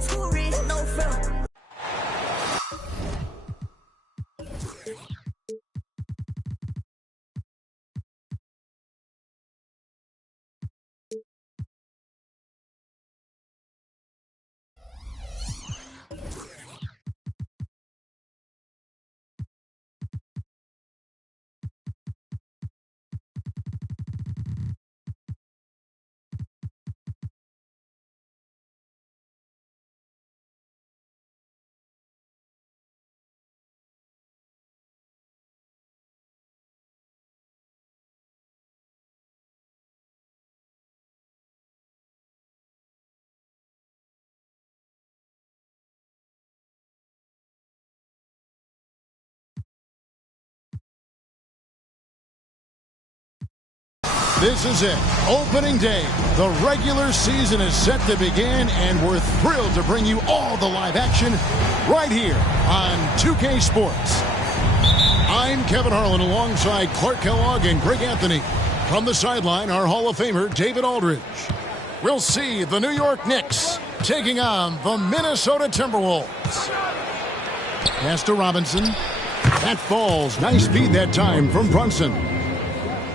Too rich, no frill. This is it. Opening day. The regular season is set to begin, and we're thrilled to bring you all the live action right here on 2K Sports. I'm Kevin Harlan alongside Clark Kellogg and Greg Anthony. From the sideline, our Hall of Famer, David Aldridge. We'll see the New York Knicks taking on the Minnesota Timberwolves. Pass to Robinson. That falls. Nice feed that time from Brunson.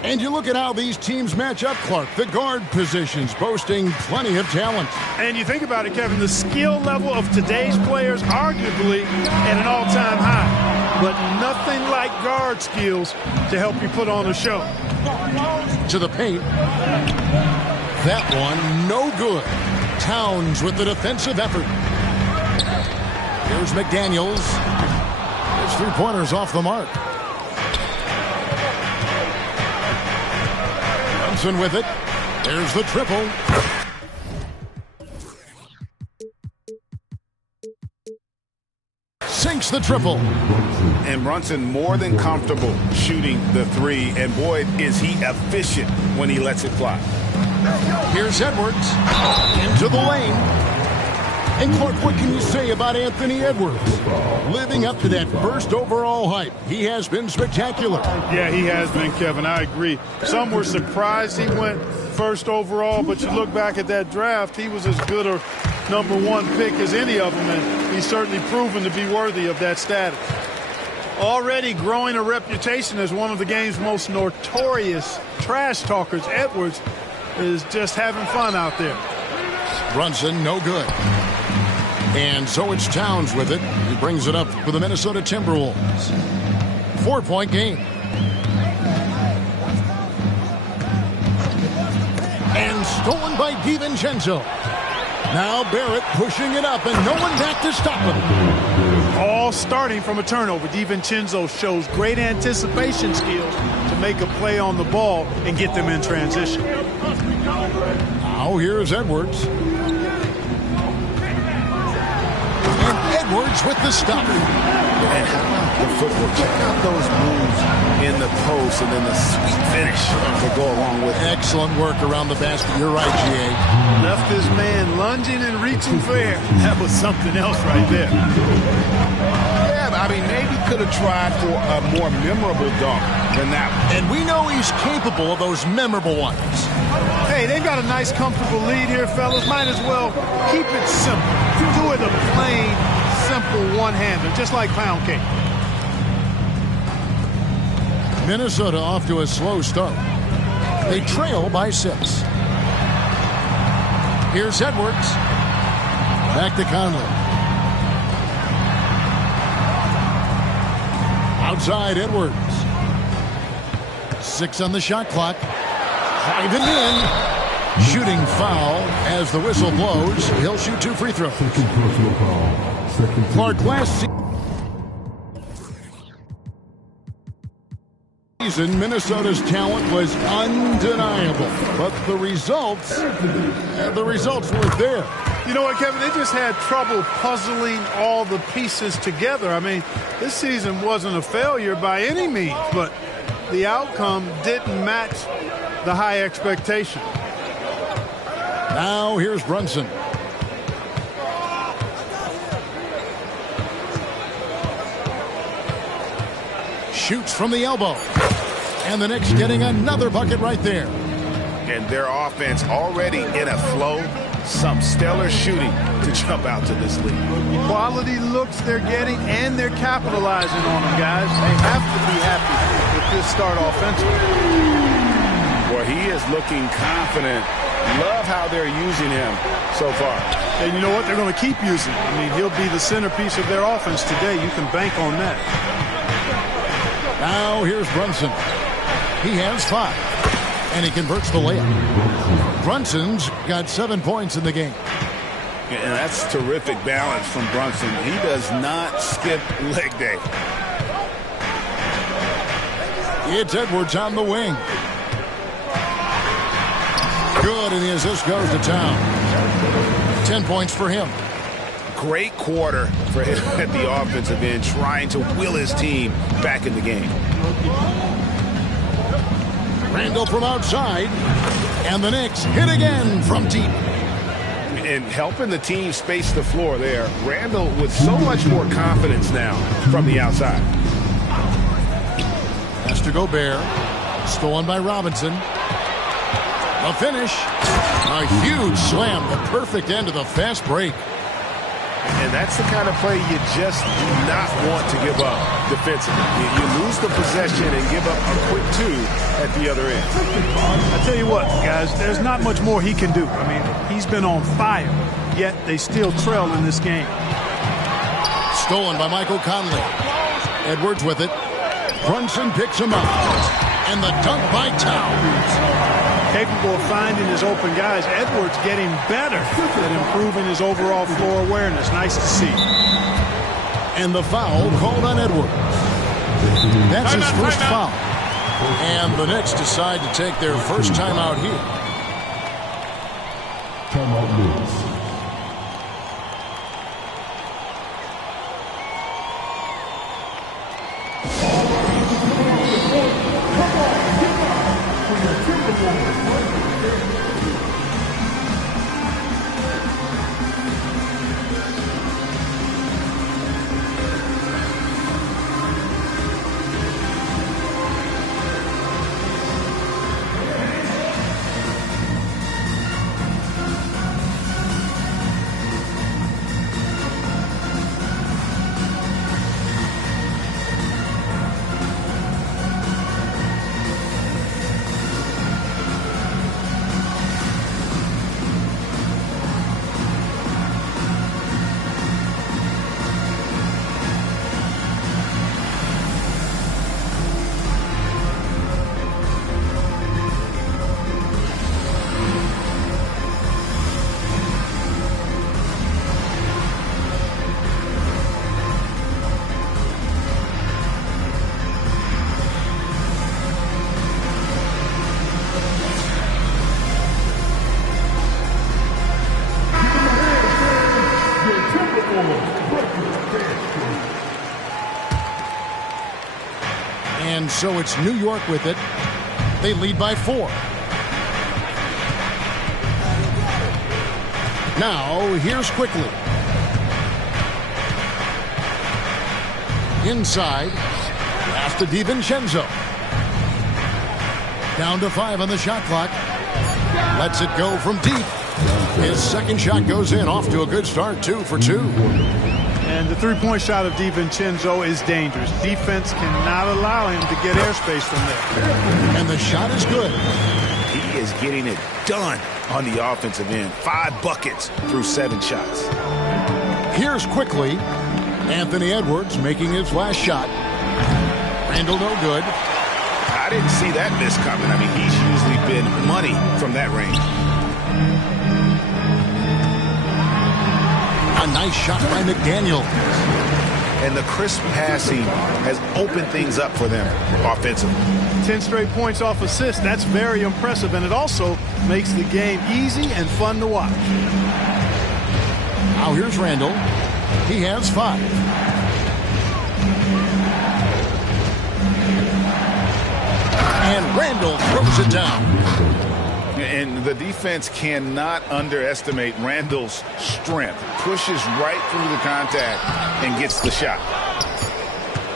And you look at how these teams match up, Clark. The guard positions boasting plenty of talent. And you think about it, Kevin, the skill level of today's players arguably at an all-time high. But nothing like guard skills to help you put on a show. To the paint. That one, no good. Towns with the defensive effort. Here's McDaniels. His three-pointers off the mark. With it. There's the triple. Sinks the triple. And Brunson more than comfortable shooting the three. And boy, is he efficient when he lets it fly. Here's Edwards. Into the lane. And Clark, what can you say about Anthony Edwards? Living up to that first overall hype. He has been spectacular. Yeah, he has been, Kevin. I agree. Some were surprised he went first overall, but you look back at that draft, he was as good a #1 pick as any of them, and he's certainly proven to be worthy of that status. Already growing a reputation as one of the game's most notorious trash talkers, Edwards is just having fun out there. Brunson, no good. And so it's Towns with it. He brings it up for the Minnesota Timberwolves. 4-point game. And stolen by DiVincenzo. Now Barrett pushing it up, and no one back to stop him. All starting from a turnover. DiVincenzo shows great anticipation skills to make a play on the ball and get them in transition. Now here's Edwards. Edwards with the stop. And the footwork, check out those moves in the post and then the sweet finish to go along with it. Excellent work around the basket. You're right, G.A. Left his man lunging and reaching for air. That was something else right there. Yeah, I mean, maybe could have tried for a more memorable dunk than that one. And we know he's capable of those memorable ones. Hey, they've got a nice, comfortable lead here, fellas. Might as well keep it simple. Do it a plain, simple one-hander, just like pound cake. Minnesota off to a slow start. They trail by 6. Here's Edwards. Back to Conley. Outside Edwards. 6 on the shot clock. Driving in. Shooting foul as the whistle blows. He'll shoot 2 free throws. Clark, last season, Minnesota's talent was undeniable, but the results weren't there. You know what, Kevin? They just had trouble puzzling all the pieces together. I mean, this season wasn't a failure by any means, but the outcome didn't match the high expectation. Now here's Brunson. Shoots from the elbow. And the Knicks getting another bucket right there. And their offense already in a flow, some stellar shooting to jump out to this league. Quality looks they're getting, and they're capitalizing on them, guys. They have to be happy with this start offensively. Well, he is looking confident. Love how they're using him so far. And you know what? They're going to keep using him. I mean, he'll be the centerpiece of their offense today. You can bank on that. Now here's Brunson. He has 5, and he converts the layup. Brunson's got 7 points in the game. And that's terrific balance from Brunson. He does not skip leg day. It's Edwards on the wing. Good, and the assist goes to town. 10 points for him. Great quarter for him at the offensive end, trying to will his team back in the game. Randall from outside, and the Knicks hit again from deep. And helping the team space the floor there. Randall with so much more confidence now from the outside. Has to go Bear. Stolen by Robinson. The finish. A huge slam. The perfect end of the fast break. And that's the kind of play you just do not want to give up defensively. You lose the possession and give up a quick 2 at the other end. I tell you what, guys, there's not much more he can do. I mean, he's been on fire, yet they still trail in this game. Stolen by Michael Conley. Edwards with it. Brunson picks him up. And the dunk by Towns. Capable of finding his open guys. Edwards getting better at improving his overall floor awareness. Nice to see. And the foul called on Edwards. That's his first foul. And the Knicks decide to take their first timeout here. Timeout Knicks. And so it's New York with it. They lead by 4. Now, here's Quickly. Inside. Pass to DiVincenzo. Down to 5 on the shot clock. Lets it go from deep. His second shot goes in. Off to a good start. 2 for 2. And the three-point shot of DiVincenzo is dangerous. Defense cannot allow him to get airspace from there. And the shot is good. He is getting it done on the offensive end. 5 buckets through 7 shots. Here's Quickly. Anthony Edwards making his last shot. Randall no good. I didn't see that miss coming. I mean, he's usually been money from that range. A nice shot by McDaniel. And the crisp passing has opened things up for them offensively. 10 straight points off assists. That's very impressive. And it also makes the game easy and fun to watch. Now here's Randall. He has 5. And Randall throws it down. And the defense cannot underestimate Randall's strength. Pushes right through the contact and gets the shot.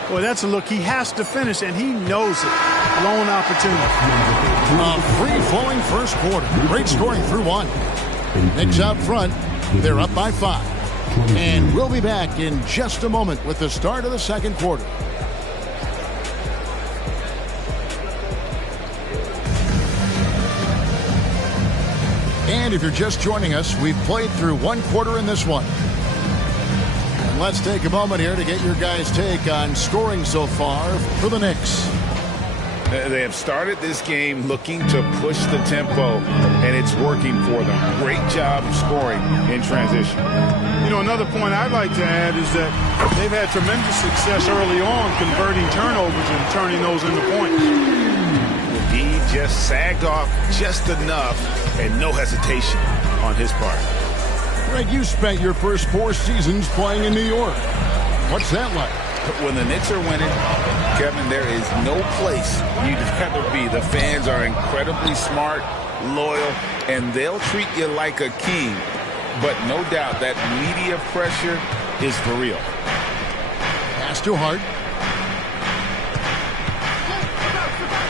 Boy, that's a look. He has to finish, and he knows it. Lone opportunity. A free-flowing first quarter. Great scoring through 1. Knicks out front. They're up by 5. And we'll be back in just a moment with the start of the second quarter. And if you're just joining us, we've played through one quarter in this one. And let's take a moment here to get your guys' take on scoring so far for the Knicks. They have started this game looking to push the tempo, and it's working for them. Great job scoring in transition. You know, another point I'd like to add is that they've had tremendous success early on converting turnovers and turning those into points. The D just sagged off just enough, and no hesitation on his part. Greg, you spent your first 4 seasons playing in New York. What's that like? When the Knicks are winning, Kevin, there is no place you'd rather be. The fans are incredibly smart, loyal, and they'll treat you like a king. But no doubt that media pressure is for real. Pass to Hart.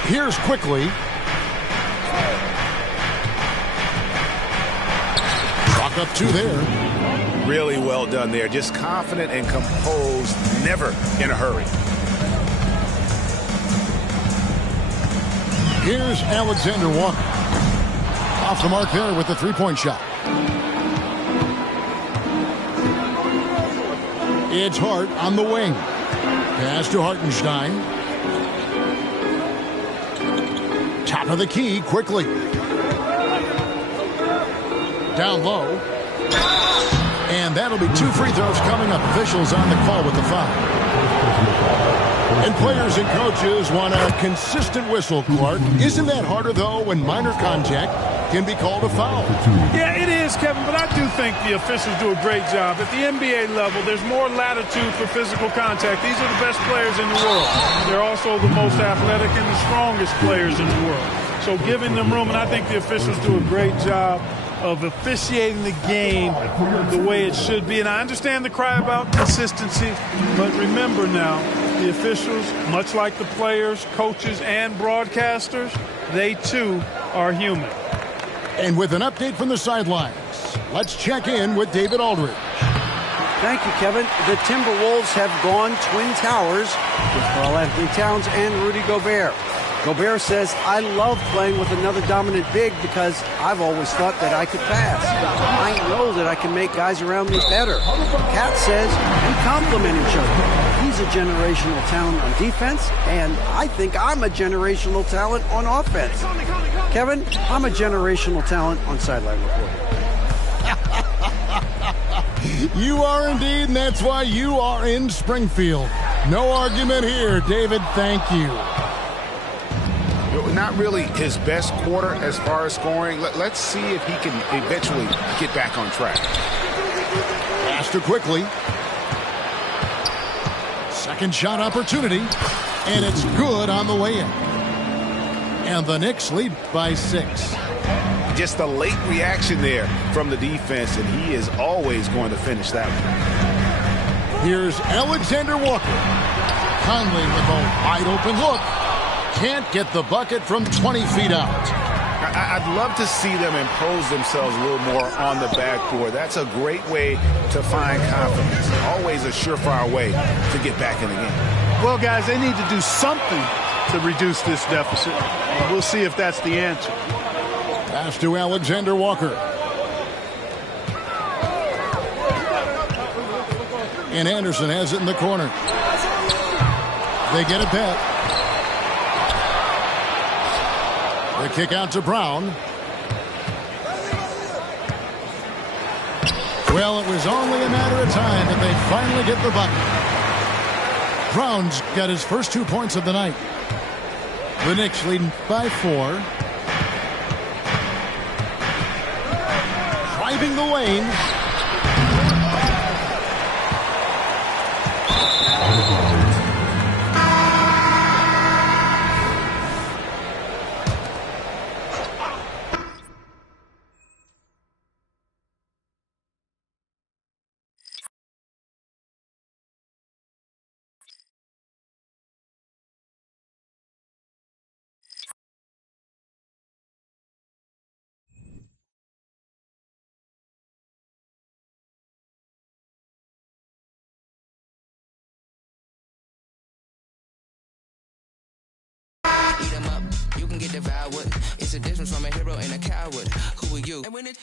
Here's quickly. Walk up 2 there. Really well done there. Just confident and composed, never in a hurry. Here's Alexander Walker. Off the mark there with the 3-point shot. It's Hart on the wing. Pass to Hartenstein. Top of the key quickly. Down low. And that'll be 2 free throws coming up. Officials on the call with the foul. And players and coaches want a consistent whistle, Clark. Isn't that harder, though, when minor contact can be called a foul? Yeah, it is, Kevin, but I do think the officials do a great job. At the NBA level, there's more latitude for physical contact. These are the best players in the world. They're also the most athletic and the strongest players in the world. So giving them room, and I think the officials do a great job of officiating the game the way it should be. And I understand the cry about consistency, but remember now, the officials, much like the players, coaches, and broadcasters, they too are human. And with an update from the sidelines, let's check in with David Aldridge. Thank you, Kevin. The Timberwolves have gone Twin Towers with Karl-Anthony Towns and Rudy Gobert. Gobert says, I love playing with another dominant big because I've always thought that I could pass. I know that I can make guys around me better. Cat says, we complement each other. He's a generational talent on defense, and I think I'm a generational talent on offense. Kevin, I'm a generational talent on sideline reporting. You are indeed, and that's why you are in Springfield. No argument here, David. Thank you. Not really his best quarter as far as scoring. Let's see if he can eventually get back on track. Faster quickly. Second shot opportunity, and it's good on the way in. And the Knicks lead by 6. Just a late reaction there from the defense, and he is always going to finish that one. Here's Alexander Walker. Conley with a wide open look. Can't get the bucket from 20 feet out. I'd love to see them impose themselves a little more on the backboard. That's a great way to find confidence. Always a surefire way to get back in the game. Well, guys, they need to do something to reduce this deficit. We'll see if that's the answer. Pass to Alexander Walker. And Anderson has it in the corner. They get it back. The kick out to Brown. Well, it was only a matter of time that they finally get the bucket. Brown's got his first 2 points of the night. The Knicks leading by 4. Driving the lane. get devoured. It's a difference from a hero and a coward. Who are you? And when it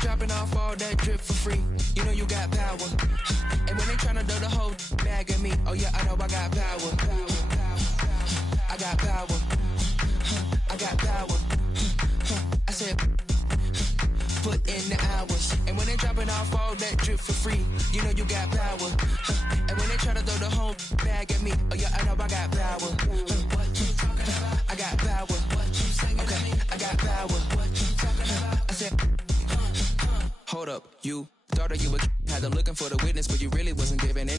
dropping off all that drip for free, you know you got power. And when they tryna throw the whole bag at me, oh yeah, I know I got power. I got power. I got power. I said, put in the hours. And when they dropping off all that drip for free, you know you got power. And when they try to throw the whole bag at me, oh yeah, I know I got power. I got power. Okay, I got power. I said, hold up, you thought that you would had them looking for the witness, but you really wasn't giving it.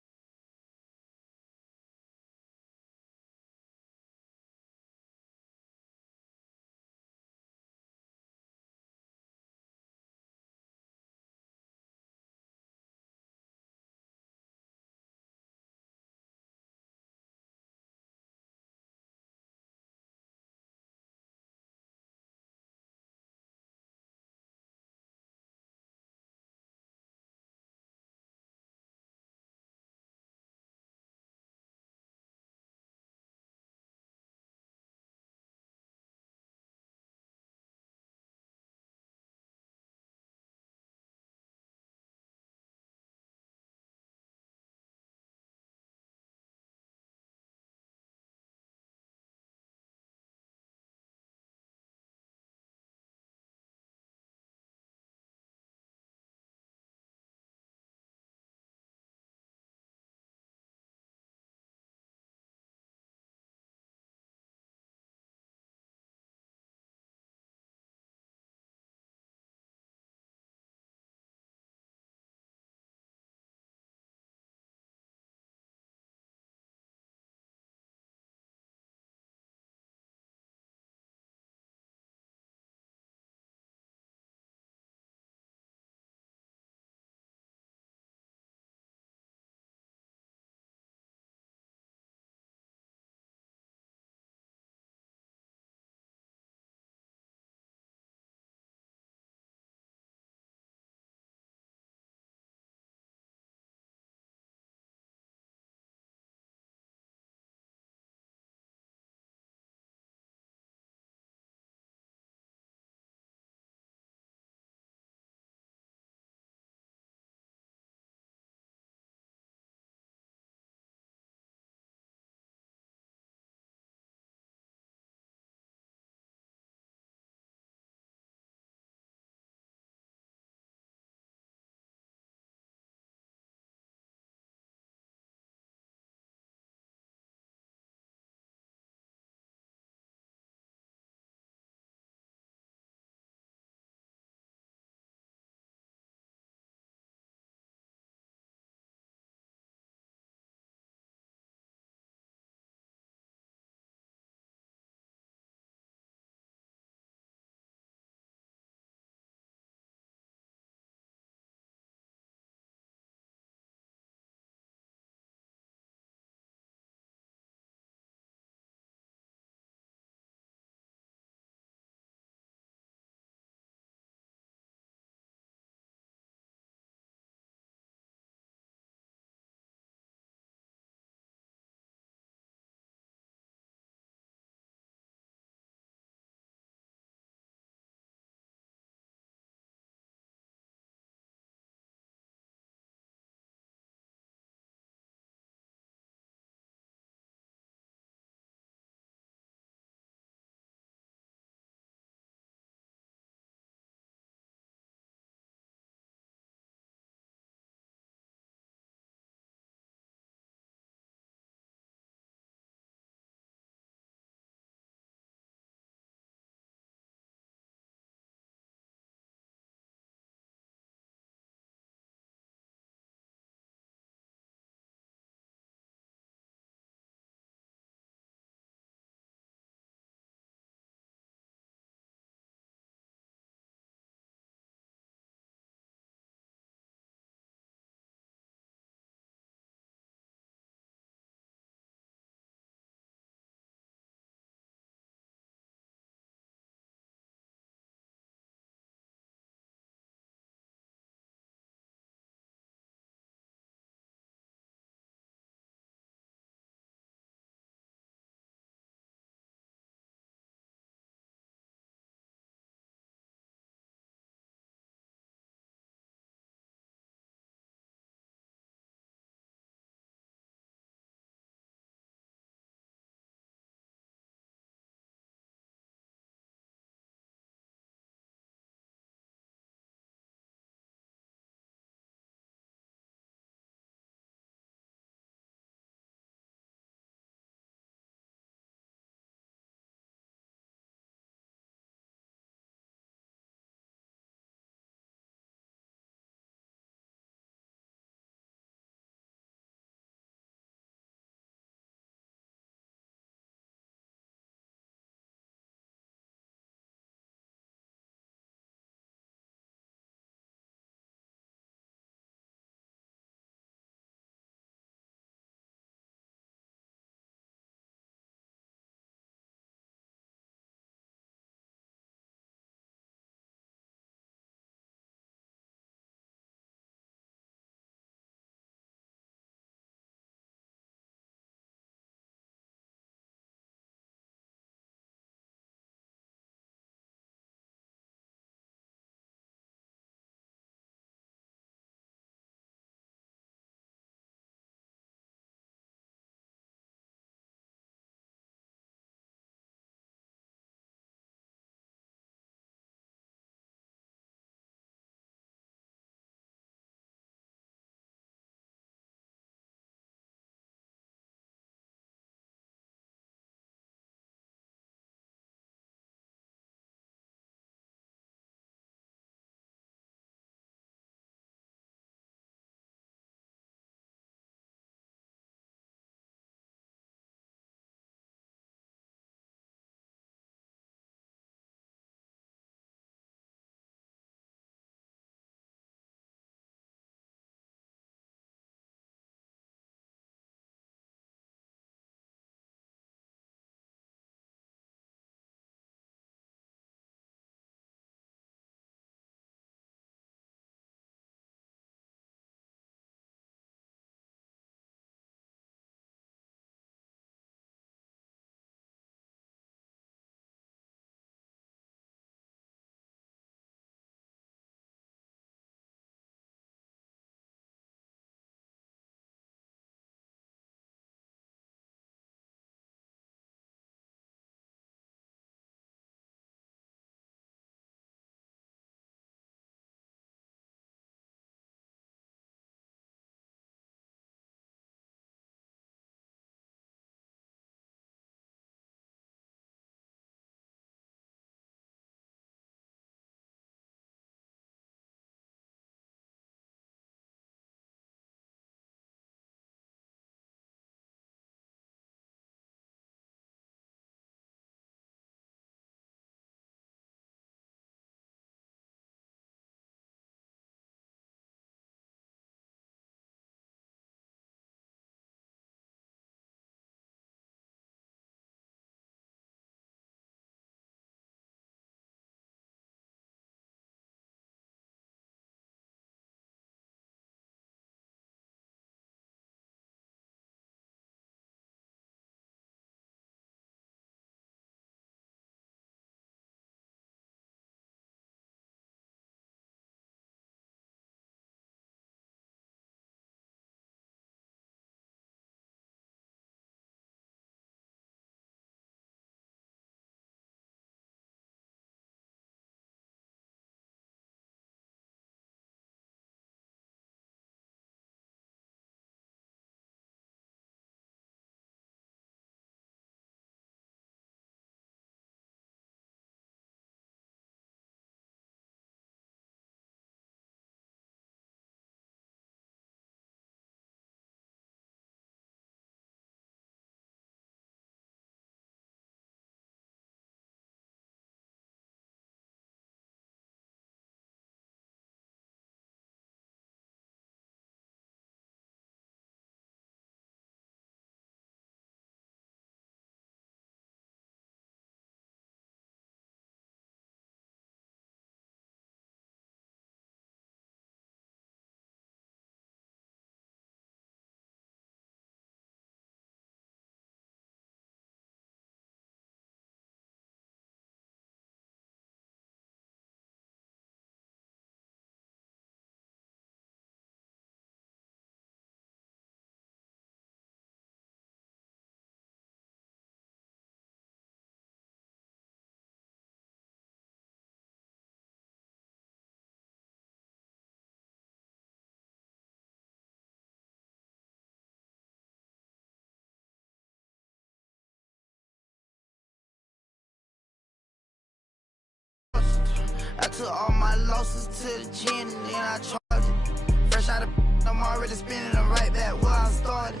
took all my losses to the chin and then I charged it. Fresh out of I'm already spinning them right back where I started.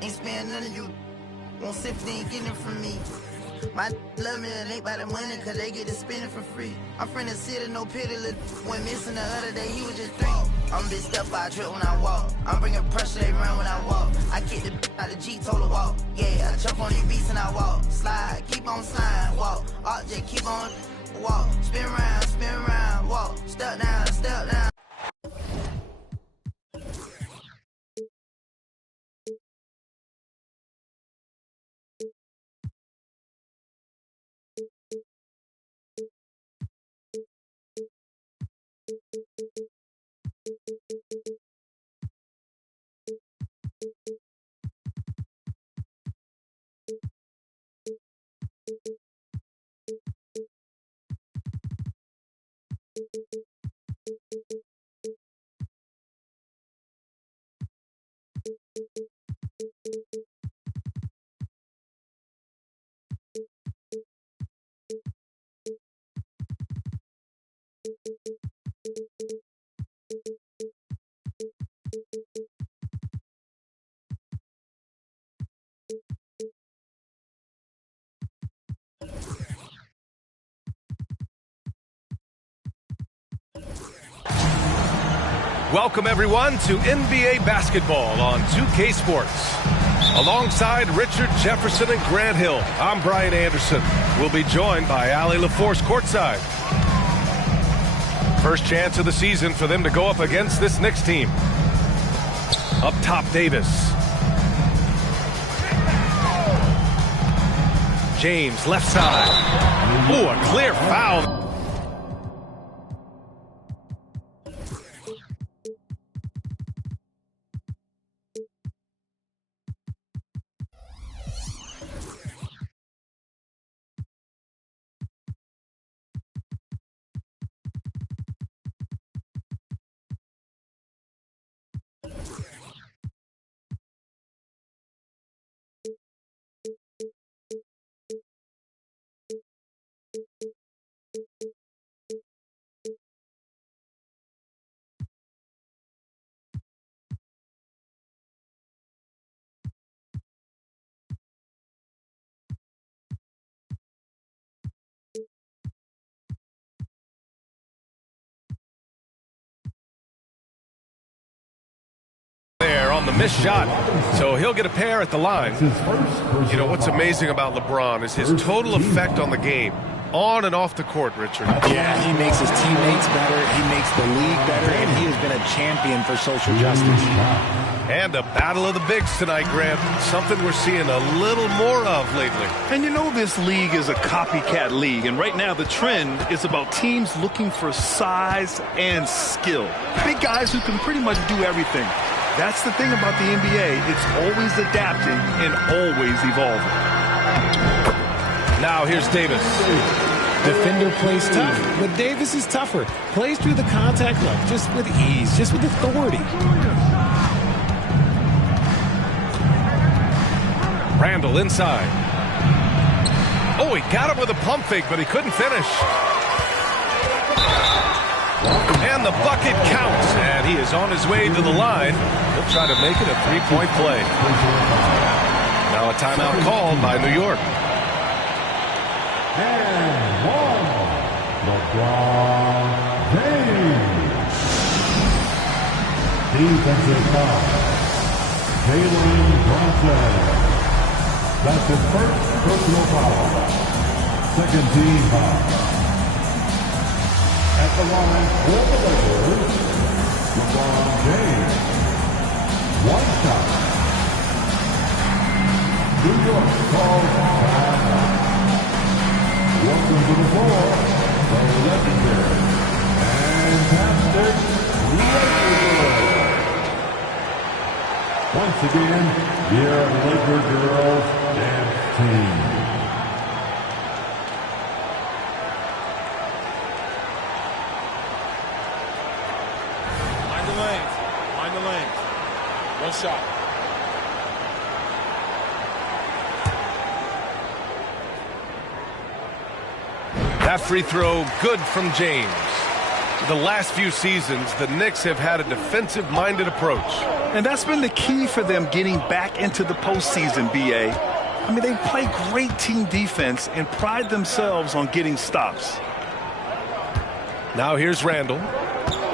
Ain't spend none of you. Won't sip, ain't getting it from me. My love me, it ain't by the money, cause they get to spend it for free. I'm from the city, no pity, went missing the other day, he was just 3. I'm bitch step by trip when I walk. I'm bringing pressure, they run when I walk. I kick the out the G, told her walk. Yeah, I jump on these beats and I walk. Slide, keep on sliding, walk. Object, keep on walk. Spin round, walk. Step down, step down. Welcome, everyone, to NBA basketball on 2K Sports. Alongside Richard Jefferson and Grant Hill, I'm Brian Anderson. We'll be joined by Allie LaForce courtside. First chance of the season for them to go up against this Knicks team. Up top, Davis. James, left side. Ooh, a clear foul. There on the missed shot, so he'll get a pair at the line. You know, what's amazing about LeBron is his total effect on the game, on and off the court, Richard. Yeah, he makes his teammates better, he makes the league better, and he has been a champion for social justice. And a battle of the bigs tonight, Grant. Something we're seeing a little more of lately. And you know this league is a copycat league, and right now the trend is about teams looking for size and skill. Big guys who can pretty much do everything. That's the thing about the NBA. It's always adapting and always evolving. Now here's Davis. Defender plays tough, but Davis is tougher. Plays through the contact line just with ease, just with authority. Randall inside. Oh, he got him with a pump fake, but he couldn't finish. And the bucket counts, and he is on his way to the line. He'll try to make it a three-point play. Now a timeout called by New York. And LeBron James. Defensive foul. Jalen Brunson. That's his first personal foul. Second team foul. At the line for the Lakers, LeBron James. One shot. New York calls timeout. Welcome to the floor, the legendary, fantastic Lakers. Once again, your Laker girls dance team. Mind the lane. One shot. That free throw good from James. The last few seasons, the Knicks have had a defensive-minded approach. And that's been the key for them getting back into the postseason, B.A. I mean, they play great team defense and pride themselves on getting stops. Now here's Randall.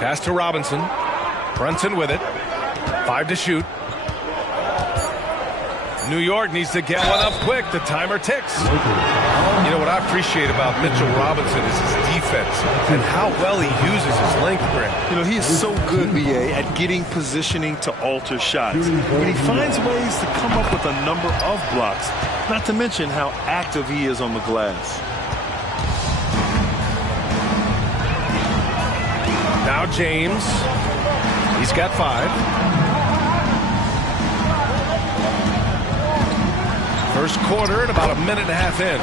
Pass to Robinson. Brunson with it. 5 to shoot. New York needs to get one up quick. The timer ticks. You know what I appreciate about Mitchell Robinson is his defense and how well he uses his length, Grant. You know, he is so good, B.A., at getting positioning to alter shots. But he finds ways to come up with a number of blocks, not to mention how active he is on the glass. Now James. He's got 5. First quarter and about a minute and a half in.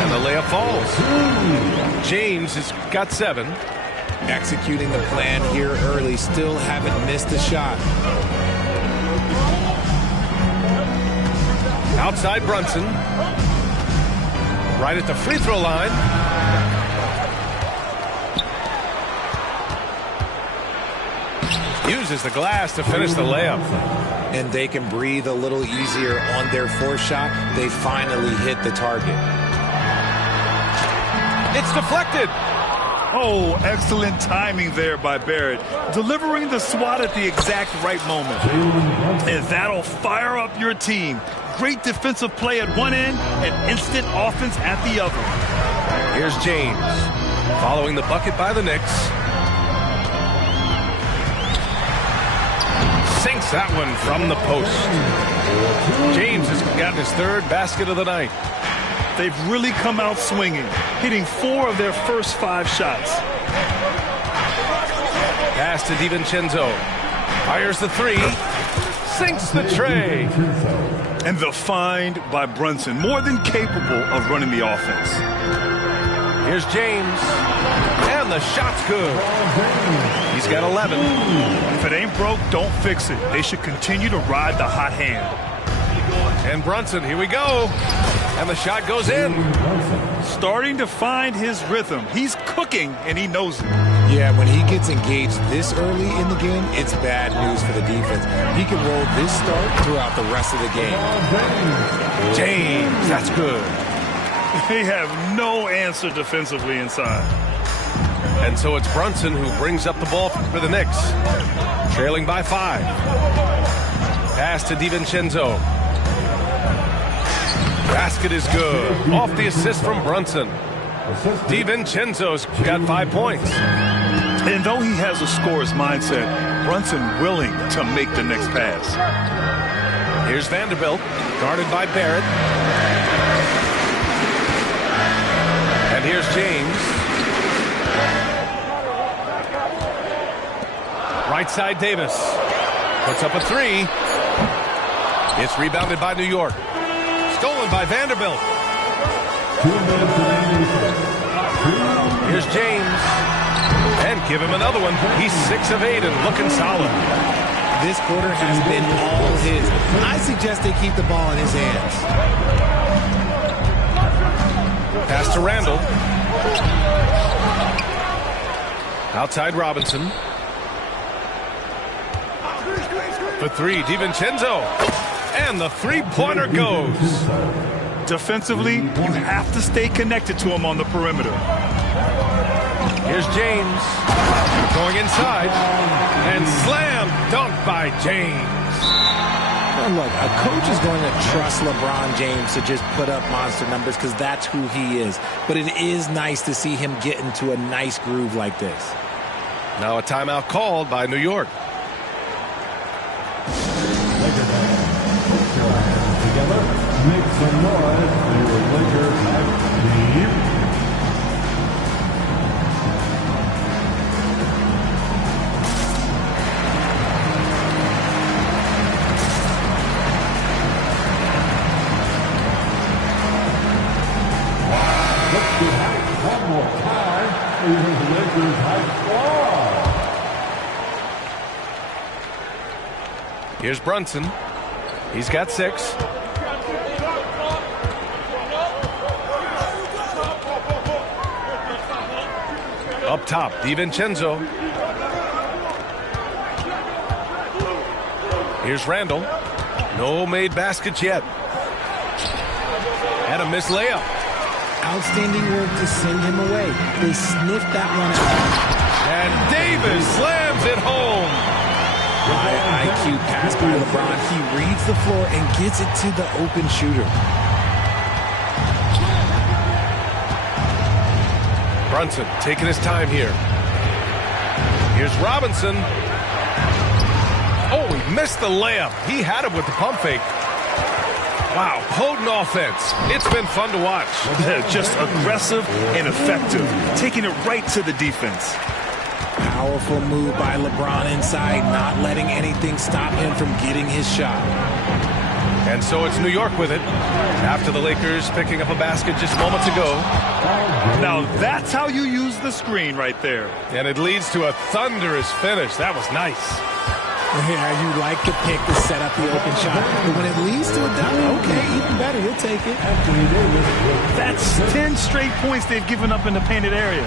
And the layup falls. James has got 7. Executing the plan here early. Still haven't missed a shot. Outside Brunson. Right at the free throw line. Uses the glass to finish the layup. And they can breathe a little easier on their fourth shot. They finally hit the target. It's deflected. Oh, excellent timing there by Barrett. Delivering the swat at the exact right moment. And that'll fire up your team. Great defensive play at one end and instant offense at the other. Here's James. Following the bucket by the Knicks. Sinks that one from the post. James has gotten his 3rd basket of the night. They've really come out swinging, hitting 4 of their first 5 shots. Pass to DiVincenzo. Fires the 3. Sinks the tray. And the find by Brunson, more than capable of running the offense. Here's James. And the shot's good. He's got 11. If it ain't broke, don't fix it. They should continue to ride the hot hand. And Brunson, here we go. And the shot goes in. Starting to find his rhythm. He's cooking, and he knows it. Yeah, when he gets engaged this early in the game, it's bad news for the defense. He can roll this start throughout the rest of the game. James, that's good. They have no answer defensively inside. And so it's Brunson who brings up the ball for the Knicks. Trailing by 5. Pass to DiVincenzo. Basket is good. Off the assist from Brunson. DiVincenzo's got 5 points. And though he has a scorer's mindset, Brunson willing to make the next pass. Here's Vanderbilt, guarded by Barrett. And here's James. Right side Davis. Puts up a 3. It's rebounded by New York. Stolen by Vanderbilt. Here's James. And give him another one. He's 6 of 8 and looking solid. This quarter has been all his. I suggest they keep the ball in his hands. Pass to Randall. Outside Robinson. For 3, DiVincenzo. And the 3-pointer goes. Defensively, you have to stay connected to him on the perimeter. Here's James. Going inside. And slam dunk by James. Well, look, a coach is going to trust LeBron James to just put up monster numbers because that's who he is. But it is nice to see him get into a nice groove like this. Now a timeout called by New York. Together, make some noise for your Lakers team. Let's get hype one more time. This is Lakers Hype Squad. Here's Brunson. He's got 6. Up top, DiVincenzo. Here's Randall. No made baskets yet. And a missed layup. Outstanding work to send him away. They sniffed that one out. And Davis slams it home. High IQ pass by LeBron. He reads the floor and gets it to the open shooter. Brunson taking his time here. Here's Robinson. Oh, he missed the layup. He had it with the pump fake. Wow, potent offense. It's been fun to watch. Just aggressive and effective, taking it right to the defense. Powerful move by LeBron inside, not letting anything stop him from getting his shot. And so it's New York with it, after the Lakers picking up a basket just moments ago. Now that's how you use the screen right there. And it leads to a thunderous finish. That was nice. Yeah, you like the pick to set up the open shot. But when it leads to a dunk, okay, even better, he'll take it. That's 10 straight points they've given up in the painted area.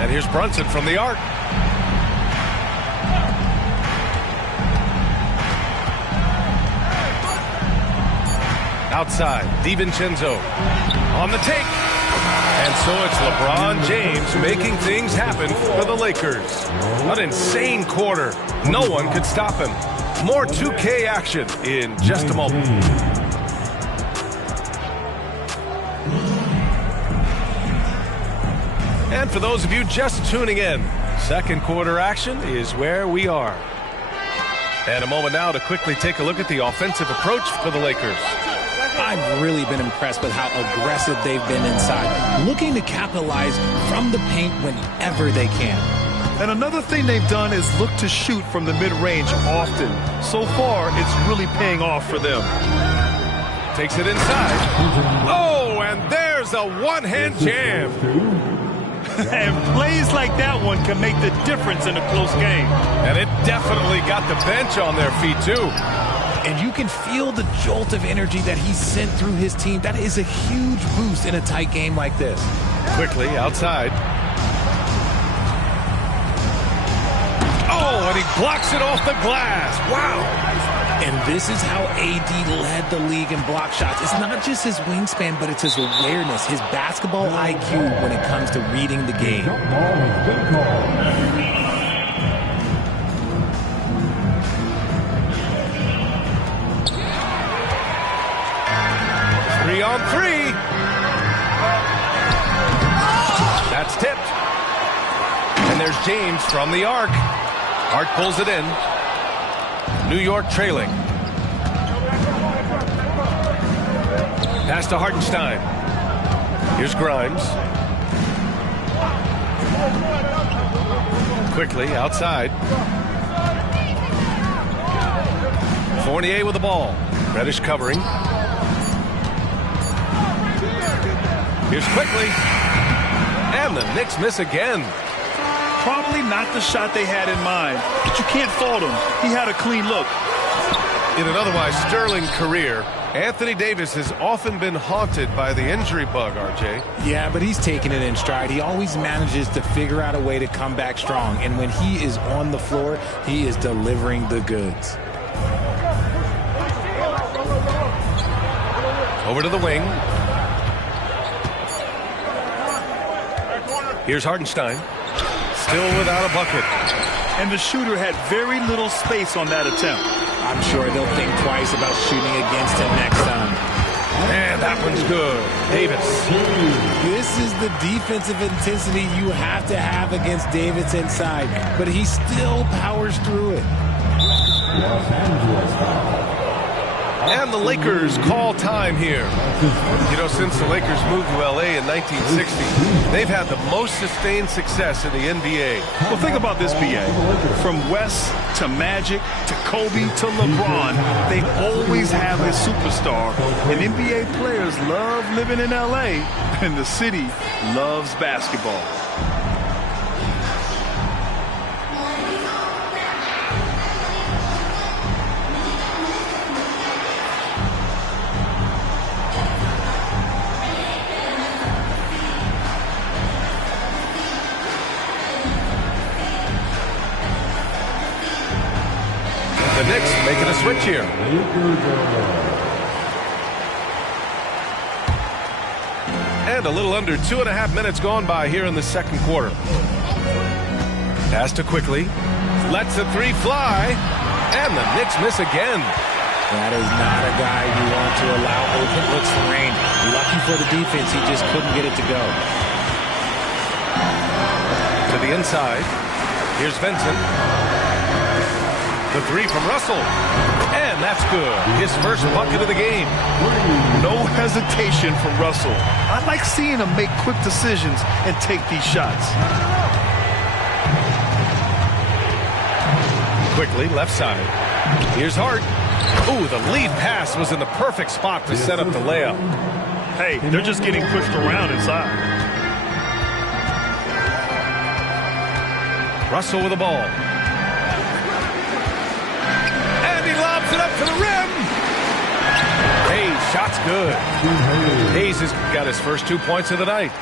And here's Brunson from the arc. Outside, DiVincenzo on the take. And so it's LeBron James making things happen for the Lakers. An insane quarter. No one could stop him. More 2K action in just a moment. And for those of you just tuning in, second quarter action is where we are. And a moment now to quickly take a look at the offensive approach for the Lakers. I've really been impressed with how aggressive they've been inside, looking to capitalize from the paint whenever they can. And another thing they've done is look to shoot from the mid-range often. So far, it's really paying off for them. Takes it inside. Oh, and there's a one-hand jam. And plays like that one can make the difference in a close game. And it definitely got the bench on their feet, too. And you can feel the jolt of energy that he sent through his team. That is a huge boost in a tight game like this. Quickly, outside. Oh, and he blocks it off the glass. Wow. And this is how AD led the league in block shots. It's not just his wingspan, but it's his awareness, his basketball IQ when it comes to reading the game. 3-on-3. That's tipped. And there's James from the arc. Hart pulls it in. New York trailing. Pass to Hartenstein. Here's Grimes. Quickly outside. Fournier with the ball. Reddish covering. Here's Quickly. And the Knicks miss again. Probably not the shot they had in mind, but you can't fault him. He had a clean look. In an otherwise sterling career, Anthony Davis has often been haunted by the injury bug, RJ. Yeah, but he's taking it in stride. He always manages to figure out a way to come back strong. And when he is on the floor, he is delivering the goods. Over to the wing. Here's Hartenstein. Still without a bucket. And the shooter had very little space on that attempt. I'm sure they'll think twice about shooting against him next time. And that one's good. Davis. This is the defensive intensity you have to have against Davis inside. But he still powers through it. Los Angeles. And the Lakers call time here. You know, since the Lakers moved to L.A. in 1960, they've had the most sustained success in the NBA. Well, think about this, B.A. From West to Magic to Kobe to LeBron, they always have a superstar. And NBA players love living in L.A., and the city loves basketball. switch here. And a little under 2.5 minutes gone by here in the second quarter. Pass to Quickly. Lets the three fly. And the Knicks miss again. That is not a guy you want to allow open looks for rain. Lucky for the defense, he just couldn't get it to go. To the inside. Here's Vincent. The three from Russell. And that's good. His first bucket of the game. No hesitation from Russell. I like seeing him make quick decisions and take these shots. Quickly, left side. Here's Hart. Ooh, the lead pass was in the perfect spot to set up the layup. Hey, they're just getting pushed around inside. Russell with the ball. And he lobs it up to the rim. Hayes, shot's good. Hayes has got his first 2 points of the night.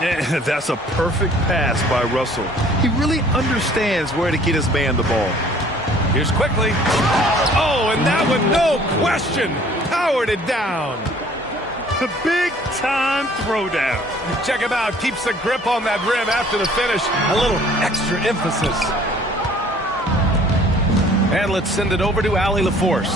Yeah, that's a perfect pass by Russell. He really understands where to get his man the ball. Here's Quickly. Oh, and that one, no question, powered it down. The big-time throwdown. Check him out. Keeps the grip on that rim after the finish. A little extra emphasis. And let's send it over to Allie LaForce.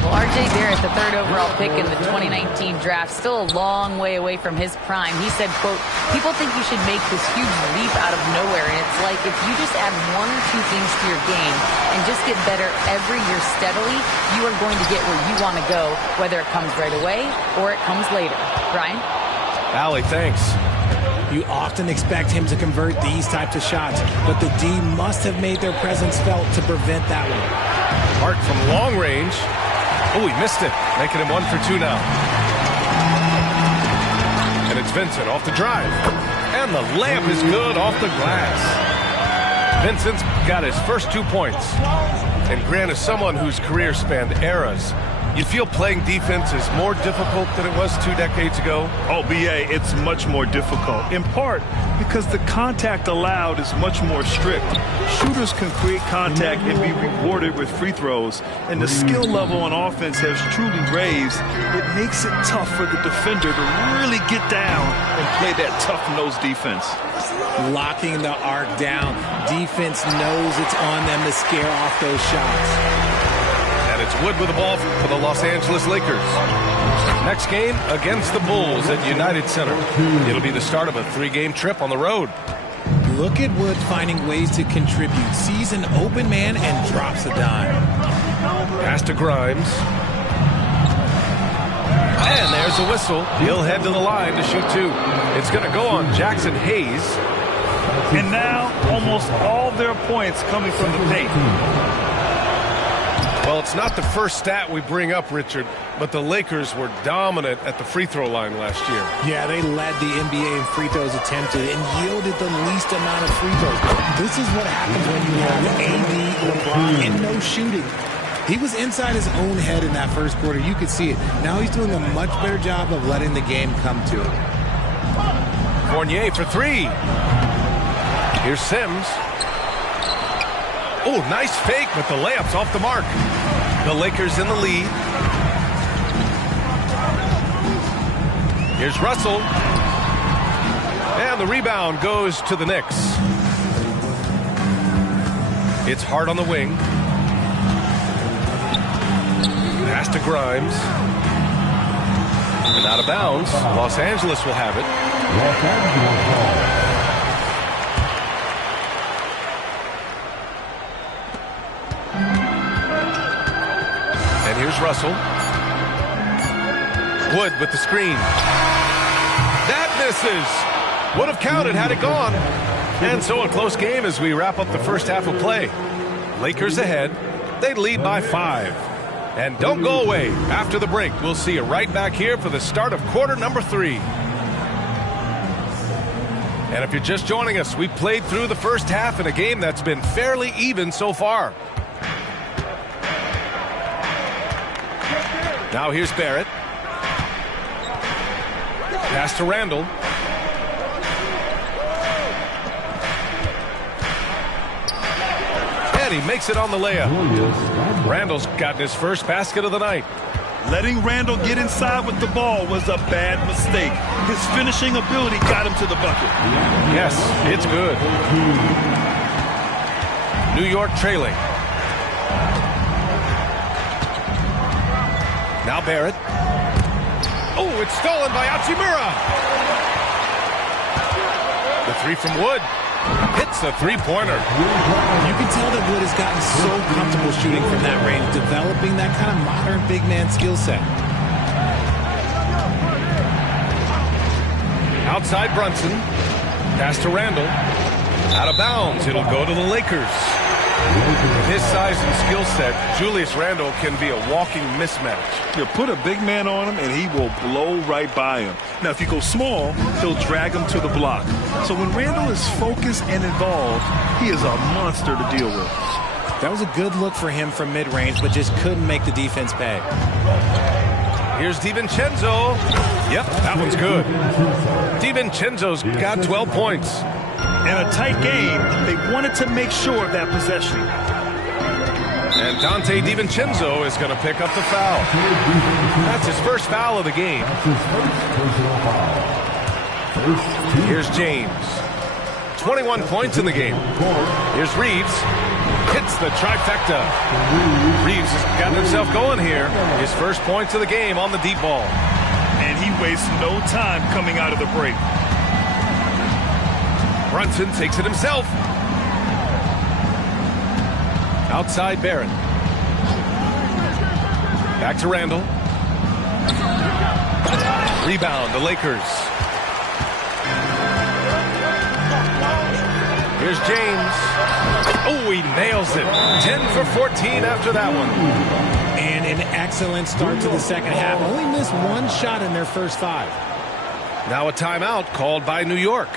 Well, R.J. Barrett, the 3rd overall pick in the 2019 draft, still a long way away from his prime. He said, quote, people think you should make this huge leap out of nowhere. And it's like if you just add 1 or 2 things to your game and just get better every year steadily, you are going to get where you want to go, whether it comes right away or it comes later. Brian? Allie, thanks. You often expect him to convert these types of shots, but the D must have made their presence felt to prevent that one. Hart from long range. Oh, he missed it, making him 1 for 2 now. And it's Vincent off the drive. And the layup is good off the glass. Vincent's got his first 2 points. And Grant is someone whose career spanned eras. You feel playing defense is more difficult than it was 2 decades ago? Oh, B.A., it's much more difficult, in part because the contact allowed is much more strict. Shooters can create contact and be rewarded with free throws, and the skill level on offense has truly raised. It makes it tough for the defender to really get down and play that tough-nosed defense. Locking the arc down. Defense knows it's on them to scare off those shots. It's Wood with the ball for the Los Angeles Lakers. Next game against the Bulls at United Center. It'll be the start of a 3-game trip on the road. Look at Wood finding ways to contribute. Sees an open man and drops a dime. Pass to Grimes. And there's a whistle. He'll head to the line to shoot 2. It's going to go on Jackson Hayes. And now almost all their points coming from the paint. Well, it's not the first stat we bring up, Richard, but the Lakers were dominant at the free throw line last year. Yeah, they led the NBA in free throws attempted and yielded the least amount of free throws. This is what happens when you have AD, LeBron, and no shooting. He was inside his own head in that first quarter. You could see it. Now he's doing a much better job of letting the game come to him. Fournier for 3. Here's Sims. Oh, nice fake, but the layup's off the mark. The Lakers in the lead. Here's Russell. And the rebound goes to the Knicks. It's Hart on the wing. Pass to Grimes. And out of bounds. Los Angeles will have it. Los Angeles ball. Here's Russell. Wood with the screen. That misses. Would have counted had it gone. And so a close game as we wrap up the first half of play. Lakers ahead. They lead by 5. And don't go away. After the break, we'll see you right back here for the start of quarter number 3. And if you're just joining us, we played through the first half in a game that's been fairly even so far. Now here's Barrett. Pass to Randall. And he makes it on the layup. Randall's gotten his first basket of the night. Letting Randall get inside with the ball was a bad mistake. His finishing ability got him to the bucket. Yes, it's good. New York trailing. Now Barrett. Oh, it's stolen by Hachimura. The three from Wood. Hits a three-pointer. You can tell that Wood has gotten so comfortable shooting from that range, developing that kind of modern big man skill set. Outside Brunson. Pass to Randall. Out of bounds. It'll go to the Lakers. With his size and skill set, Julius Randle can be a walking mismatch. You put a big man on him, and he will blow right by him. Now, if you go small, he'll drag him to the block. So when Randle is focused and involved, he is a monster to deal with. That was a good look for him from mid-range, but just couldn't make the defense pay. Here's DiVincenzo. Yep, that one's good. DiVincenzo's got 12 points. In a tight game, they wanted to make sure of that possession. And Dante DiVincenzo is going to pick up the foul. That's his first foul of the game. Here's James. 21 points in the game. Here's Reeves. Hits the trifecta. Reeves has gotten himself going here. His first points of the game on the deep ball. And he wastes no time coming out of the break. Brunson takes it himself. Outside Barrett. Back to Randall. Rebound, the Lakers. Here's James. Oh, he nails it. 10 for 14 after that one. And an excellent start to the second half. Only missed one shot in their first 5. Now a timeout called by New York.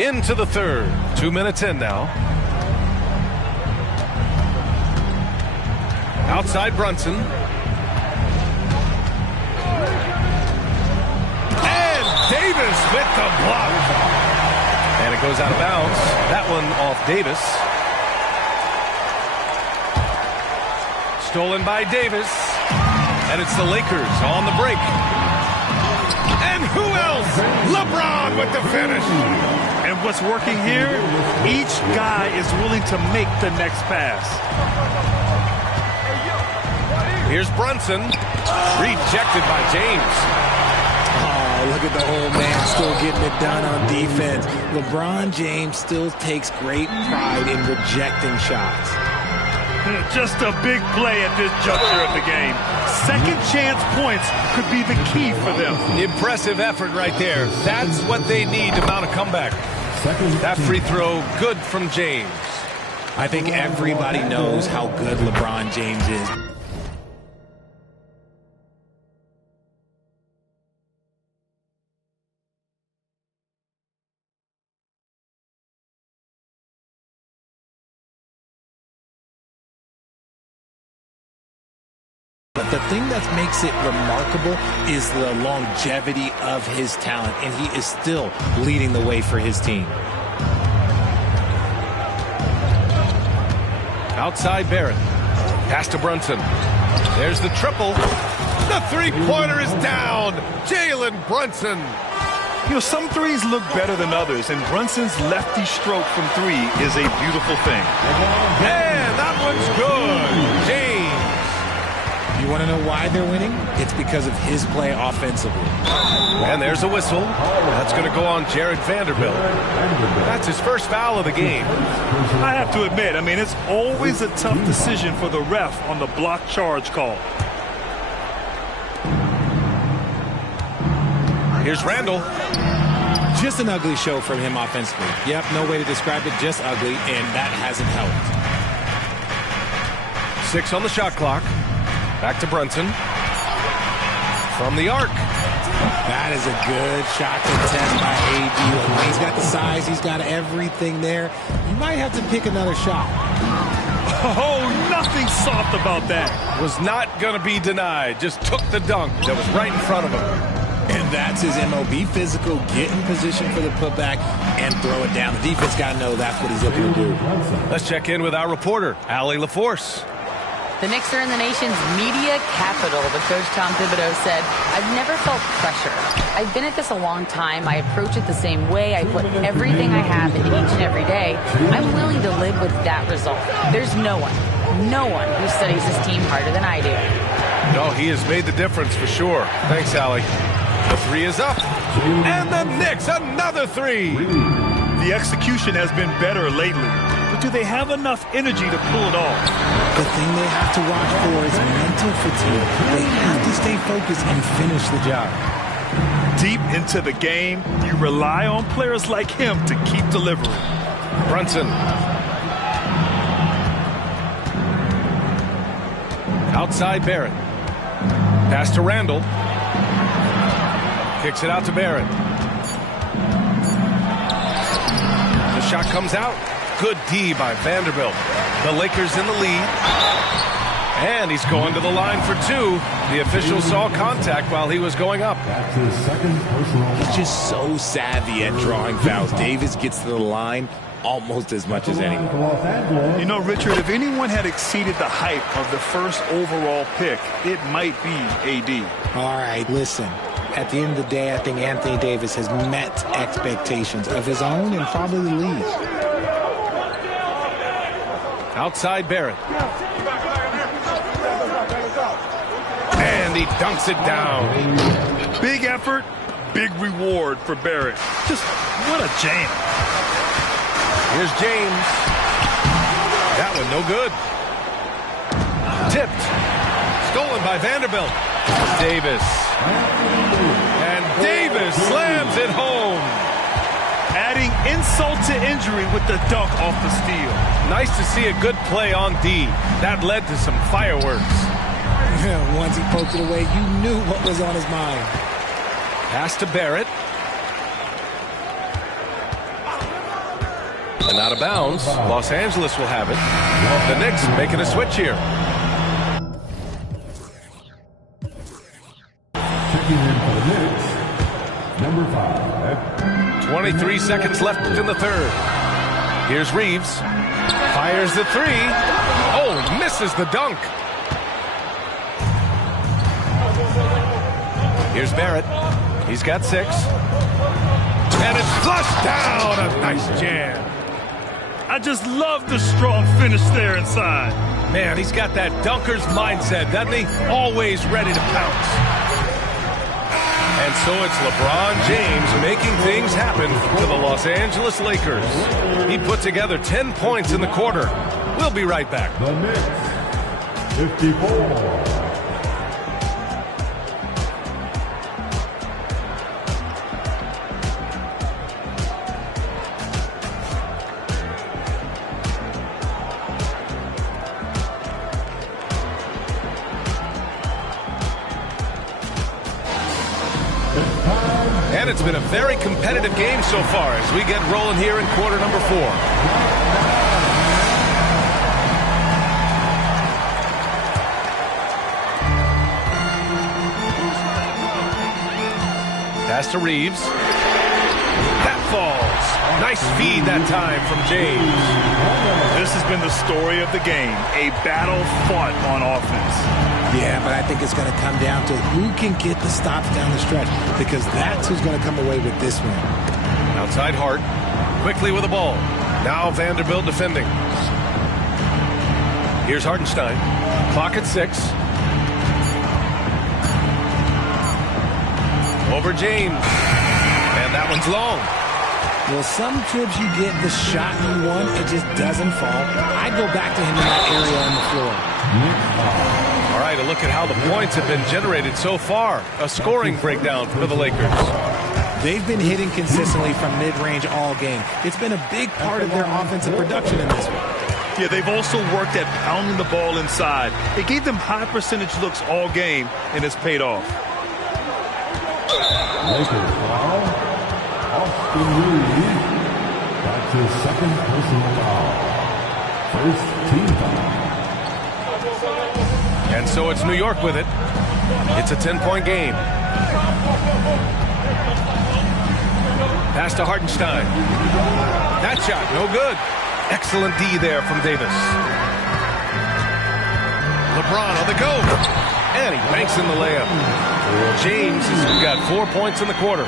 Into the third. 2 minutes in now. Outside Brunson. And Davis with the block. And it goes out of bounds. That one off Davis. Stolen by Davis. And it's the Lakers on the break. And who else? LeBron with the finish. And what's working here, each guy is willing to make the next pass. Here's Brunson. Rejected by James. Oh, look at the old man still getting it done on defense. LeBron James still takes great pride in rejecting shots. Just a big play at this juncture of the game. Second chance points could be the key for them. Impressive effort right there. That's what they need to mount a comeback. That free throw, good from James. I think everybody knows how good LeBron James is. But the thing that makes it remarkable is the longevity of his talent, and he is still leading the way for his team. Outside Barrett. Pass to Brunson. There's the triple. The three-pointer is down. Jalen Brunson. You know, some threes look better than others, and Brunson's lefty stroke from 3 is a beautiful thing. And that one's good. James. You want to know why they're winning? It's because of his play offensively. And there's a whistle. That's going to go on Jared Vanderbilt. That's his first foul of the game. I have to admit, I mean, it's always a tough decision for the ref on the block charge call. Here's Randall. Just an ugly show from him offensively. Yep, no way to describe it, just ugly, and that hasn't helped. 6 on the shot clock. Back to Brunson. From the arc. That is a good shot contest by AD. He's got the size. He's got everything there. You might have to pick another shot. Oh, nothing soft about that. Was not going to be denied. Just took the dunk that was right in front of him. And that's his MO. Be physical, get in position for the putback, and throw it down. The defense got to know that's what he's looking to do. Let's check in with our reporter, Allie LaForce. The Knicks are in the nation's media capital, but Coach Tom Thibodeau said, I've never felt pressure. I've been at this a long time. I approach it the same way. I put everything I have into each and every day. I'm willing to live with that result. There's no one who studies this team harder than I do. No, he has made the difference for sure. Thanks, Allie. The 3 is up. And the Knicks, another 3. The execution has been better lately. But do they have enough energy to pull it off? The thing they have to watch for is mental fatigue. They have to stay focused and finish the job. Deep into the game, you rely on players like him to keep delivering. Brunson. Outside Barrett. Pass to Randall. Kicks it out to Barrett. The shot comes out. Good D by Vanderbilt. The Lakers in the lead. And he's going to the line for 2. The official saw contact while he was going up. That's his second personal. He's just so savvy at drawing fouls. Davis gets to the line almost as much as anyone. You know, Richard, if anyone had exceeded the hype of the first overall pick, it might be AD. All right, listen. At the end of the day, I think Anthony Davis has met expectations of his own and probably the league. Outside Barrett. And he dunks it down. Big effort, big reward for Barrett. Just what a jam. Here's James. That one no good. Tipped. Stolen by Vanderbilt. Davis. And Davis slams it home. Adding insult to injury with the dunk off the steal. Nice to see a good play on D. That led to some fireworks. Once he poked it away, you knew what was on his mind. Pass to Barrett. And out of bounds. Los Angeles will have it. The Knicks making a switch here. Checking in for the Knicks, number 5. 23 seconds left in the third. Here's Reeves. Fires the 3. Oh, misses the dunk. Here's Barrett. He's got 6. And it's flushed down. A nice jam. I just love the strong finish there inside. Man, he's got that dunker's mindset, doesn't he? Always ready to pounce. And so it's LeBron James making things happen for the Los Angeles Lakers. He put together 10 points in the quarter. We'll be right back. The Knicks, 54. And it's been a very competitive game so far as we get rolling here in quarter number 4. Pass to Reeves. That falls. Nice feed that time from James. This has been the story of the game. A battle fought on offense. Yeah, but I think it's going to come down to who can get the stops down the stretch, because that's who's going to come away with this one. Outside Hart, quickly with the ball. Now Vanderbilt defending. Here's Hartenstein. Clock at 6. Over James. And that one's long. Well, some trips you get the shot you want, it just doesn't fall. I'd go back to him in that area on the floor. All right, a look at how the points have been generated so far. A scoring breakdown for the Lakers. They've been hitting consistently from mid-range all game. It's been a big part of their offensive production in this one. Yeah, they've also worked at pounding the ball inside. It gave them high percentage looks all game, and it's paid off. Lakers foul. Austin Reeves. That's his second personal foul. First team foul. And so it's New York with it. It's a 10-point game. Pass to Hartenstein. That shot, no good. Excellent D there from Davis. LeBron on the go. And he banks in the layup. James has got 4 points in the quarter.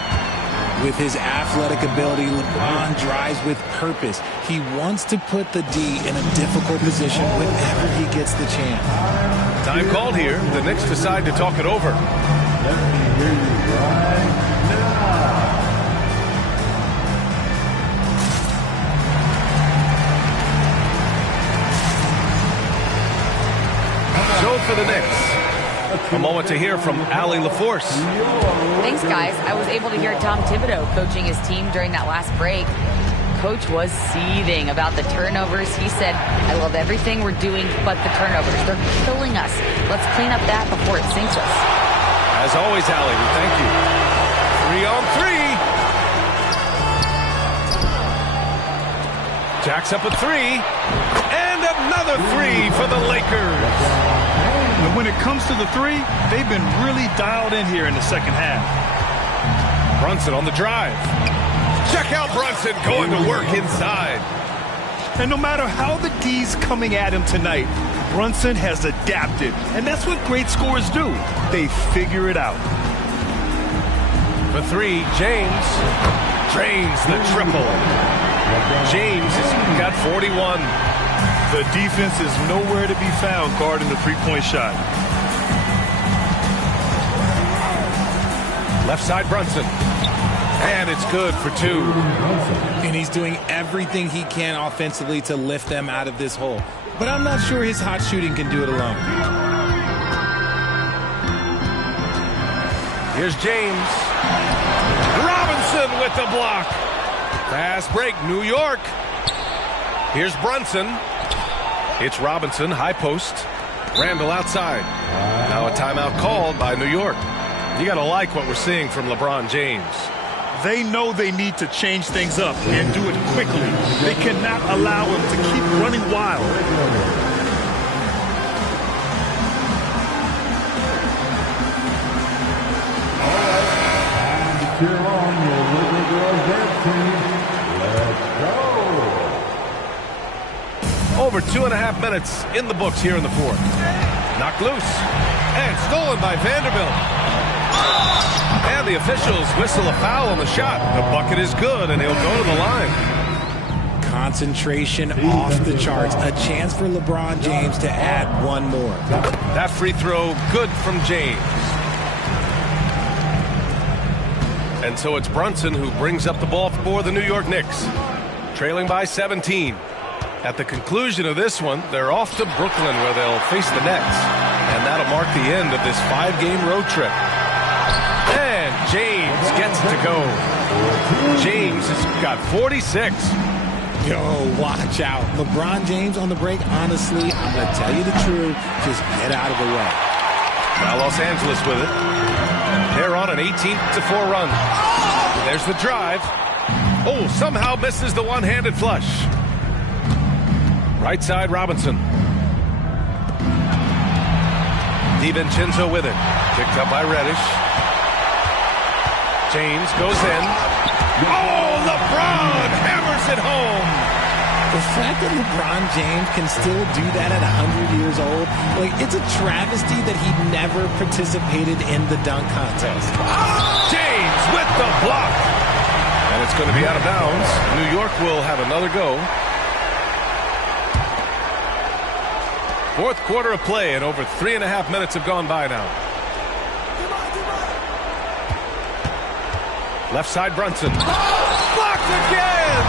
With his athletic ability, LeBron drives with purpose. He wants to put the D in a difficult position whenever he gets the chance. Time called here. The Knicks decide to talk it over. Let me hear you right now. So for the Knicks, a moment to hear from Allie LaForce. Thanks, guys. I was able to hear Tom Thibodeau coaching his team during that last break. Coach was seething about the turnovers. He said, I love everything we're doing but the turnovers. They're killing us. Let's clean up that before it sinks us. As always, Allie, we thank you. 3 on 3. Jacks up a 3. And another 3 for the Lakers. And when it comes to the three, they've been really dialed in here in the second half. Brunson on the drive. Check out Brunson going to work inside. And no matter how the D's coming at him tonight, Brunson has adapted. And that's what great scorers do. They figure it out. For 3, James drains the triple. James has got 41. The defense is nowhere to be found guarding the three-point shot. Left side Brunson. And it's good for 2. And he's doing everything he can offensively to lift them out of this hole. But I'm not sure his hot shooting can do it alone. Here's James. Robinson with the block. Fast break, New York. Here's Brunson. It's Robinson, high post. Randall outside. Now a timeout called by New York. You got to like what we're seeing from LeBron James. They know they need to change things up and do it quickly. They cannot allow him to keep running wild. Cheer on your little girls dancing. Let's go. Over 2.5 minutes in the books here in the fourth. Knocked loose. And stolen by Vanderbilt. And the officials whistle a foul on the shot. The bucket is good, and he'll go to the line. Concentration off the charts. A chance for LeBron James to add one more. That free throw, good from James. And so it's Brunson who brings up the ball for the New York Knicks. Trailing by 17. At the conclusion of this one, they're off to Brooklyn where they'll face the Nets. And that'll mark the end of this 5-game road trip. And James gets it to go. James has got 46. Yo, watch out. LeBron James on the break, honestly, I'm going to tell you the truth, just get out of the way. Now Los Angeles with it. They're on an 18-4 run. There's the drive. Oh, somehow misses the one-handed flush. Right side, Robinson. DiVincenzo with it. Picked up by Reddish. James goes in. Oh, LeBron hammers it home. The fact that LeBron James can still do that at 100 years old, like, it's a travesty that he never participated in the dunk contest. James with the block. And it's going to be out of bounds. New York will have another go. Fourth quarter of play, and over 3.5 minutes have gone by now. Left side, Brunson. Blocked again!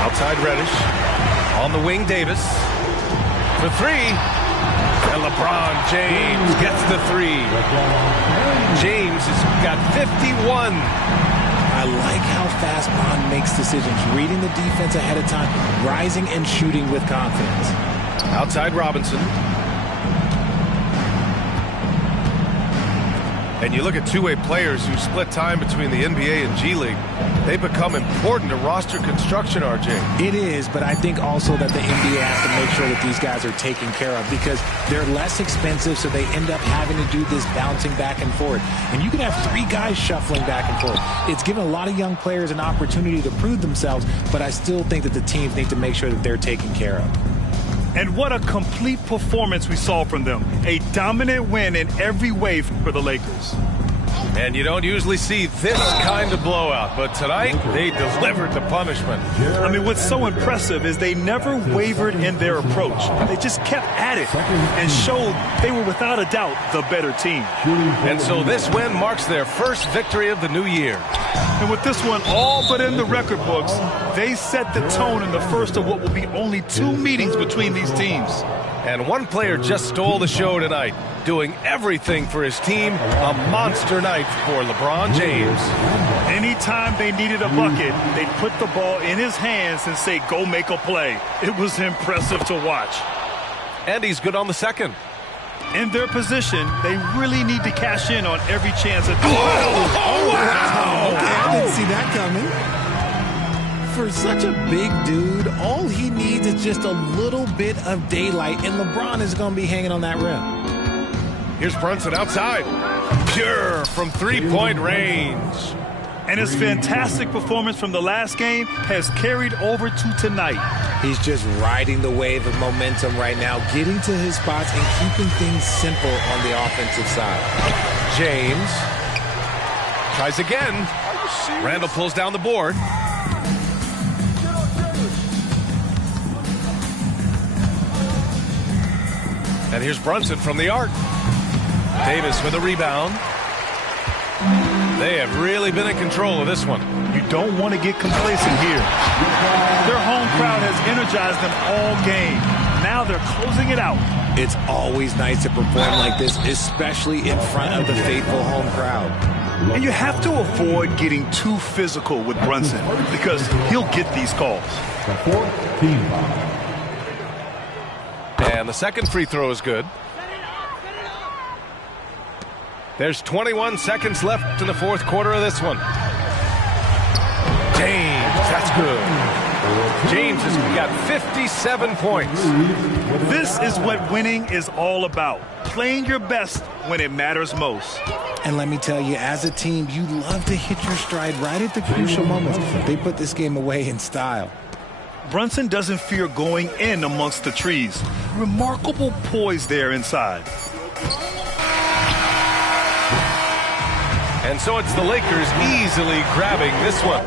Outside, Reddish. On the wing, Davis. For 3. And LeBron James gets the 3. James has got 51. I like how fast Bron makes decisions, reading the defense ahead of time, rising and shooting with confidence. Outside Robinson. And you look at two-way players who split time between the NBA and G League. They become important to roster construction, RJ. It is, but I think also that the NBA has to make sure that these guys are taken care of because they're less expensive, so they end up having to do this bouncing back and forth. And you can have three guys shuffling back and forth. It's given a lot of young players an opportunity to prove themselves, but I still think that the teams need to make sure that they're taken care of. And what a complete performance we saw from them. A dominant win in every way for the Lakers. And you don't usually see this kind of blowout, but tonight they delivered the punishment. I mean, what's so impressive is they never wavered in their approach. They just kept at it and showed they were without a doubt the better team. And so this win marks their first victory of the new year. And with this one all but in the record books, they set the tone in the first of what will be only 2 meetings between these teams. And one player just stole the show tonight, doing everything for his team. A monster night for LeBron James. Anytime they needed a bucket, they'd put the ball in his hands and say, go make a play. It was impressive to watch. And he's good on the second. In their position, they really need to cash in on every chance. Oh, wow. Okay, I didn't see that coming. For such a big dude, all he needs is just a little bit of daylight, and LeBron is going to be hanging on that rim. Here's Brunson outside. Pure from three-point range. And his fantastic performance from the last game has carried over to tonight. He's just riding the wave of momentum right now, getting to his spots and keeping things simple on the offensive side. James tries again. Randall pulls down the board. And here's Brunson from the arc. Davis with a rebound. They have really been in control of this one. You don't want to get complacent here. Their home crowd has energized them all game. Now they're closing it out. It's always nice to perform like this, especially in front of the faithful home crowd. And you have to avoid getting too physical with Brunson because he'll get these calls. And the second free throw is good. There's 21 seconds left in the fourth quarter of this one. James, that's good. James has got 57 points. This is what winning is all about. Playing your best when it matters most. And let me tell you, as a team, you love to hit your stride right at the crucial moments. They put this game away in style. Brunson doesn't fear going in amongst the trees. Remarkable poise there inside. And so it's the Lakers easily grabbing this one.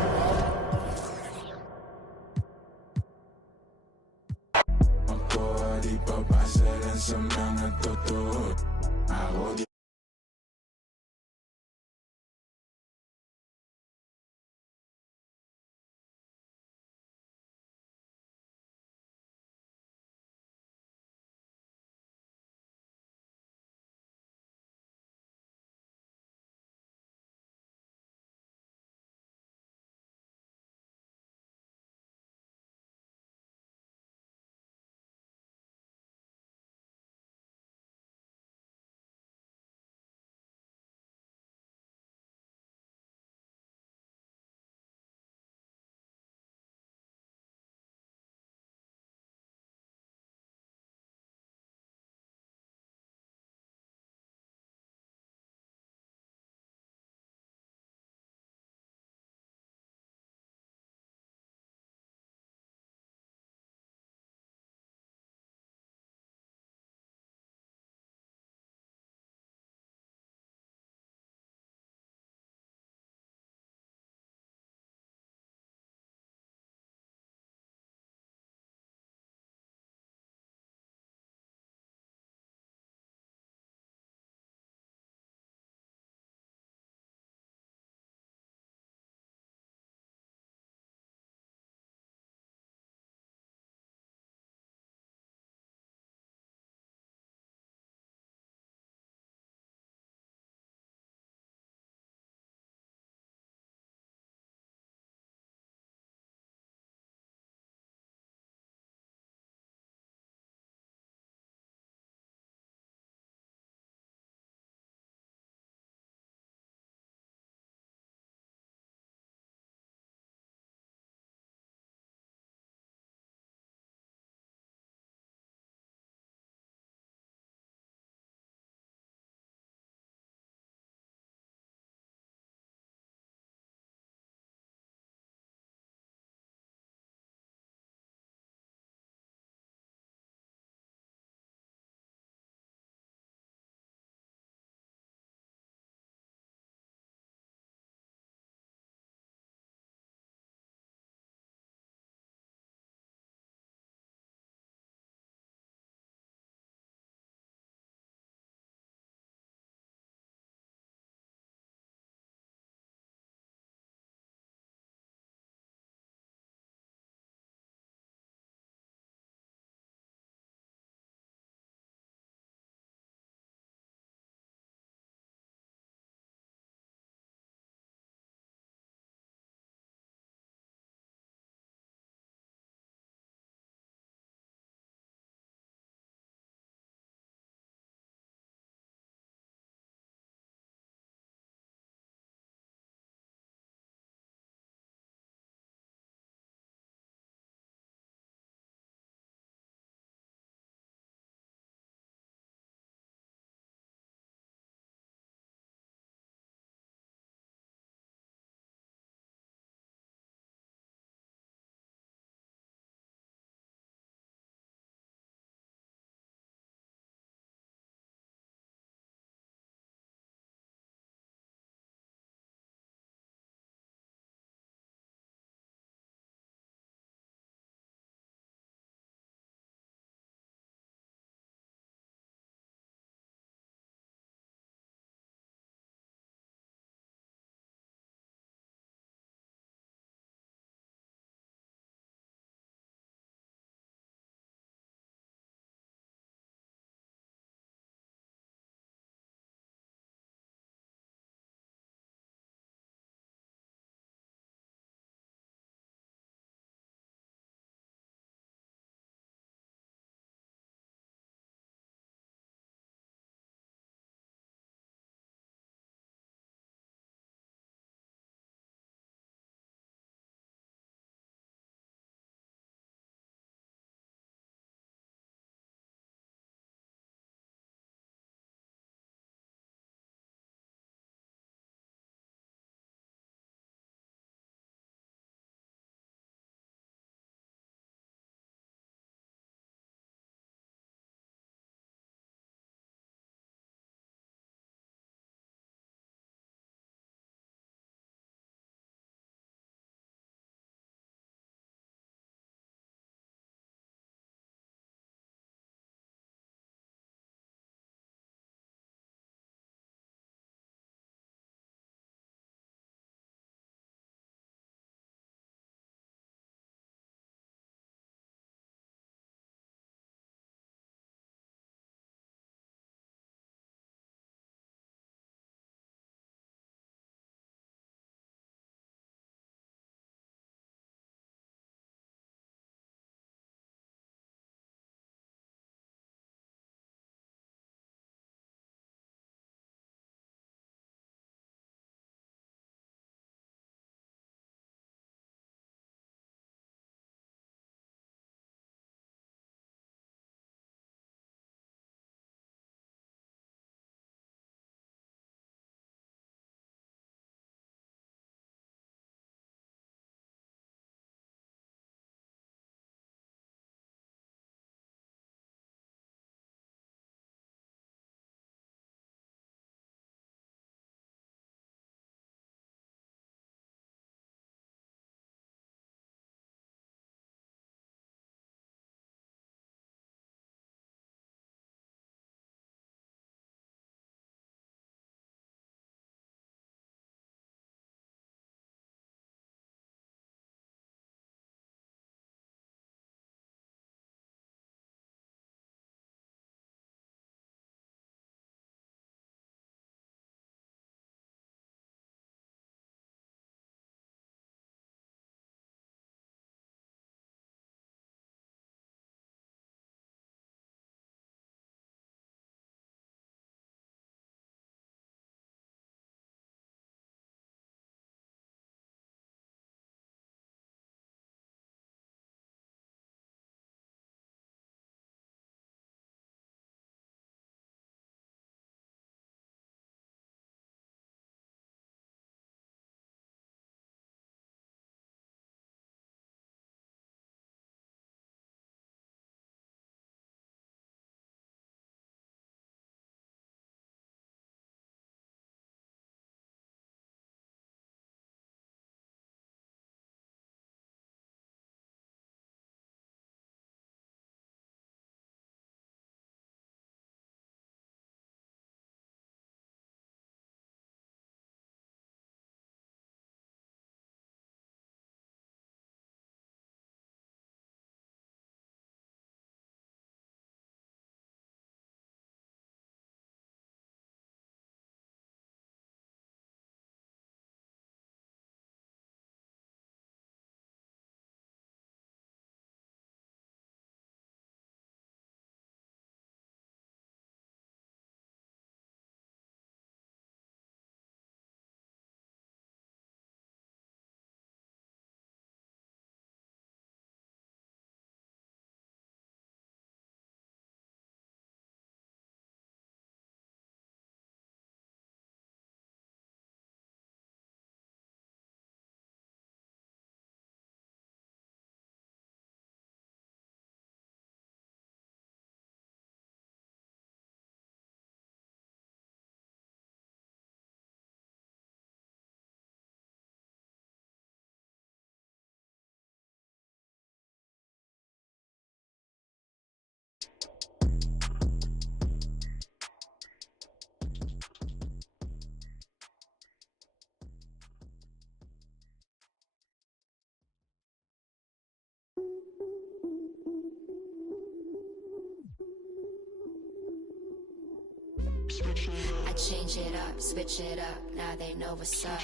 I change it up, switch it up, now they know what's up.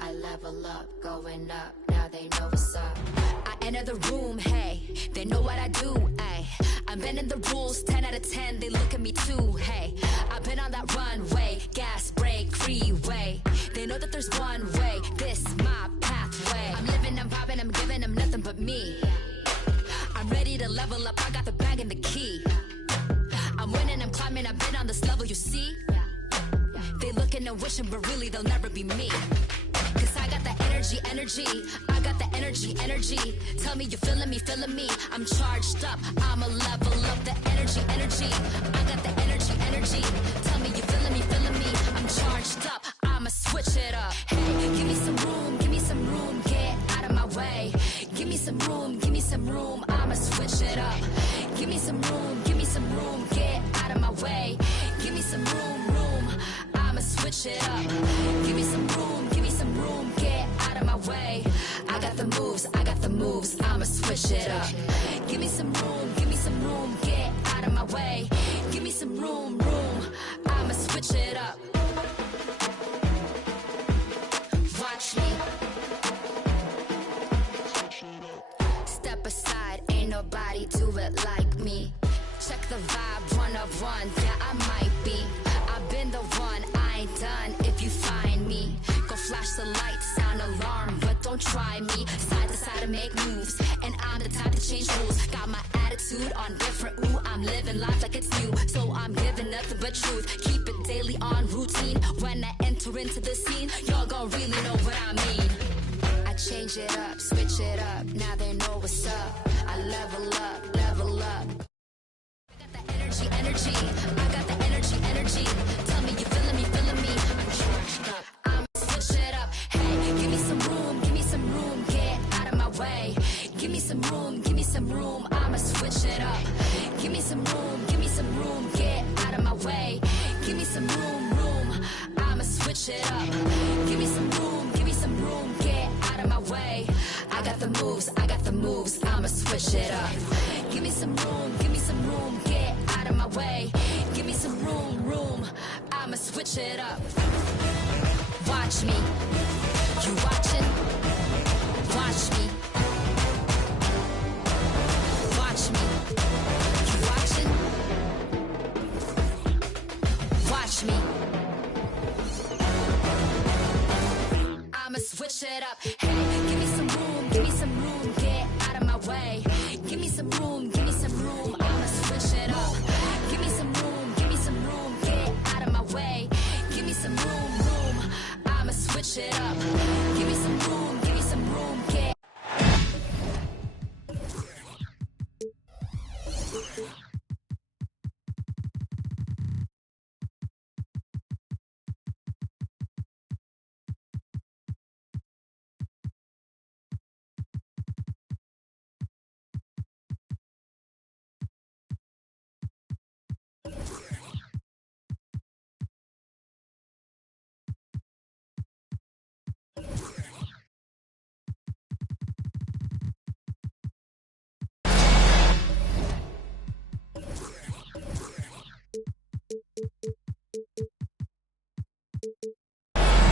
I level up, going up, now they know what's up. I enter the room, hey, they know what I do, hey. I'm bending the rules, 10 out of 10, they look at me too, hey. I've been on that runway, gas, brake, freeway. They know that there's one way, this my pathway. I'm living, I'm popping, I'm giving them nothing but me. I'm ready to level up, I got the bag and the key. I'm winning, I'm climbing, I've been on this level, you see? They looking and wishing, but really they'll never be me. Cause I got the energy, I got the energy. Tell me you're feeling me. I'm charged up, I'ma level up the energy. I got the energy. Tell me you're feeling me. I'm charged up, I'ma switch it up. Hey, give me some room, get out of my way. Give me some room, I'ma switch it up. Give me some room, get out of my way. Give me some room, I'ma switch it up. Give me some room, get out of my way. I got the moves, I'ma switch it up. Give me some room, get out of my way. Give me some room, I'ma switch it up. Watch me. Step aside, ain't nobody do it like me. Check the vibe, 1 of 1, yeah, I might be. I've been the one, I ain't done if you find me. Go flash the lights, sound alarm, but don't try me. Side to side to make moves, and I'm the type to change rules. Got my attitude on different, ooh, I'm living life like it's new. So I'm giving nothing but truth, keep it daily on routine. When I enter into the scene, y'all gon' really know what I mean. I change it up, switch it up, now they know what's up. I level up. Energy, I got the energy. Tell me you're feeling me. I'm charged up, I'ma switch it up. Hey, give me some room, get out of my way. Give me some room, I'ma switch it up. Give me some room, get out of my way. Give me some room, I'ma switch it up. Give me some room, get out of my way. I got the moves, I'ma switch it up. Give me some room, get out of my way. Give me some room, I'ma switch it up. Watch me, you watching? Watch me. Watch me, you watching? Watch me. I'ma switch it up. Hey, give me some room, get out of my way. Give me some room, I'ma switch it up. Give me some room, get out of my way. Give me some room, I'ma switch it up. Give me some room, get.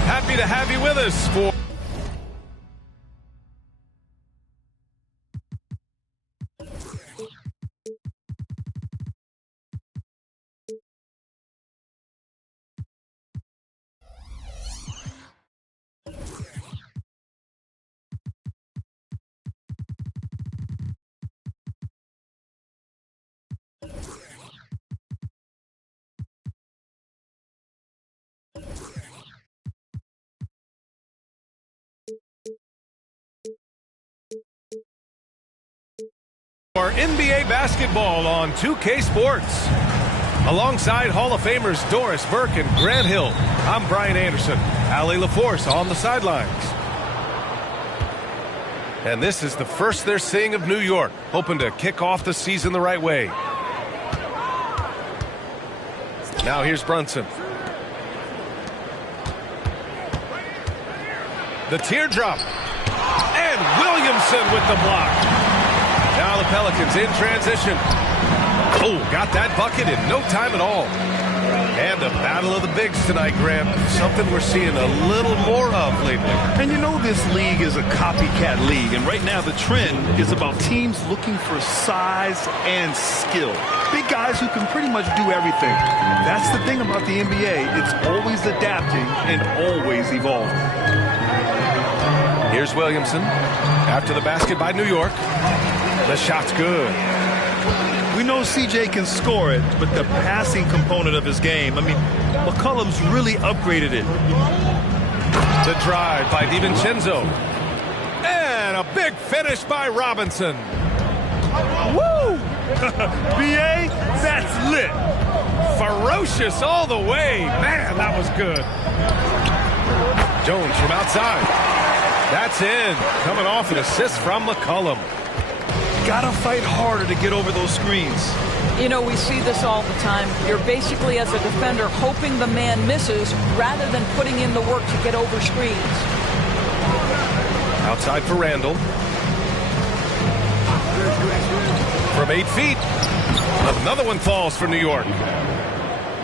Happy to have you with us for our NBA basketball on 2K Sports. Alongside Hall of Famers Doris Burke and Grant Hill, I'm Brian Anderson. Allie LaForce on the sidelines. And this is the first they're seeing of New York, hoping to kick off the season the right way. Now here's Brunson. The teardrop. And Williamson with the block. Now the Pelicans in transition. Oh, got that bucket in no time at all. And a battle of the bigs tonight, Graham. Something we're seeing a little more of lately. And you know this league is a copycat league, and right now the trend is about teams looking for size and skill. Big guys who can pretty much do everything. That's the thing about the NBA. It's always adapting and always evolving. Here's Williamson after the basket by New York. The shot's good. We know CJ can score it, but the passing component of his game, I mean, McCollum's really upgraded it. The drive by DiVincenzo. And a big finish by Robinson. Woo! BA, that's lit. Ferocious all the way. Man, that was good. Jones from outside. That's in. Coming off an assist from McCollum. Gotta fight harder to get over those screens. You know, we see this all the time. You're basically, as a defender, hoping the man misses rather than putting in the work to get over screens. Outside for Randall. From 8 feet. Another one falls for New York.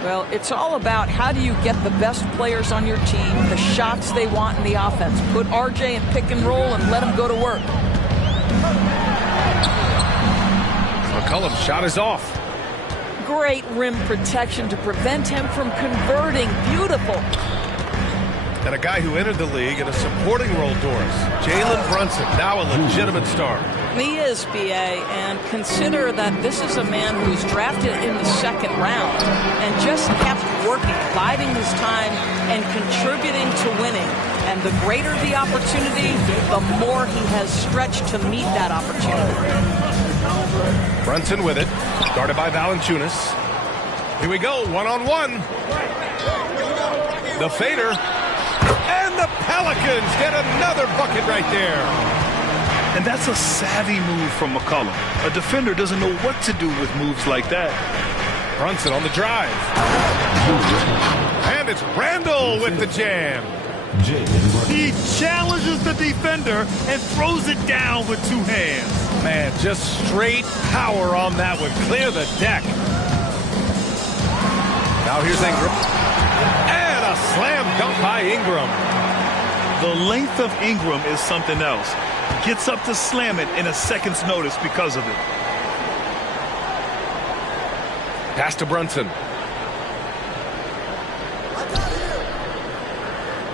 Well, it's all about how do you get the best players on your team, the shots they want in the offense. Put RJ in pick and roll and let him go to work. McCollum's shot is off. Great rim protection to prevent him from converting. Beautiful. And a guy who entered the league in a supporting role, Doris. Jalen Brunson, now a legitimate star. He is, BA, and consider that this is a man who's drafted in the second round and just kept working, biding his time and contributing to winning. And the greater the opportunity, the more he has stretched to meet that opportunity. Brunson with it, guarded by Valanciunas. Here we go, one-on-one. The fader, and the Pelicans get another bucket right there. And that's a savvy move from McCollum. A defender doesn't know what to do with moves like that. Brunson on the drive. And it's Randall with the jam. He challenges the defender and throws it down with two hands. Man, just straight power on that one. Clear the deck. Now here's Ingram. And a slam dunk by Ingram. The length of Ingram is something else. Gets up to slam it in a second's notice because of it. Pass to Brunson.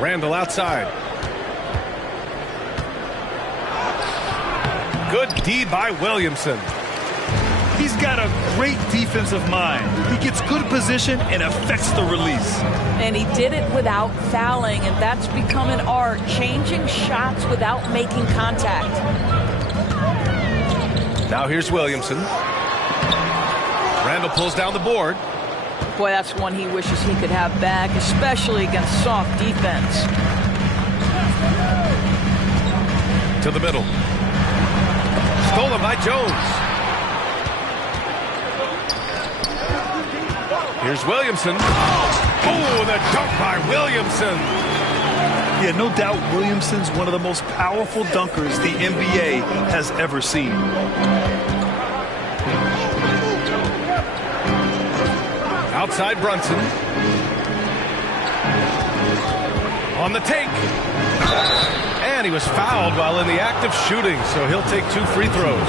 Randall outside. Good D by Williamson. He's got a great defensive mind. He gets good position and affects the release. And he did it without fouling, and that's become an art, changing shots without making contact. Now here's Williamson. Randall pulls down the board. Boy, that's one he wishes he could have back, especially against soft defense. To the middle. Stolen by Jones. Here's Williamson. Oh, the dunk by Williamson. Yeah, no doubt Williamson's one of the most powerful dunkers the NBA has ever seen. Outside Brunson. On the take. And he was fouled while in the act of shooting, so he'll take 2 free throws.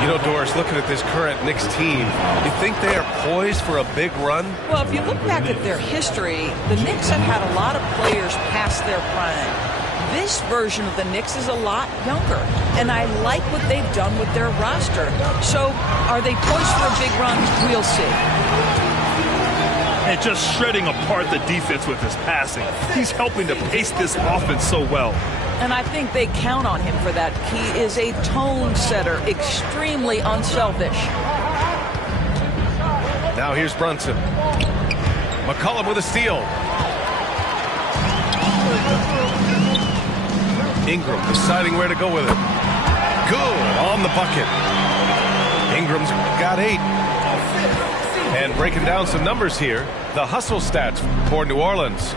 You know, Doris, looking at this current Knicks team, you think they are poised for a big run? Well, if you look back at their history, the Knicks have had a lot of players past their prime. This version of the Knicks is a lot younger, and I like what they've done with their roster. So, are they poised for a big run? We'll see. And just shredding apart the defense with his passing. He's helping to pace this offense so well. And I think they count on him for that. He is a tone setter, extremely unselfish. Now here's Brunson. McCollum with a steal. Ingram deciding where to go with it. Good on the bucket. Ingram's got 8. And breaking down some numbers here, the hustle stats for New Orleans.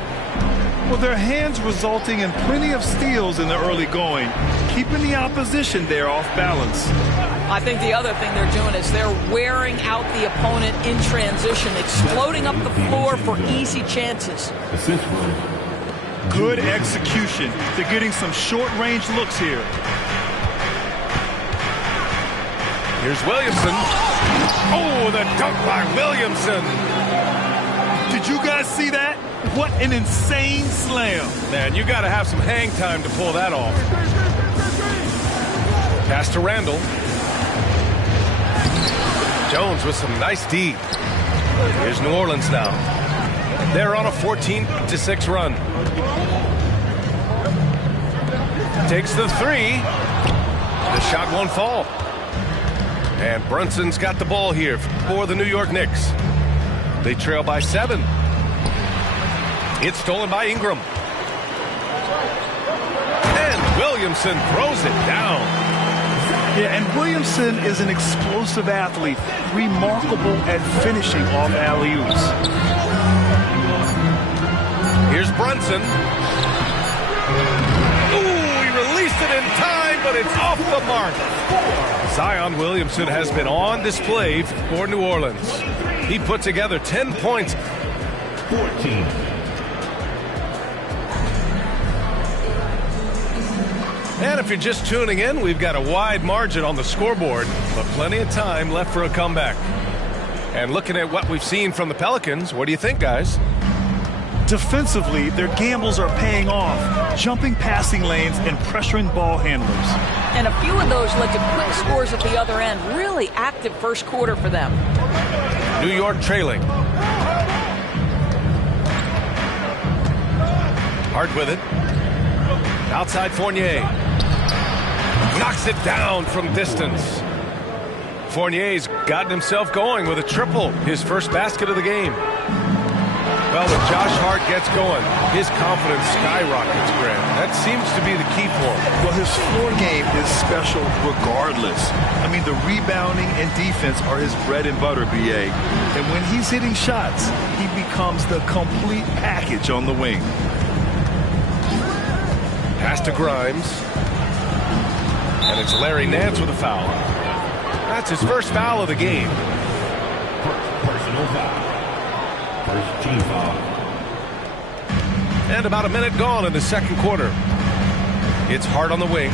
Well, their hands resulting in plenty of steals in the early going, keeping the opposition there off balance. I think the other thing they're doing is they're wearing out the opponent in transition, exploding up the floor for easy chances. Good execution. They're getting some short-range looks here. Here's Williamson. Oh, the dunk by Williamson. Did you guys see that? What an insane slam. Man, you got to have some hang time to pull that off. Pass to Randall. Jones with some nice D. Here's New Orleans now. They're on a 14-6 run. Takes the three. The shot won't fall. And Brunson's got the ball here for the New York Knicks. They trail by 7. It's stolen by Ingram. And Williamson throws it down. Yeah, and Williamson is an explosive athlete, remarkable at finishing off alley-oops. Here's Brunson. Ooh, he released it in time, but it's off the mark. Zion Williamson has been on display for New Orleans. He put together 10 points. 14. And if you're just tuning in, we've got a wide margin on the scoreboard, but plenty of time left for a comeback. And looking at what we've seen from the Pelicans, what do you think, guys? Defensively, their gambles are paying off, jumping passing lanes and pressuring ball handlers. And a few of those led to quick scores at the other end. Really active first quarter for them. New York trailing. Hart with it. Outside Fournier. Knocks it down from distance. Fournier's gotten himself going with a triple, his first basket of the game. Well, when Josh Hart gets going, his confidence skyrockets, Grant. That seems to be the key for him. Well, his floor game is special regardless. I mean, the rebounding and defense are his bread and butter, BA. And when he's hitting shots, he becomes the complete package on the wing. Pass to Grimes. And it's Larry Nance with a foul. That's his first foul of the game. Personal foul. First team foul. And about a minute gone in the second quarter. It's Hart on the wing.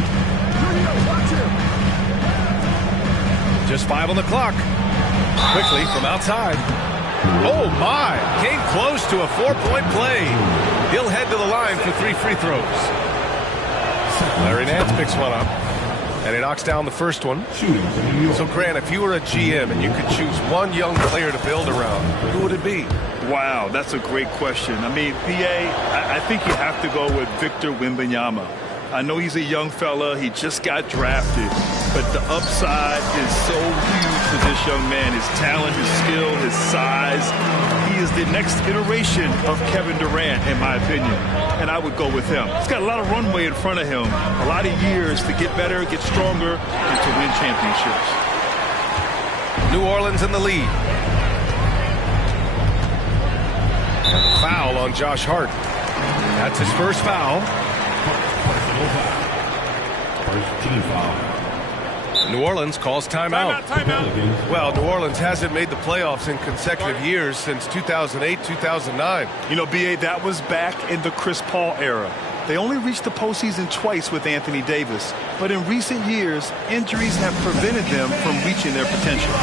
Just 5 on the clock. Quickly from outside. Oh my! Came close to a 4-point play. He'll head to the line for 3 free throws. Larry Nance picks one up. And he knocks down the first one. So, Grant, if you were a GM and you could choose one young player to build around, who would it be? Wow, that's a great question. I mean, BA, I think you have to go with Victor Wembanyama. I know he's a young fella. He just got drafted. But the upside is so huge for this young man. His talent, his skill, his size. He is the next iteration of Kevin Durant, in my opinion. And I would go with him. He's got a lot of runway in front of him. A lot of years to get better, get stronger, and to win championships. New Orleans in the lead. And the foul on Josh Hart. That's his first foul. First team foul. New Orleans calls timeout. Well, New Orleans hasn't made the playoffs in consecutive years since 2008, 2009. You know, BA, that was back in the Chris Paul era. They only reached the postseason twice with Anthony Davis. But in recent years, injuries have prevented them from reaching their potential.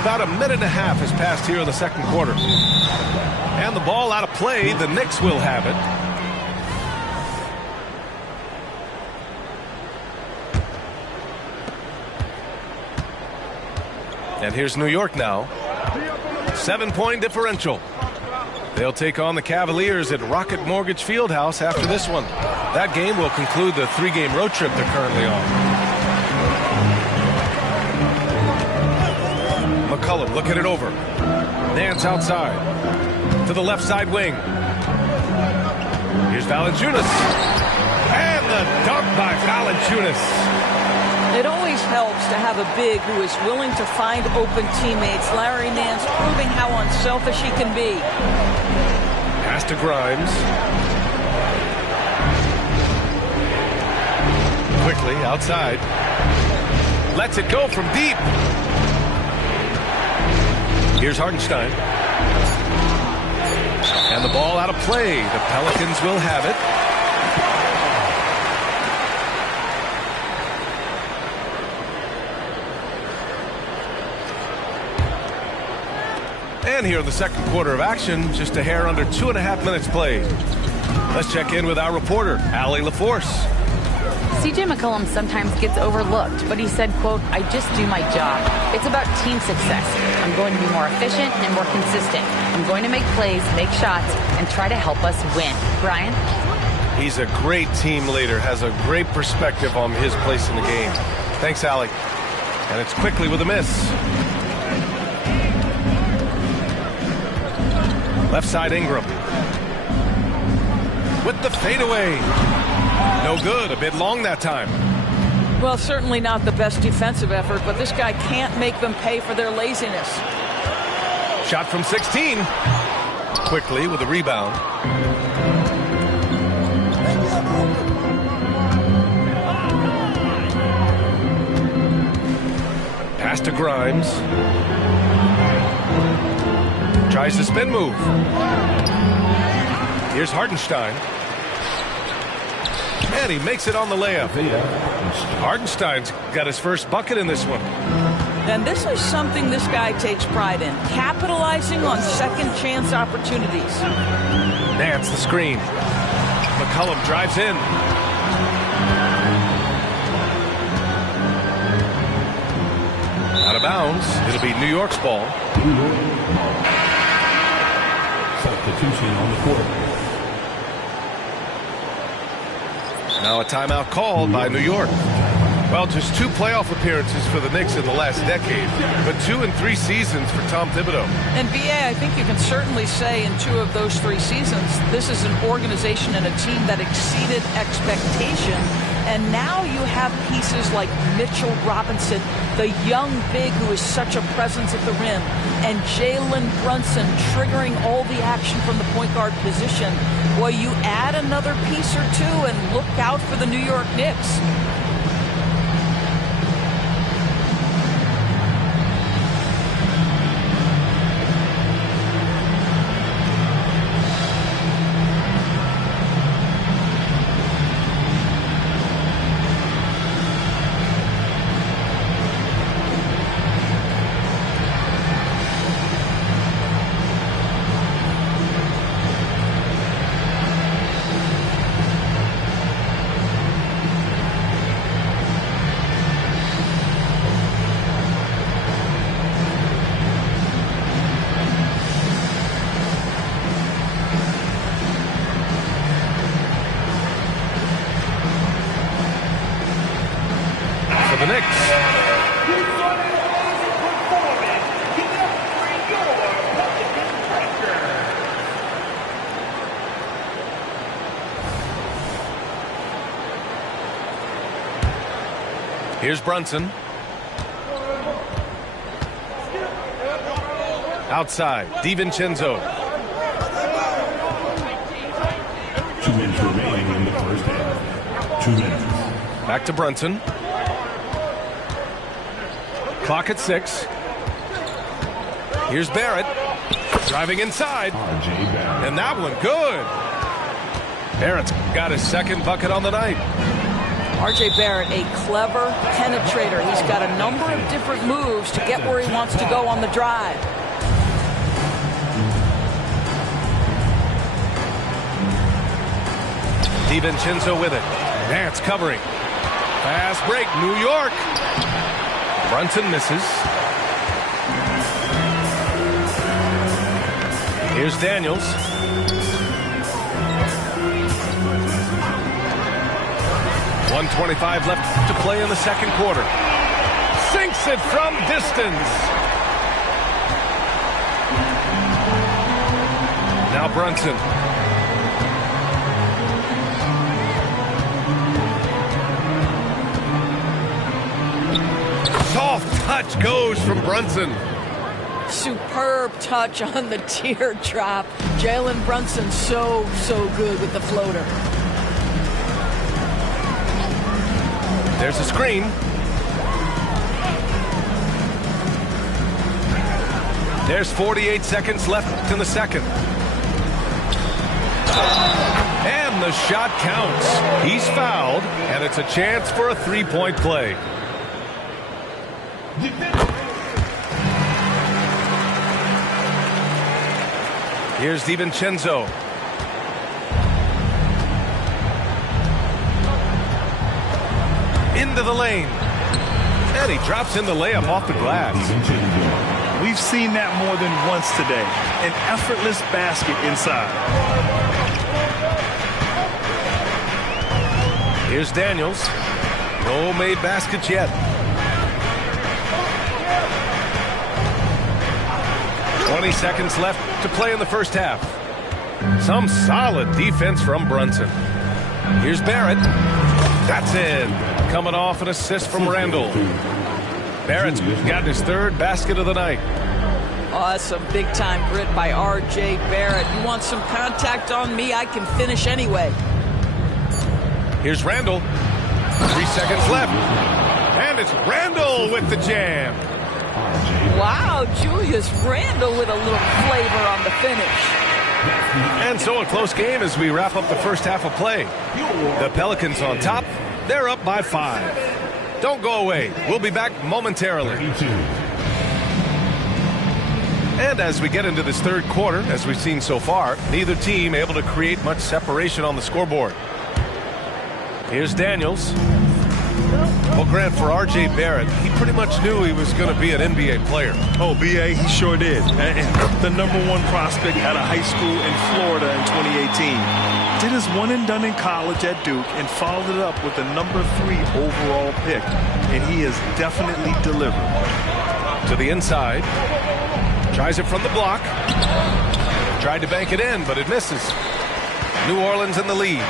About a minute and a half has passed here in the second quarter. And the ball out of play. The Knicks will have it. And here's New York now. 7-point differential. They'll take on the Cavaliers at Rocket Mortgage Fieldhouse after this one. That game will conclude the 3-game road trip they're currently on. McCullum looking it over. Nance outside. To the left side wing. Here's Valanciunas. And the dunk by Valanciunas. It always helps to have a big who is willing to find open teammates. Larry Nance proving how unselfish he can be. Pass to Grimes. Quickly outside. Lets it go from deep. Here's Hartenstein. And the ball out of play. The Pelicans will have it. And here in the second quarter of action, just a hair under 2.5 minutes played. Let's check in with our reporter, Allie LaForce. C.J. McCollum sometimes gets overlooked, but he said, quote, "I just do my job. It's about team success. I'm going to be more efficient and more consistent. I'm going to make plays, make shots, and try to help us win." Brian? He's a great team leader, has a great perspective on his place in the game. Thanks, Allie. And it's quickly with a miss. Left side Ingram. With the fadeaway. No good. A bit long that time. Well, certainly not the best defensive effort, but this guy can't make them pay for their laziness. Shot from 16. Quickly with a rebound. Pass to Grimes. Tries the spin move. Here's Hartenstein. And he makes it on the layup. Hartenstein's got his first bucket in this one. And this is something this guy takes pride in, capitalizing on second chance opportunities. Nance the screen. McCullum drives in. Out of bounds. It'll be New York's ball. Substitution on the court. Now a timeout called by New York. Well, just 2 playoff appearances for the Knicks in the last decade, but 2 in 3 seasons for Tom Thibodeau. And B.A., I think you can certainly say in 2 of those 3 seasons, this is an organization and a team that exceeded expectation. And now you have pieces like Mitchell Robinson, the young big who is such a presence at the rim, and Jalen Brunson triggering all the action from the point guard position. Well, you add another piece or 2 and look out for the New York Knicks. The Knicks. Here's Brunson. Outside, DiVincenzo. 2 minutes remaining in the first half. 2 minutes. Back to Brunson. Clock at 6. Here's Barrett. Driving inside. And that one good. Barrett's got his second bucket on the night. R.J. Barrett, a clever penetrator. He's got a number of different moves to get where he wants to go on the drive. DiVincenzo with it. Nance covering. Fast break, New York. Brunson misses. Here's Daniels. .125 left to play in the second quarter. Sinks it from distance. Now Brunson. Soft touch goes from Brunson. Superb touch on the teardrop. Jalen Brunson so good with the floater. There's a screen. There's 48 seconds left in the second. And the shot counts. He's fouled, and it's a chance for a three-point play. Here's DiVincenzo. Into the lane. And he drops in the layup off the glass. We've seen that more than once today. An effortless basket inside. Here's Daniels. No made baskets yet. 20 seconds left to play in the first half. Some solid defense from Brunson. Here's Barrett. That's in. Coming off an assist from Randall. Barrett's got his third basket of the night. Oh, that's some big-time grit by R.J. Barrett. You want some contact on me, I can finish anyway. Here's Randall. 3 seconds left. And it's Randall with the jam. Wow, Julius Randall with a little flavor on the finish. And so a close game as we wrap up the first half of play. The Pelicans on top. They're up by 5. Don't go away. We'll be back momentarily. And as we get into this third quarter, as we've seen so far, neither team able to create much separation on the scoreboard. Here's Daniels. Well, Grant, for R.J. Barrett, he pretty much knew he was going to be an NBA player. Oh, B.A., he sure did. And the #1 prospect out of high school in Florida in 2018. Did his one and done in college at Duke and followed it up with the #3 overall pick. And he has definitely delivered. To the inside. Tries it from the block. Tried to bank it in, but it misses. New Orleans in the lead.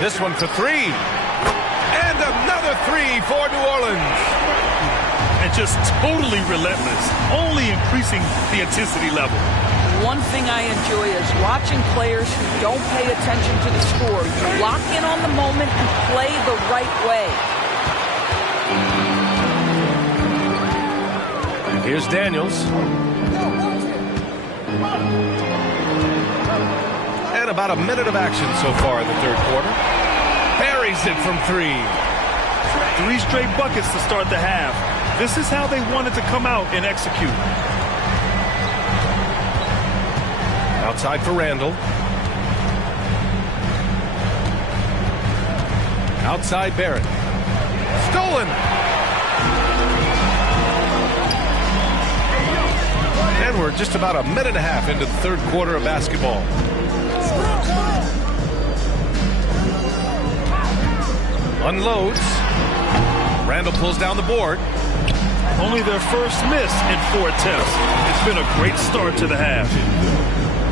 This one for 3. And another 3 for New Orleans. And just totally relentless, only increasing the intensity level. One thing I enjoy is watching players who don't pay attention to the score. You lock in on the moment and play the right way. Here's Daniels. And about a minute of action so far in the third quarter. Buries it from 3. 3 straight buckets to start the half. This is how they wanted to come out and execute. Outside for Randall. Outside Barrett. Stolen. And we're just about a minute and a half into the third quarter of basketball. Unloads. Randall pulls down the board. Only their first miss in 4 attempts. It's been a great start to the half.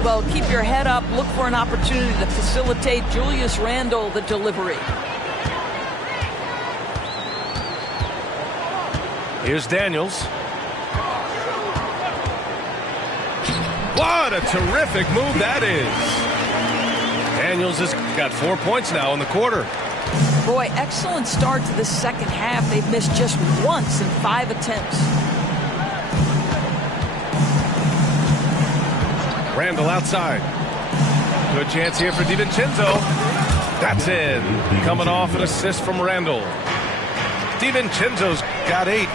Well, keep your head up. Look for an opportunity to facilitate Julius Randall the delivery. Here's Daniels. What a terrific move that is. Daniels has got 4 points now in the quarter. Boy, excellent start to the second half. They've missed just once in 5 attempts. Randall outside. Good chance here for DiVincenzo. That's in. Coming off an assist from Randall. DiVincenzo's got 8.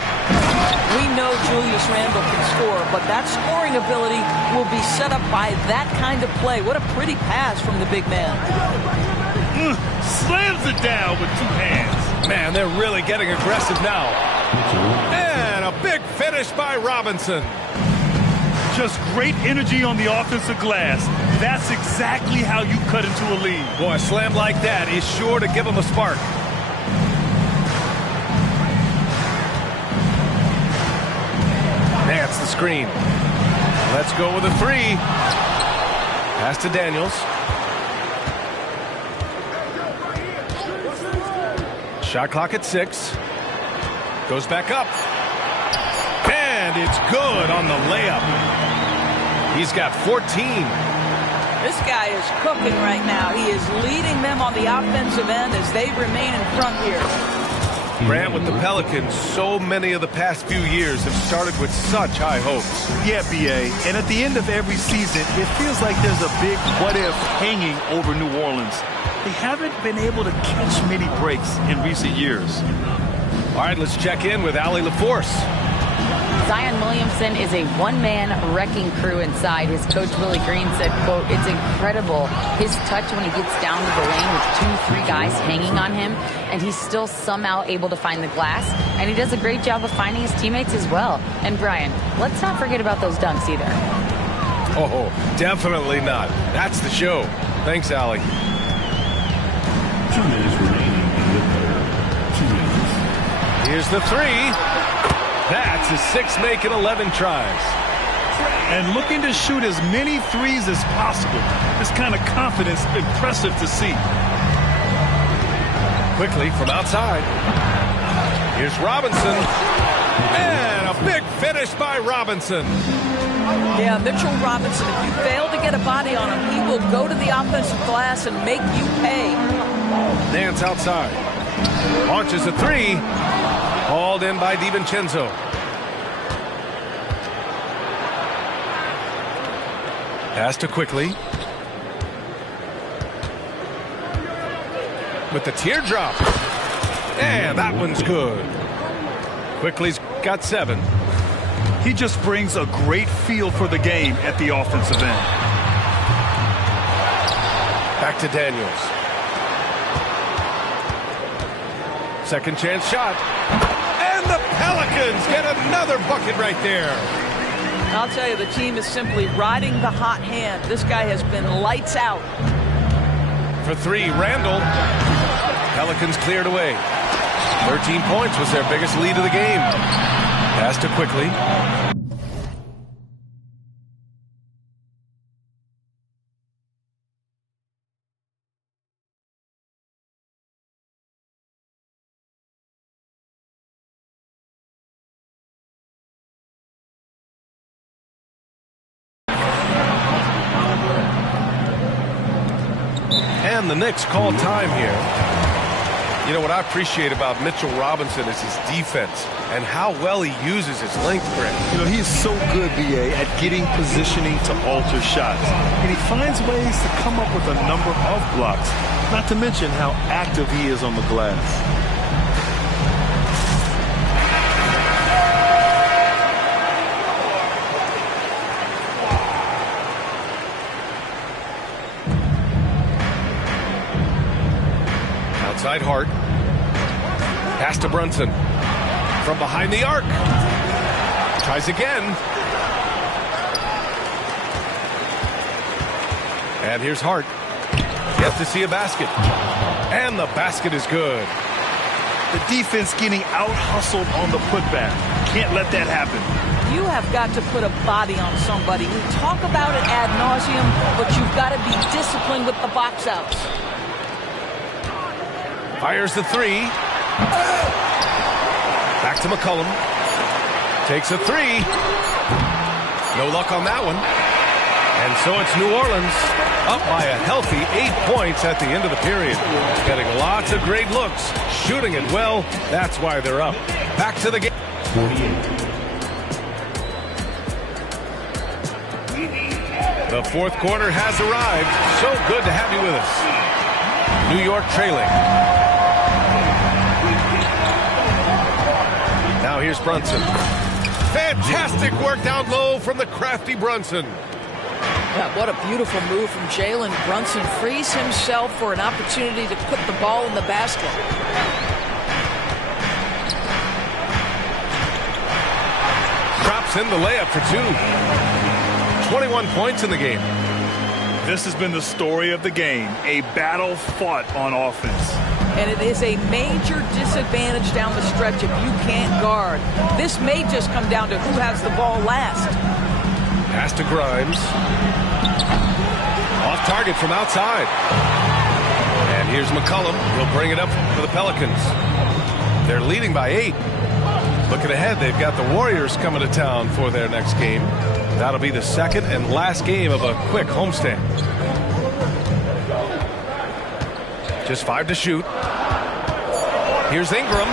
We know Julius Randall can score, but that scoring ability will be set up by that kind of play. What a pretty pass from the big man. Slams it down with 2 hands. Man, they're really getting aggressive now. And a big finish by Robinson. Just great energy on the offensive glass. That's exactly how you cut into a lead. Boy, a slam like that is sure to give him a spark. That's the screen. Let's go with a three. Pass to Daniels. Shot clock at 6. Goes back up. And it's good on the layup. He's got 14. This guy is cooking right now. He is leading them on the offensive end as they remain in front here. Grant, with the Pelicans, so many of the past few years have started with such high hopes. Yeah, B.A. And at the end of every season, it feels like there's a big what-if hanging over New Orleans. They haven't been able to catch many breaks in recent years. All right, let's check in with Allie LaForce. Zion Williamson is a one-man wrecking crew inside. His coach, Willie Green, said, quote, "It's incredible. His touch when he gets down to the lane with 2-3 guys hanging on him, and he's still somehow able to find the glass. And he does a great job of finding his teammates as well." And, Brian, let's not forget about those dunks either. Oh, definitely not. That's the show. Thanks, Allie. 2 minutes remaining in the third. 2 minutes. Here's the three. That's his 6th make in 11 tries. And looking to shoot as many threes as possible. This kind of confidence, impressive to see. Quickly from outside. Here's Robinson. And a big finish by Robinson. Yeah, Mitchell Robinson, if you fail to get a body on him, he will go to the offensive glass and make you pay. Nance outside. Launches a three. Hauled in by DiVincenzo. Pass to Quickly. With the teardrop. And that one's good. Quickly's got 7. He just brings a great feel for the game at the offensive end. Back to Daniels. Second chance shot. And the Pelicans get another bucket right there. I'll tell you, the team is simply riding the hot hand. This guy has been lights out. For 3, Randall. Pelicans cleared away. 13 points was their biggest lead of the game. Pass to Quickly. And the Knicks call time here. You know, what I appreciate about Mitchell Robinson is his defense and how well he uses his length, Grant. You know, he is so good, B.A., at getting positioning to alter shots. And he finds ways to come up with a number of blocks, not to mention how active he is on the glass. Outside Hart. Pass to Brunson. From behind the arc. Tries again. And here's Hart. Yet to see a basket. And the basket is good. The defense getting out-hustled on the putback. Can't let that happen. You have got to put a body on somebody. We talk about it ad nauseum, but you've got to be disciplined with the box outs. Fires the three. Back to McCollum. Takes a three. No luck on that one. And so it's New Orleans up by a healthy 8 points at the end of the period. Getting lots of great looks. Shooting it well. That's why they're up. Back to the game. 48. The fourth quarter has arrived. So good to have you with us. New York trailing. Now here's Brunson. Fantastic work down low from the crafty Brunson. Yeah, what a beautiful move from Jalen Brunson. Frees himself for an opportunity to put the ball in the basket. Drops in the layup for 2. 21 points in the game. This has been the story of the game, a battle fought on offense. And it is a major disadvantage down the stretch if you can't guard. This may just come down to who has the ball last. Pass to Grimes. Off target from outside. And here's McCollum. He'll bring it up for the Pelicans. They're leading by 8. Looking ahead, they've got the Warriors coming to town for their next game. That'll be the second and last game of a quick homestand. Just 5 to shoot. Here's Ingram.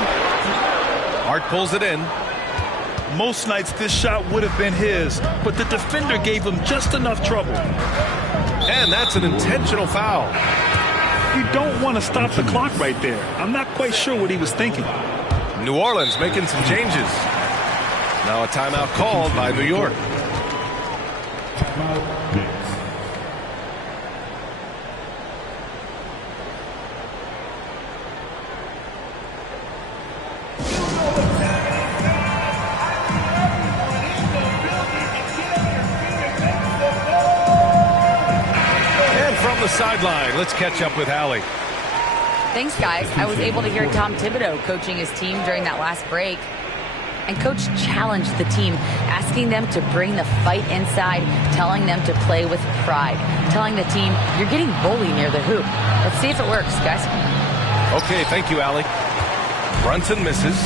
Hart pulls it in. Most nights this shot would have been his, but the defender gave him just enough trouble. And that's an intentional foul. You don't want to stop the clock right there. I'm not quite sure what he was thinking. New Orleans making some changes. Now a timeout called by New York. And from the sideline, let's catch up with Allie. Thanks, guys. I was able to hear Tom Thibodeau coaching his team during that last break. And Coach challenged the team, asking them to bring the fight inside, telling them to play with pride, telling the team, you're getting bullied near the hoop. Let's see if it works, guys. Okay, thank you, Allie. Brunson misses.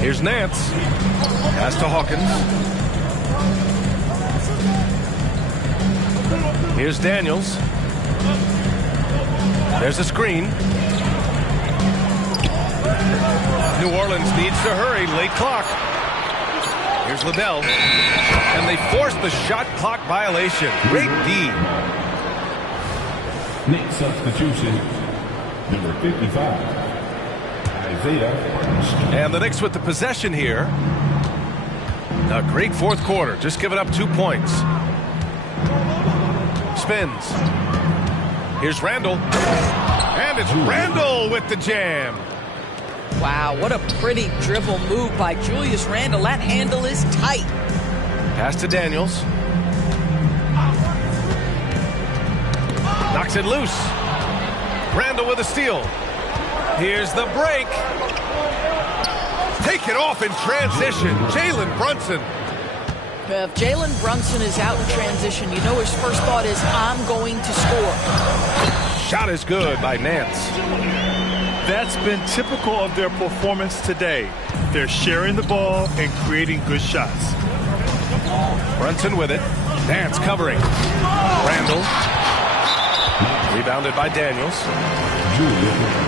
Here's Nance. Pass to Hawkins. Here's Daniels. There's a screen. New Orleans needs to hurry. Late clock. Here's Liddell. And they force the shot clock violation. Great D. Next substitution, number 55, Isaiah. And the Knicks with the possession here. A great fourth quarter. Just giving up 2 points. Spins. Here's Randall. And it's Randall with the jam. Wow, what a pretty dribble move by Julius Randle. That handle is tight. Pass to Daniels. Knocks it loose. Randall with a steal. Here's the break. Take it off in transition. Jalen Brunson. If Jalen Brunson is out in transition, you know his first thought is, I'm going to score. Shot is good by Nance. That's been typical of their performance today. They're sharing the ball and creating good shots. Brunson with it. Nance covering. Randall. Rebounded by Daniels.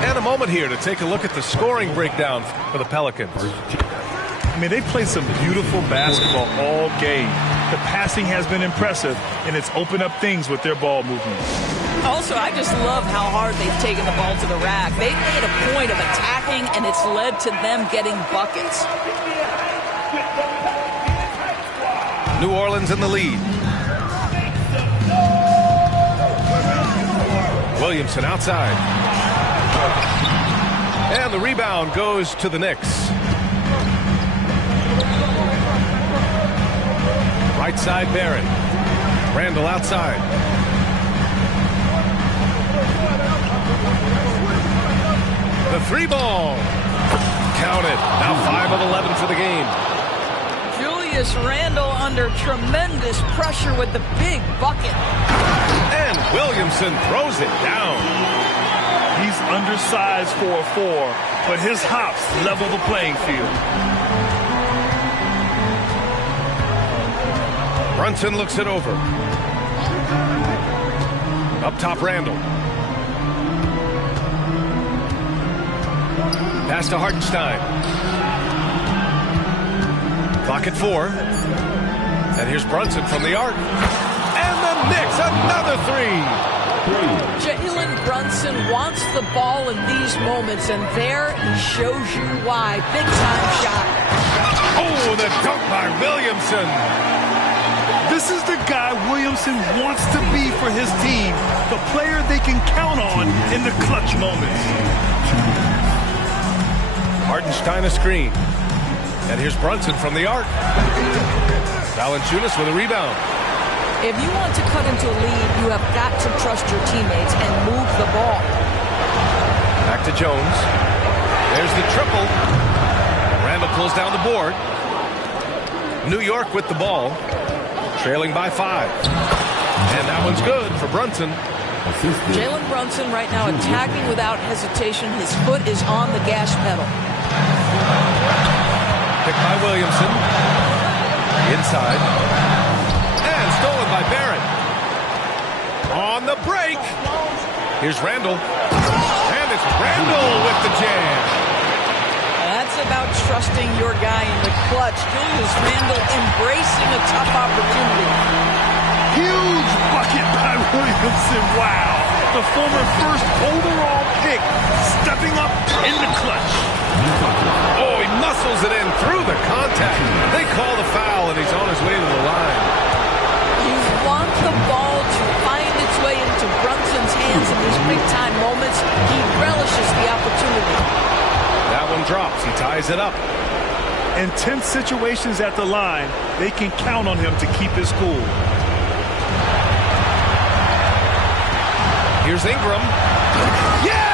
And a moment here to take a look at the scoring breakdown for the Pelicans. I mean, they play some beautiful basketball all game. The passing has been impressive, and it's opened up things with their ball movement. Also, I just love how hard they've taken the ball to the rack. They've made a point of attacking, and it's led to them getting buckets. New Orleans in the lead. Williamson outside. And the rebound goes to the Knicks. Right side, Barrett. Randall outside. The three ball. Counted. Now 5 of 11 for the game. Julius Randle under tremendous pressure with the big bucket. And Williamson throws it down. He's undersized for a 4, but his hops level the playing field. Brunson looks it over. Up top, Randall. Pass to Hartenstein. Clock at 4. And here's Brunson from the arc. And the Knicks, another 3. Jalen Brunson wants the ball in these moments, and there he shows you why. Big time shot. Oh, the dunk by Williamson. This is the guy Williamson wants to be for his team, the player they can count on in the clutch moments. Hartenstein a screen. And here's Brunson from the arc. Valanciunas with a rebound. If you want to cut into a lead, you have got to trust your teammates and move the ball. Back to Jones. There's the triple. Randall pulls down the board. New York with the ball, trailing by 5. And that one's good for Brunson. Jalen Brunson right now attacking without hesitation. His foot is on the gas pedal. Picked by Williamson. Inside. And stolen by Barrett. On the break. Here's Randall. And it's Randall with the jam. That's about trusting your guy in the clutch. Julius Randle embracing a tough opportunity. Huge bucket by Williamson. Wow. The former first overall pick stepping up in the clutch. Oh, he muscles it in through the contact. They call the foul, and he's on his way to the line. You want the ball to find its way into Brunson's hands in these big-time moments. He relishes the opportunity. That one drops. He ties it up. In tense situations at the line, they can count on him to keep his cool. Here's Ingram. Yes!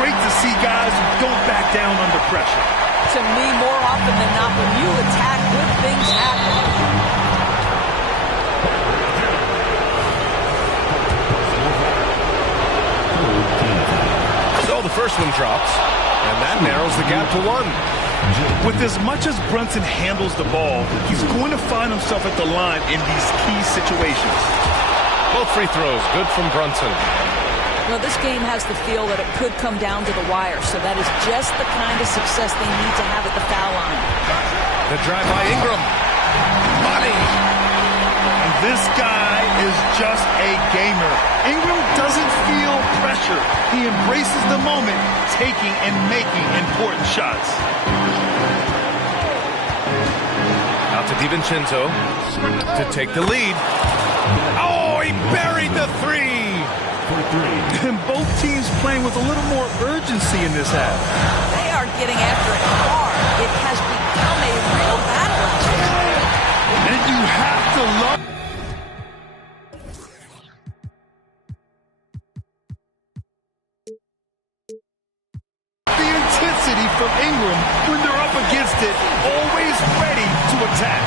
Great to see guys who don't back down under pressure. To me, more often than not, when you attack, good things happen. So the first one drops, and that narrows the gap to 1. With as much as Brunson handles the ball, he's going to find himself at the line in these key situations. Both free throws, good from Brunson. Well, this game has the feel that it could come down to the wire, so that is just the kind of success they need to have at the foul line. The drive by Ingram. Money. And this guy is just a gamer. Ingram doesn't feel pressure. He embraces the moment, taking and making important shots. Out to DiVincenzo to take the lead. Oh, he buried the 3. And both teams playing with a little more urgency in this half. They are getting after it hard. It has become a real battle out there. And you have to love the intensity from Ingram when they're up against it, always ready to attack.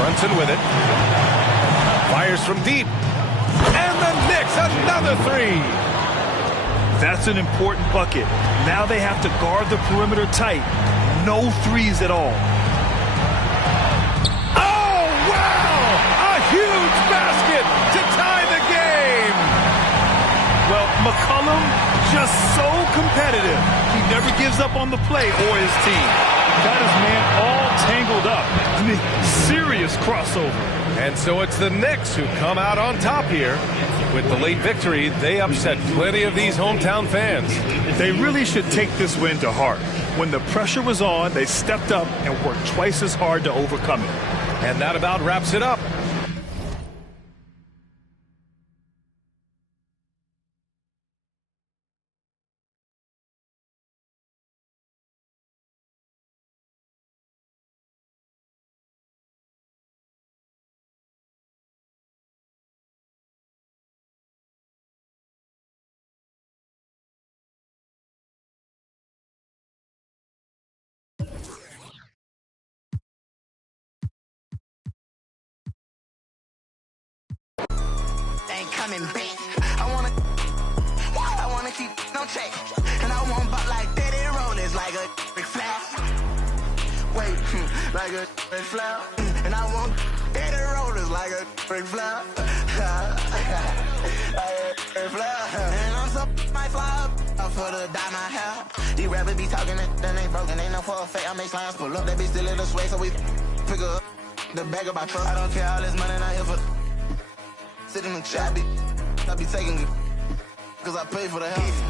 Brunson with it. Fires from deep. And the Knicks, another 3. That's an important bucket. Now they have to guard the perimeter tight. No threes at all. Oh, wow! A huge basket to tie the game! Well, McCollum just so competitive. He never gives up on the play or his team. Got his man all tangled up. I mean, serious crossover. And so it's the Knicks who come out on top here. With the late victory, they upset plenty of these hometown fans. They really should take this win to heart. When the pressure was on, they stepped up and worked twice as hard to overcome it. And that about wraps it up. Coming back. I wanna keep no check. And I want buck like that and roll is like a big flap. Wait, like a big flap. And I want that and roll is like a big flap. And I'm so might fly up for the dye my hair. These rappers be talking and then they broken. Ain't no for a fake. I make slimes pull up. That bitch still in the sway, so we pick up the bag of my truck. I don't care all this money not here for. Sit in the trap, I be taking it, cause I pay for the house.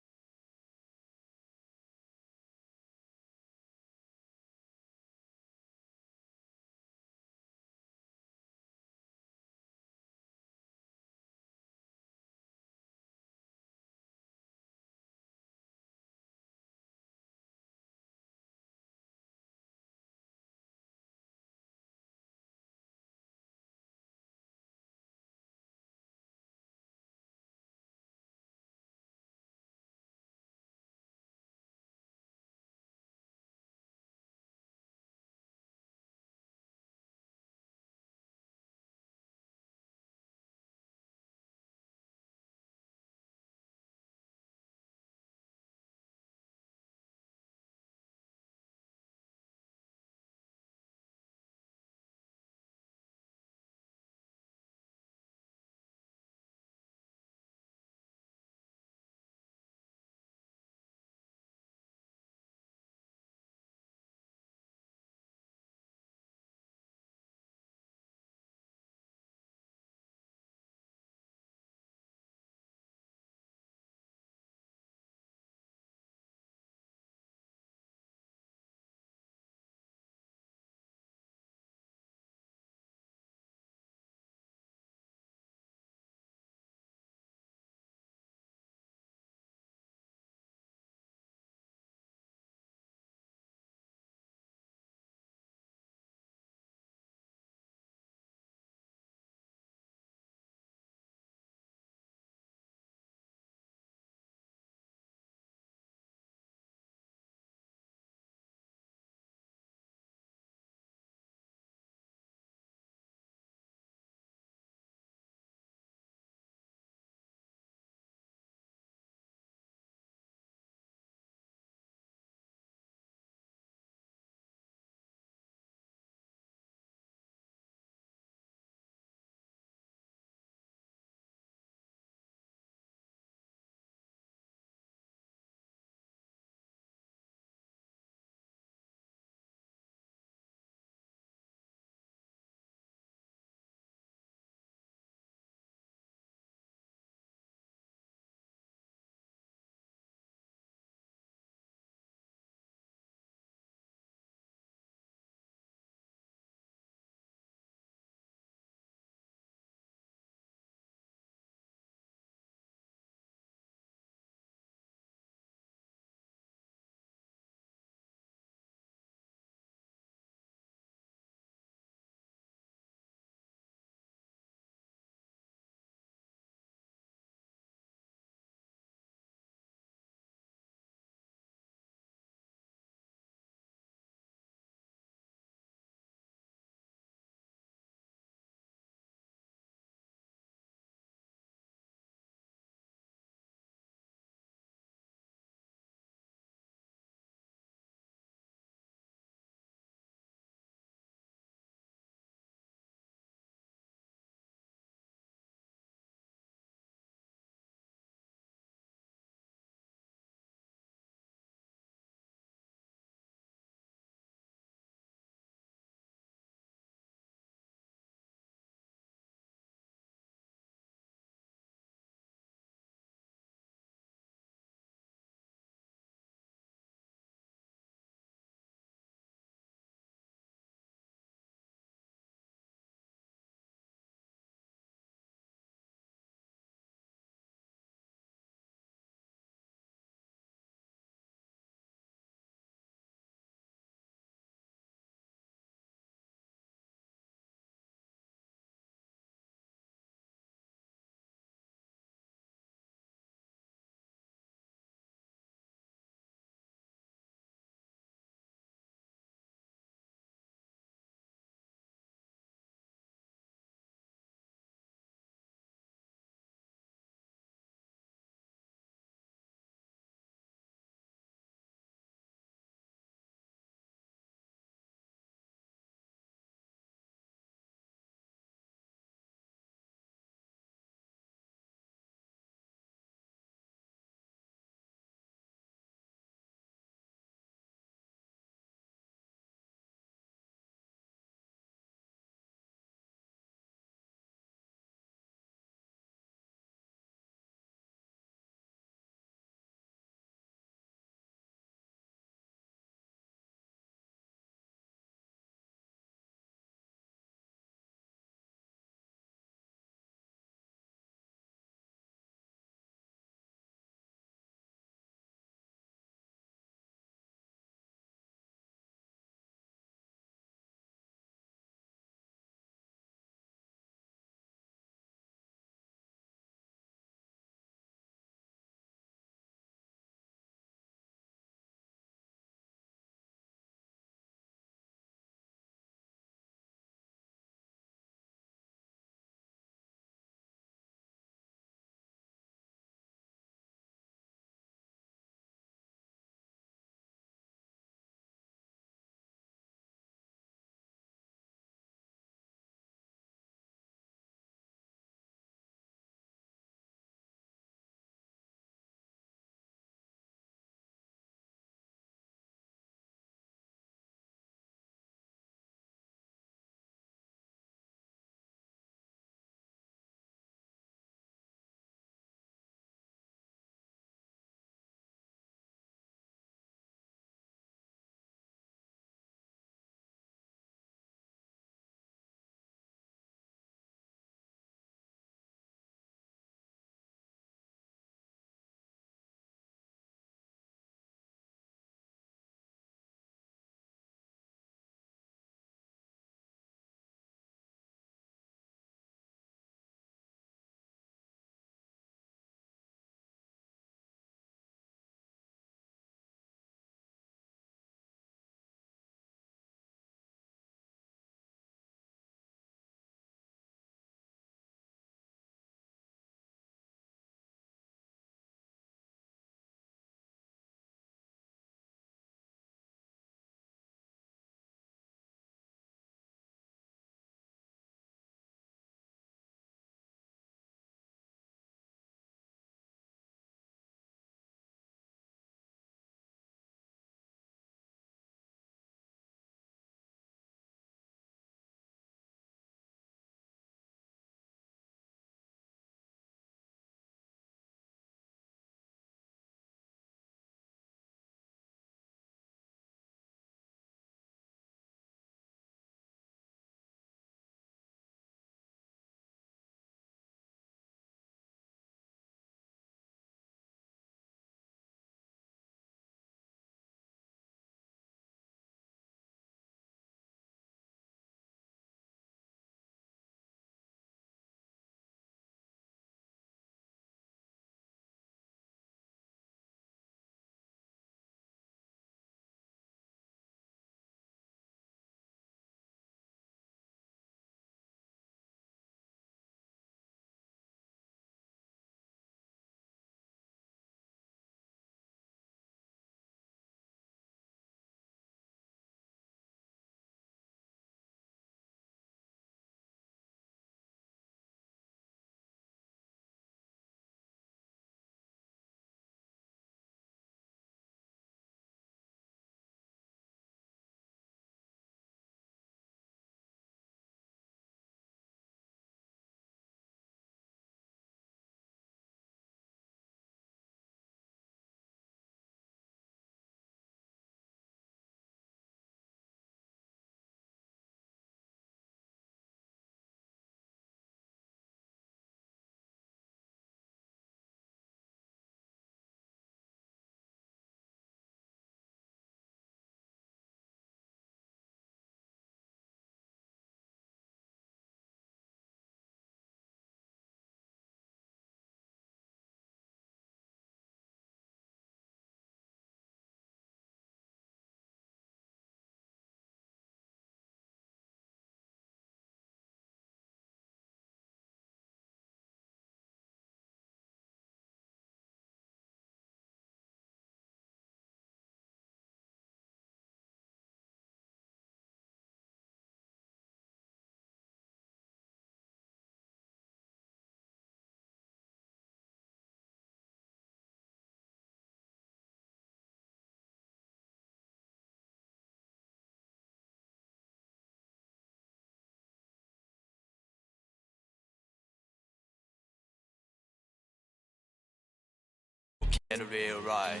real right.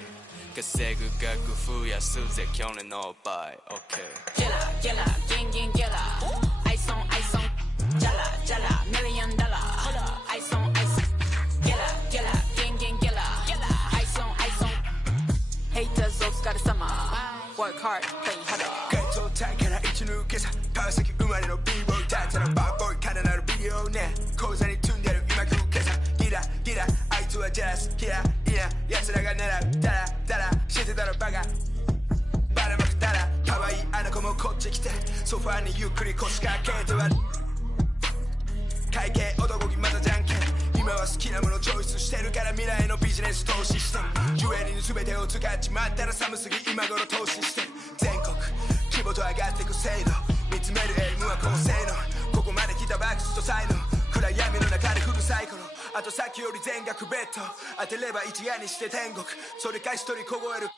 그세그가 구fu야 수제 경례 no by. Okay. Killer, gang, ice on, jala, $1 million. Ice on, killer, gang, ice on. Haters all got a summer. Work hard, play harder. 가라 이춘우께서 파워새끼 음악으로 비보이 다처럼 바보이 가난하루 비디오 내 고산이 툰대로 이만큼께서 기라 아이투와 제라스 기라 이나 야스라가 나라 따라 시트 따라 박아 바람막 따라 하와이 아나고 뭐 코치 기대 소파 안에 유크리 코스가 개도와 갈게 얻어고기 맞아지 않게 이마와 스키나무로 조이스 시대를 가라 미라의 노 비즈니스 도 시스템 주애리는 수배되어 두같지만 따라 사무쓰기 이마거로 도 시스템 땡콕 키보드 아가테 쿠세이노 미츠메르 엘무와 고세이노 고고마데 기타 박수도 사이노 쿠라야미노 나가르 후루 사이코노 아토 사키 요리 젠가쿠 베토 아텔레바 이치아니 시대 땡콕 소리까지 스토리 코고에루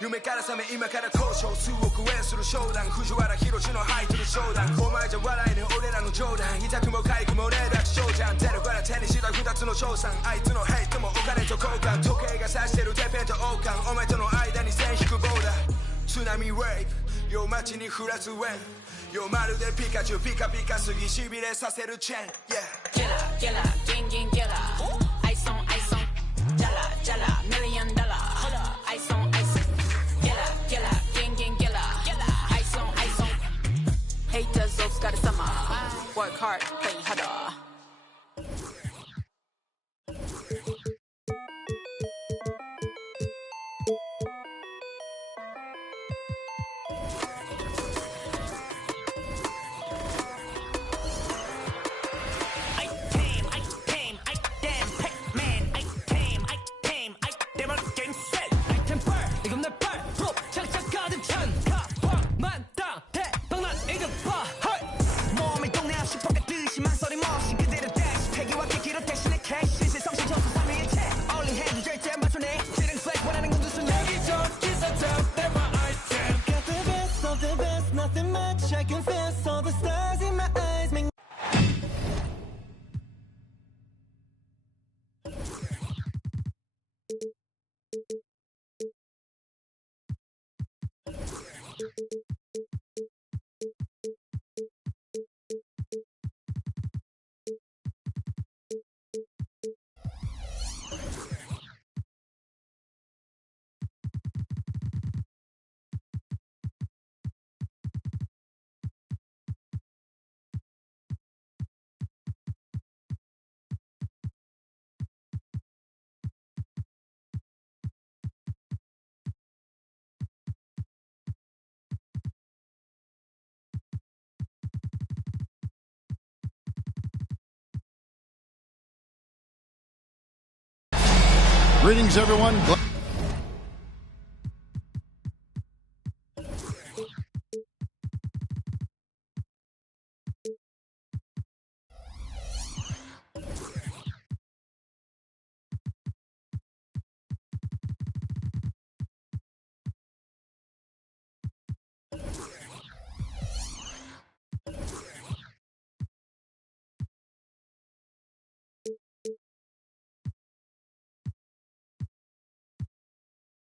夢から覚め今から交渉数億円する商談藤原宏のハイトル商談お前じゃ笑えね俺らの冗談痛くも痒くも連絡しようじゃんテレから手にした二つの賞賛あいつのヘイトもお金と交換時計が指してるてっぺんと王冠お前との間に線引くボーダー津波ウェイブよ街に降らすウェンよまるでピカチュウピカピカすぎしびれさせるチェーン Killer, gang, ice on, jala, $1 million. Ice on, killer, gang, ice on. Haters all got a summer. Work hard, play harder. Greetings, everyone.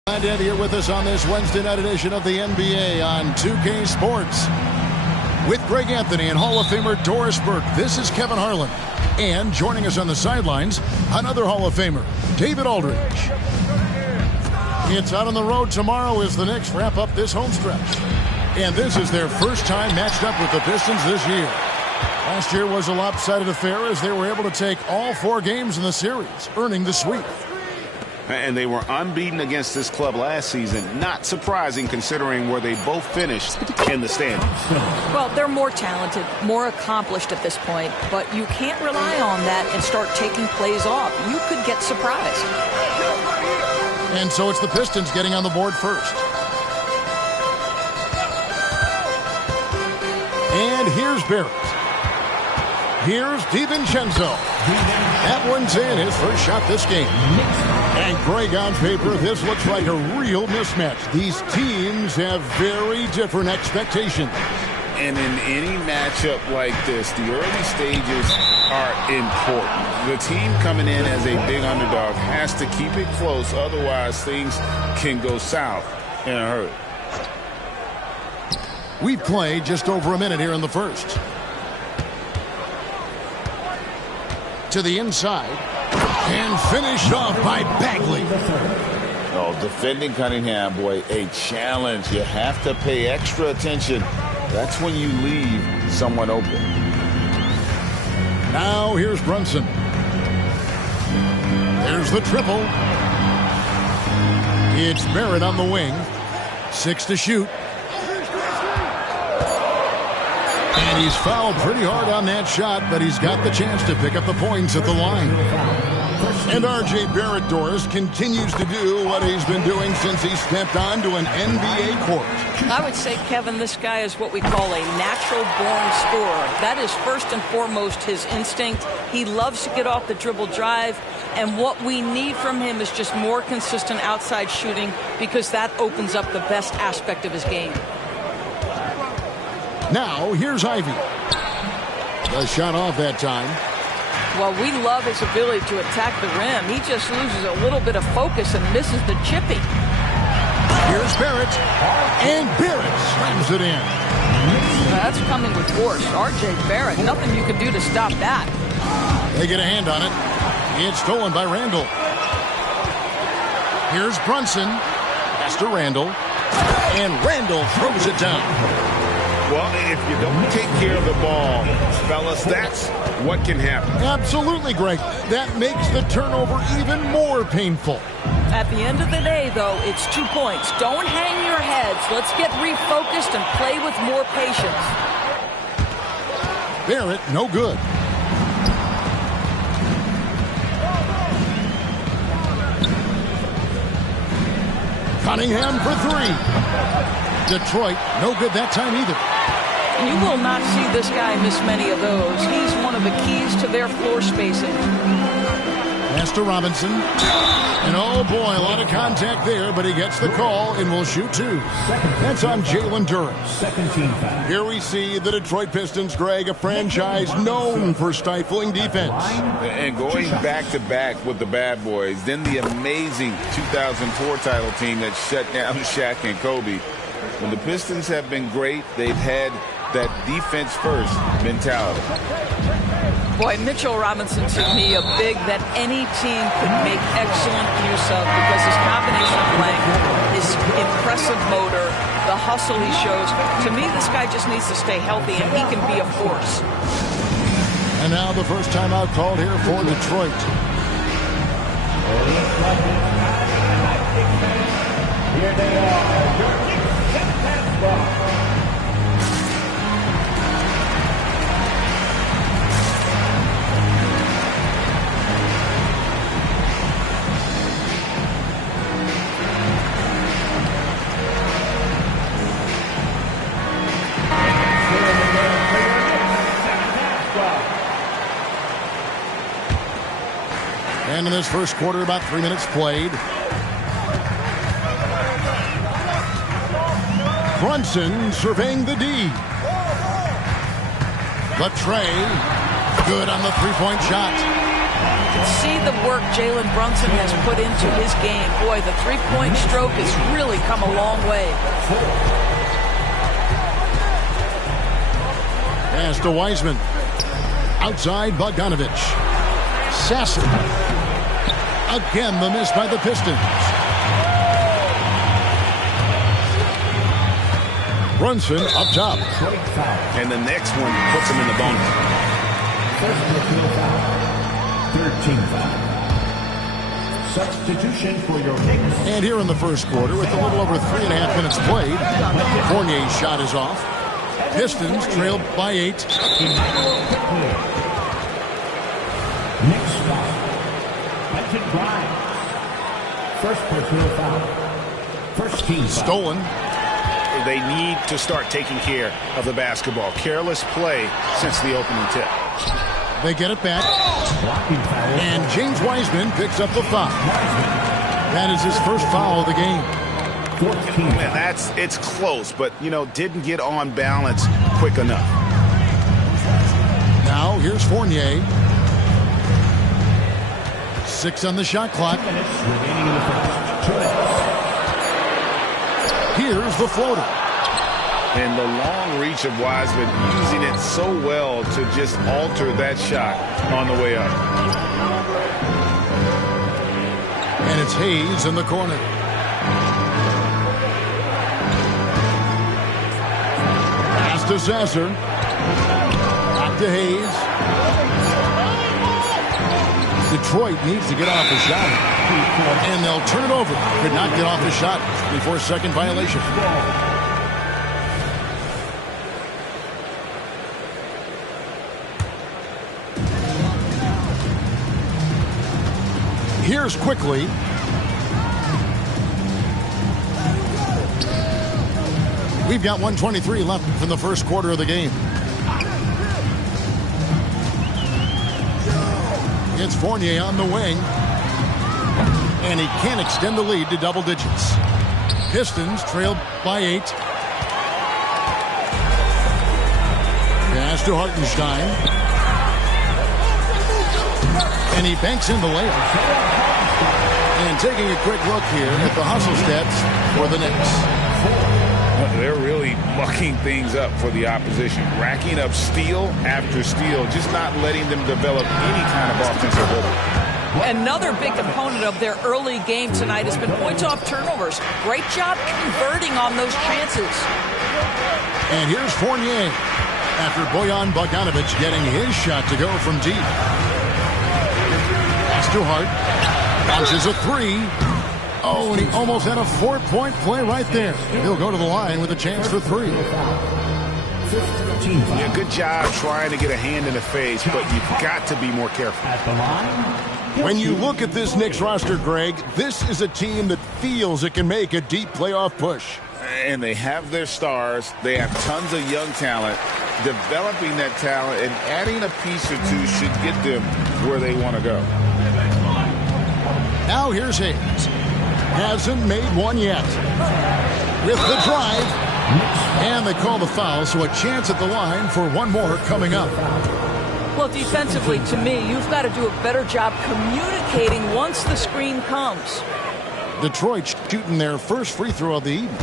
Glad to have you here with us on this Wednesday night edition of the NBA on 2K Sports. With Greg Anthony and Hall of Famer Doris Burke, this is Kevin Harlan. And joining us on the sidelines, another Hall of Famer, David Aldridge. It's out on the road tomorrow as the Knicks wrap up this home stretch. And this is their first time matched up with the Pistons this year. Last year was a lopsided affair as they were able to take all 4 games in the series, earning the sweep. And they were unbeaten against this club last season. Not surprising considering where they both finished in the standings. Well, they're more talented, more accomplished at this point, but you can't rely on that and start taking plays off. You could get surprised. And so it's the Pistons getting on the board first. And here's Barrett. Here's DiVincenzo. That one's in, his first shot this game. And Greg, on paper, this looks like a real mismatch. These teams have very different expectations. And in any matchup like this, the early stages are important. The team coming in as a big underdog has to keep it close. Otherwise, things can go south in a hurry. We've played just over a minute here in the first. To the inside. And finished off by Bagley. Oh, defending Cunningham, boy, a challenge. You have to pay extra attention. That's when you leave someone open. Now here's Brunson. There's the triple. It's Barrett on the wing. 6 to shoot. And he's fouled pretty hard on that shot, but he's got the chance to pick up the points at the line. And R.J. Barrett, Doris, continues to do what he's been doing since he stepped onto an NBA court. I would say, Kevin, this guy is what we call a natural-born scorer. That is first and foremost his instinct. He loves to get off the dribble drive, and what we need from him is just more consistent outside shooting, because that opens up the best aspect of his game. Now, here's Ivy. The shot off that time. Well, we love his ability to attack the rim. He just loses a little bit of focus and misses the chippy. Here's Barrett. And Barrett slams it in. That's coming with force. R.J. Barrett, nothing you can do to stop that. They get a hand on it. It's stolen by Randall. Here's Brunson. Pass to Randall. And Randall throws it down. Well, if you don't take care of the ball, fellas, that's what can happen. Absolutely, Greg. That makes the turnover even more painful. At the end of the day, though, it's 2 points. Don't hang your heads. Let's get refocused and play with more patience. Barrett, no good. Cunningham for 3. Detroit, no good that time either. You will not see this guy miss many of those. He's one of the keys to their floor spacing. Pass to Robinson. And oh boy, a lot of contact there, but he gets the call and will shoot 2. That's on Jalen Duren. Second team foul. Here we see the Detroit Pistons, Greg, a franchise known for stifling defense. And going back-to-back with the bad boys, then the amazing 2004 title team that shut down Shaq and Kobe. When the Pistons have been great, they've had that defense-first mentality. Boy, Mitchell Robinson, to me, a big that any team could make excellent use of, because his combination of length, his impressive motor, the hustle he shows. To me, this guy just needs to stay healthy, and he can be a force. And now the first timeout called here for Detroit. Here they are, your Kings And in this first quarter, about 3 minutes played. Brunson surveying the D. The tray. Good on the three-point shot. You can see the work Jalen Brunson has put into his game. Boy, the three-point stroke has really come a long way. Pass to Wiseman. Outside Bogdanovich. Sasser. Again, the miss by the Pistons. Brunson up top. And the next one puts him in the bonus. Third team foul. Substitution for your Knicks. And here in the first quarter, with a little over 3.5 minutes played, Fournier's shot is off. Pistons trailed by 8. Knicks foul. Quentin Grimes. First personal foul. First team foul. Stolen. They need to start taking care of the basketball. Careless play since the opening tip. They get it back. And James Wiseman picks up the foul. That is his first foul of the game. Man, it's close, but, didn't get on balance quick enough. Now, here's Fournier. 6 on the shot clock. Here's the floater. And the long reach of Wiseman, using it so well to just alter that shot on the way up. And it's Hayes in the corner. Pass to Sasser. Back to Hayes. Detroit needs to get off the shot. And they'll turn it over. Could not get off the shot before second violation. Here's quickly. We've got 1:23 left from the first quarter of the game. It's Fournier on the wing. And he can't extend the lead to double digits. Pistons trailed by 8. Pass to Hartenstein. And he banks in the layup. And taking a quick look here at the hustle stats for the Knicks. They're really mucking things up for the opposition, racking up steal after steal, just not letting them develop any kind of offensive rhythm. Another big component of their early game tonight has been points off turnovers. Great job converting on those chances. And here's Fournier after Bojan Bogdanovic getting his shot to go from deep. Pass to Hart. Launches a 3. Oh, and he almost had a 4-point play right there. He'll go to the line with a chance for 3. Yeah, good job trying to get a hand in the face, but you've got to be more careful. When you look at this Knicks roster, Greg, this is a team that feels it can make a deep playoff push. And they have their stars. They have tons of young talent. Developing that talent and adding a piece or two should get them where they want to go. Now here's Hayes. Hasn't made one yet. With the drive. And they call the foul, so a chance at the line for one more coming up. Well, defensively, to me, you've got to do a better job communicating once the screen comes. Detroit shooting their first free throw of the evening.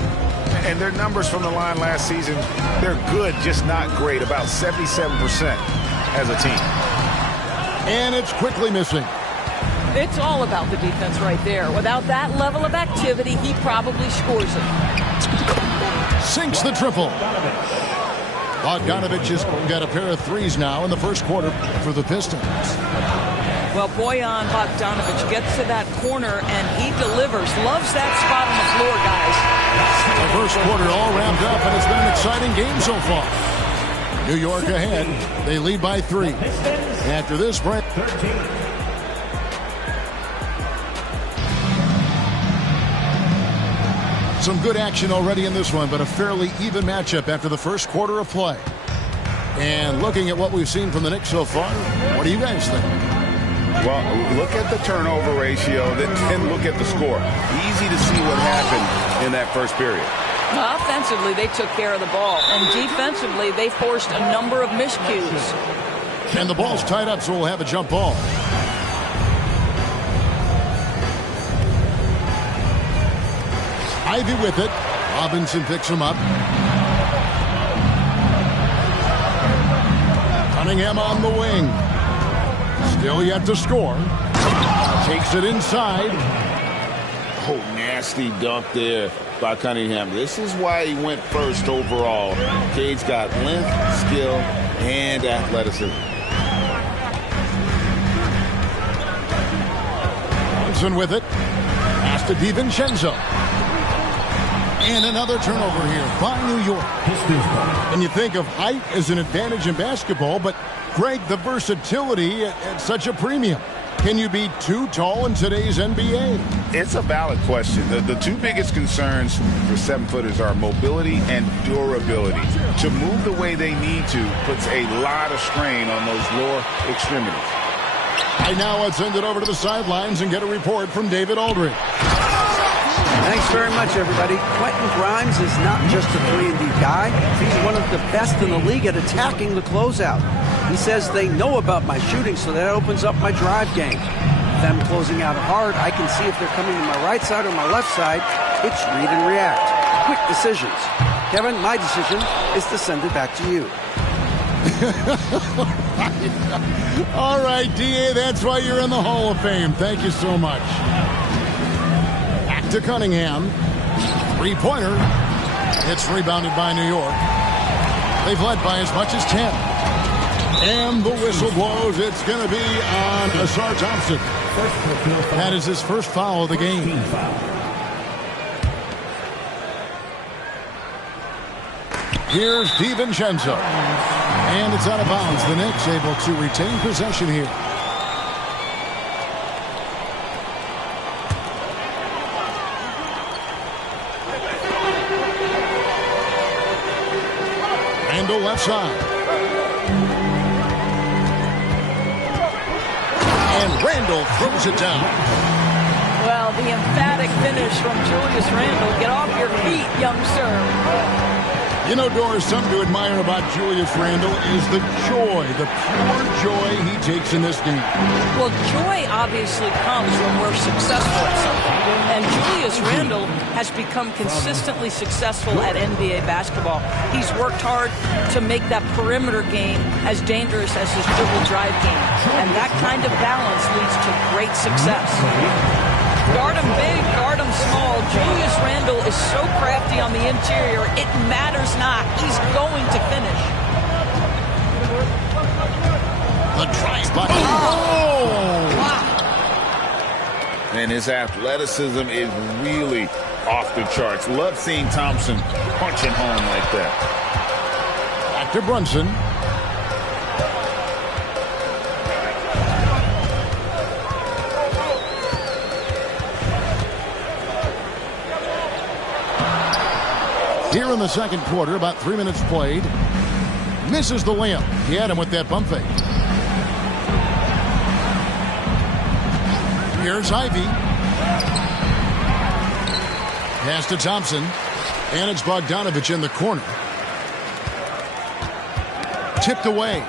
And their numbers from the line last season, they're good, just not great. About 77% as a team. And it's quickly missing. It's all about the defense right there. Without that level of activity, he probably scores it. Sinks the triple. Bogdanovic has got a pair of threes now in the first quarter for the Pistons. Well, Bojan Bogdanovic gets to that corner, and he delivers. Loves that spot on the floor, guys. The first quarter all wrapped up, and it's been an exciting game so far. New York ahead. They lead by 3. After this break. Some good action already in this one, but a fairly even matchup after the first quarter of play. And looking at what we've seen from the Knicks so far, what do you guys think? Well, look at the turnover ratio, then look at the score. Easy to see what happened in that first period. Offensively, they took care of the ball. And defensively, they forced a number of miscues. And the ball's tied up, so we'll have a jump ball. Ivy with it. Robinson picks him up. Cunningham on the wing. Still yet to score. Takes it inside. Oh, nasty dunk there by Cunningham. This is why he went first overall. Cade's got length, skill, and athleticism. Robinson with it. Pass to DiVincenzo. And another turnover here by New York. And you think of height as an advantage in basketball, but Greg, the versatility at such a premium. Can you be too tall in today's NBA? It's a valid question. The two biggest concerns for 7-footers are mobility and durability. To move the way they need to puts a lot of strain on those lower extremities. Right now, let's send it over to the sidelines and get a report from David Aldridge. Thanks very much, everybody. Quentin Grimes is not just a 3-and-D guy. He's one of the best in the league at attacking the closeout. He says they know about my shooting, so that opens up my drive game. Them closing out hard, I can see if they're coming to my right side or my left side. It's read and react. Quick decisions. Kevin, my decision is to send it back to you. All right, D.A., that's why you're in the Hall of Fame. Thank you so much. Back to Cunningham. Three-pointer. It's rebounded by New York. They've led by as much as 10. And the whistle blows. It's going to be on Asar Thompson. That is his first foul of the game. Here's DiVincenzo. And it's out of bounds. The Knicks able to retain possession here. Randall left side. And Randall throws it down. Well, the emphatic finish from Julius Randle. Get off your feet, young sir. You know, Doris, something to admire about Julius Randle is the joy, the pure joy he takes in this game. Well, joy obviously comes when we're successful at something. And Julius Randle has become consistently successful at NBA basketball. He's worked hard to make that perimeter game as dangerous as his dribble drive game. And that kind of balance leads to great success. Guard him big, guard him small. Julius Randle is so crafty on the interior, it matters not. He's going to finish. The drive by. Oh! And his athleticism is really off the charts. Love seeing Thompson punching home like that. Back to Brunson. Here in the second quarter, about 3 minutes played. Misses the layup. He had him with that bump fake. Here's Ivy. Pass to Thompson. And it's Bogdanovich in the corner. Tipped away.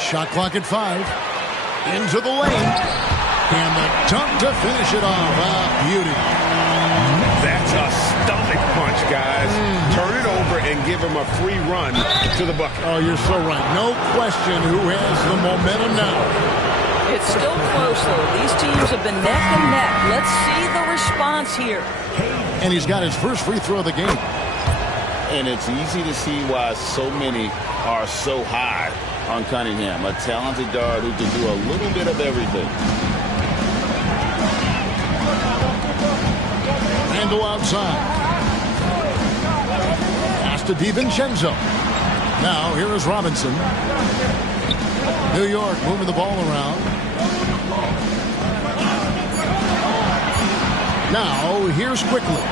Shot clock at 5. Into the lane. And the dunk to finish it off. Beauty. That's a stomach punch, guys. Turn it over and give him a free run to the bucket. Oh, you're so right. No question who has the momentum now. It's still close, though. These teams have been neck and neck. Let's see the response here. And he's got his first free throw of the game. And it's easy to see why so many are so high on Cunningham. A talented guard who can do a little bit of everything. Randall outside. Pass to DiVincenzo. Now, here is Robinson. New York moving the ball around. Now, here's Quickly.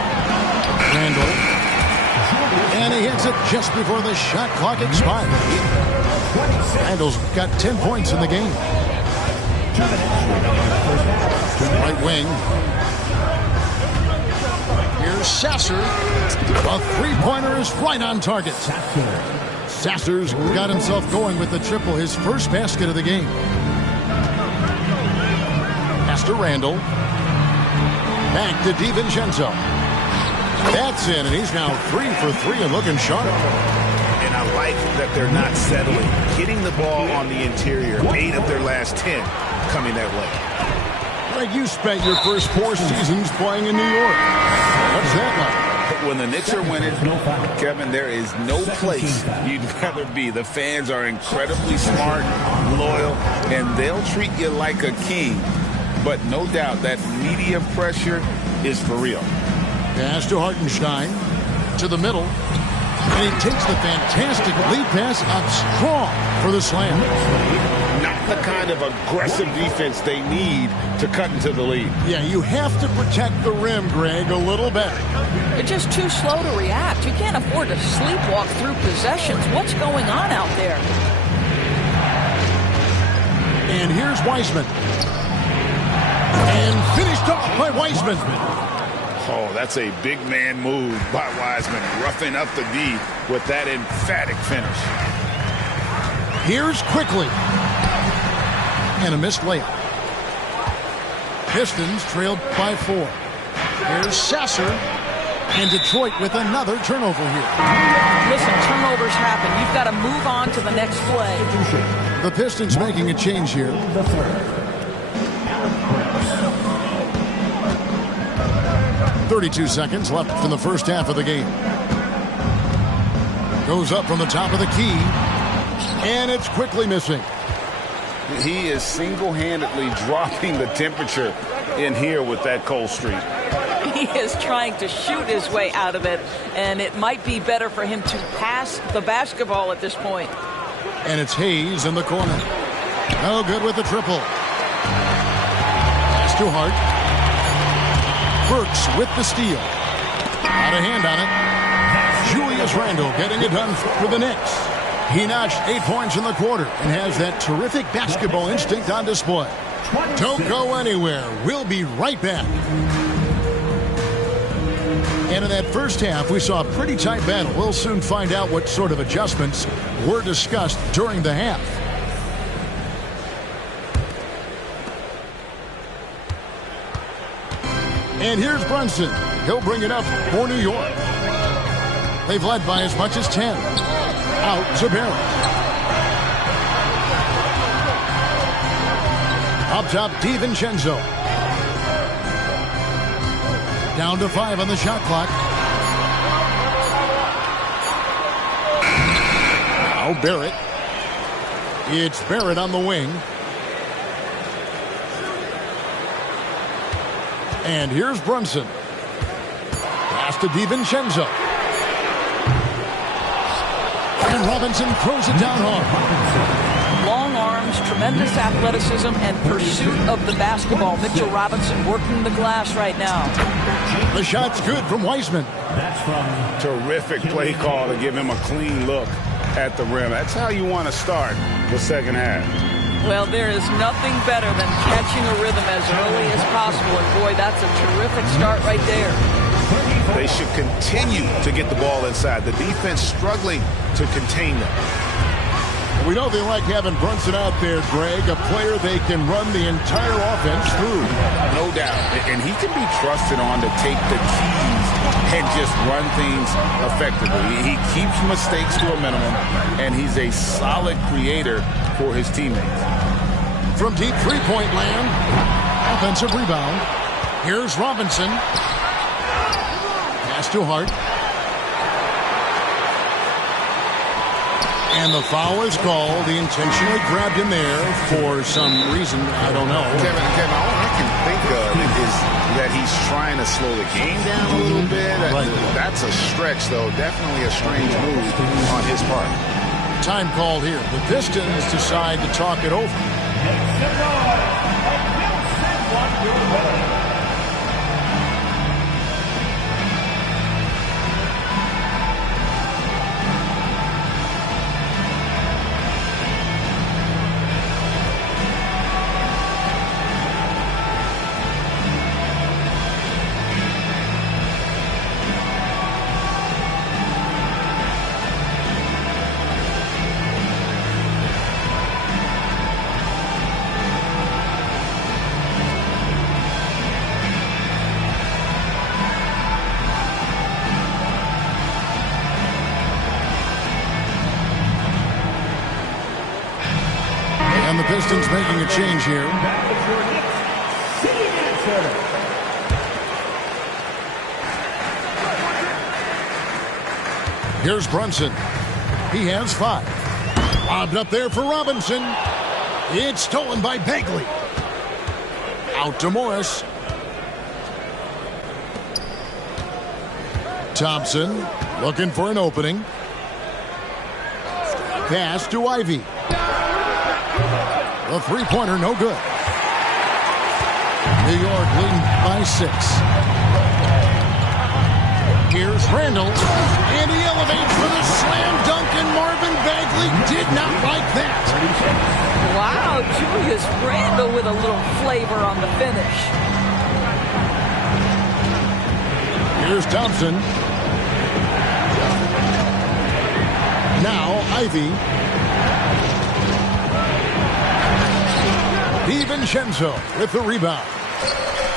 Randall. And he hits it just before the shot clock expires. Randall's got 10 points in the game. Right wing. Here's Sasser. A three-pointer is right on target. Sasser's got himself going with the triple, his first basket of the game. Pass to Randall. Back to DiVincenzo. That's in, and he's now 3 for 3 and looking sharp. And I like that they're not settling. Hitting the ball on the interior, 8 of their last 10 coming that way. Greg, you spent your first 4 seasons playing in New York. What's that like? When the Knicks are winning, Kevin, there is no place you'd rather be. The fans are incredibly smart, loyal, and they'll treat you like a king. But no doubt that media pressure is for real. Pass to Hartenstein. To the middle. And he takes the fantastic lead pass up strong for the slam. Not the kind of aggressive defense they need to cut into the lead. Yeah, you have to protect the rim, Greg, a little better. You're just too slow to react. You can't afford to sleepwalk through possessions. What's going on out there? And here's Wiseman. And finished off by Wiseman. Oh, that's a big man move by Wiseman, roughing up the D with that emphatic finish. Here's Quickly. And a missed layup. Pistons trailed by 4. Here's Sasser. And Detroit with another turnover here. Listen, turnovers happen. You've got to move on to the next play. The Pistons making a change here. 32 seconds left in the first half of the game. Goes up from the top of the key. And it's Quickly missing. He is single-handedly dropping the temperature in here with that cold streak. He is trying to shoot his way out of it, and it might be better for him to pass the basketball at this point. And it's Hayes in the corner. No good with the triple. Pass to Hart. Burks with the steal. Out of hand on it. Julius Randle getting it done for the Knicks. He notched 8 points in the quarter and has that terrific basketball instinct on display. Don't go anywhere. We'll be right back. And in that first half, we saw a pretty tight battle. We'll soon find out what sort of adjustments were discussed during the half. And here's Brunson. He'll bring it up for New York. They've led by as much as 10. Out to Barrett. Up top, DiVincenzo. Down to 5 on the shot clock. Now Barrett. It's Barrett on the wing. And here's Brunson. Pass to DiVincenzo. And Robinson throws it down hard. Long arms, tremendous athleticism, and pursuit of the basketball. Mitchell Robinson working the glass right now. The shot's good from Wiseman. Terrific play call to give him a clean look at the rim. That's how you want to start the second half. Well, there is nothing better than catching a rhythm as early as possible. And boy, that's a terrific start right there. They should continue to get the ball inside. The defense struggling to contain them. We know they like having Brunson out there, Greg, a player they can run the entire offense through. No doubt. And he can be trusted on to take the keys and just run things effectively. He keeps mistakes to a minimum, and he's a solid creator for his teammates. From deep three-point land, offensive rebound. Here's Robinson. Pass to Hart. And the foul is called. He intentionally grabbed him there for some reason. I don't know. Kevin, all I can think of is that he's trying to slow the game down a little bit. Right. That's a stretch, though. Definitely a strange move on his part. Time called here. The Pistons decide to talk it over. And the Pistons making a change here. Here's Brunson. He has 5. Lobbed up there for Robinson. It's stolen by Bagley. Out to Morris. Thompson looking for an opening. Pass to Ivy. The three-pointer, no good. New York leading by 6. Here's Randle, and he elevates for the slam dunk, and Marvin Bagley did not like that. Wow, Julius Randle with a little flavor on the finish. Here's Thompson. Now Ivy. DiVincenzo with the rebound.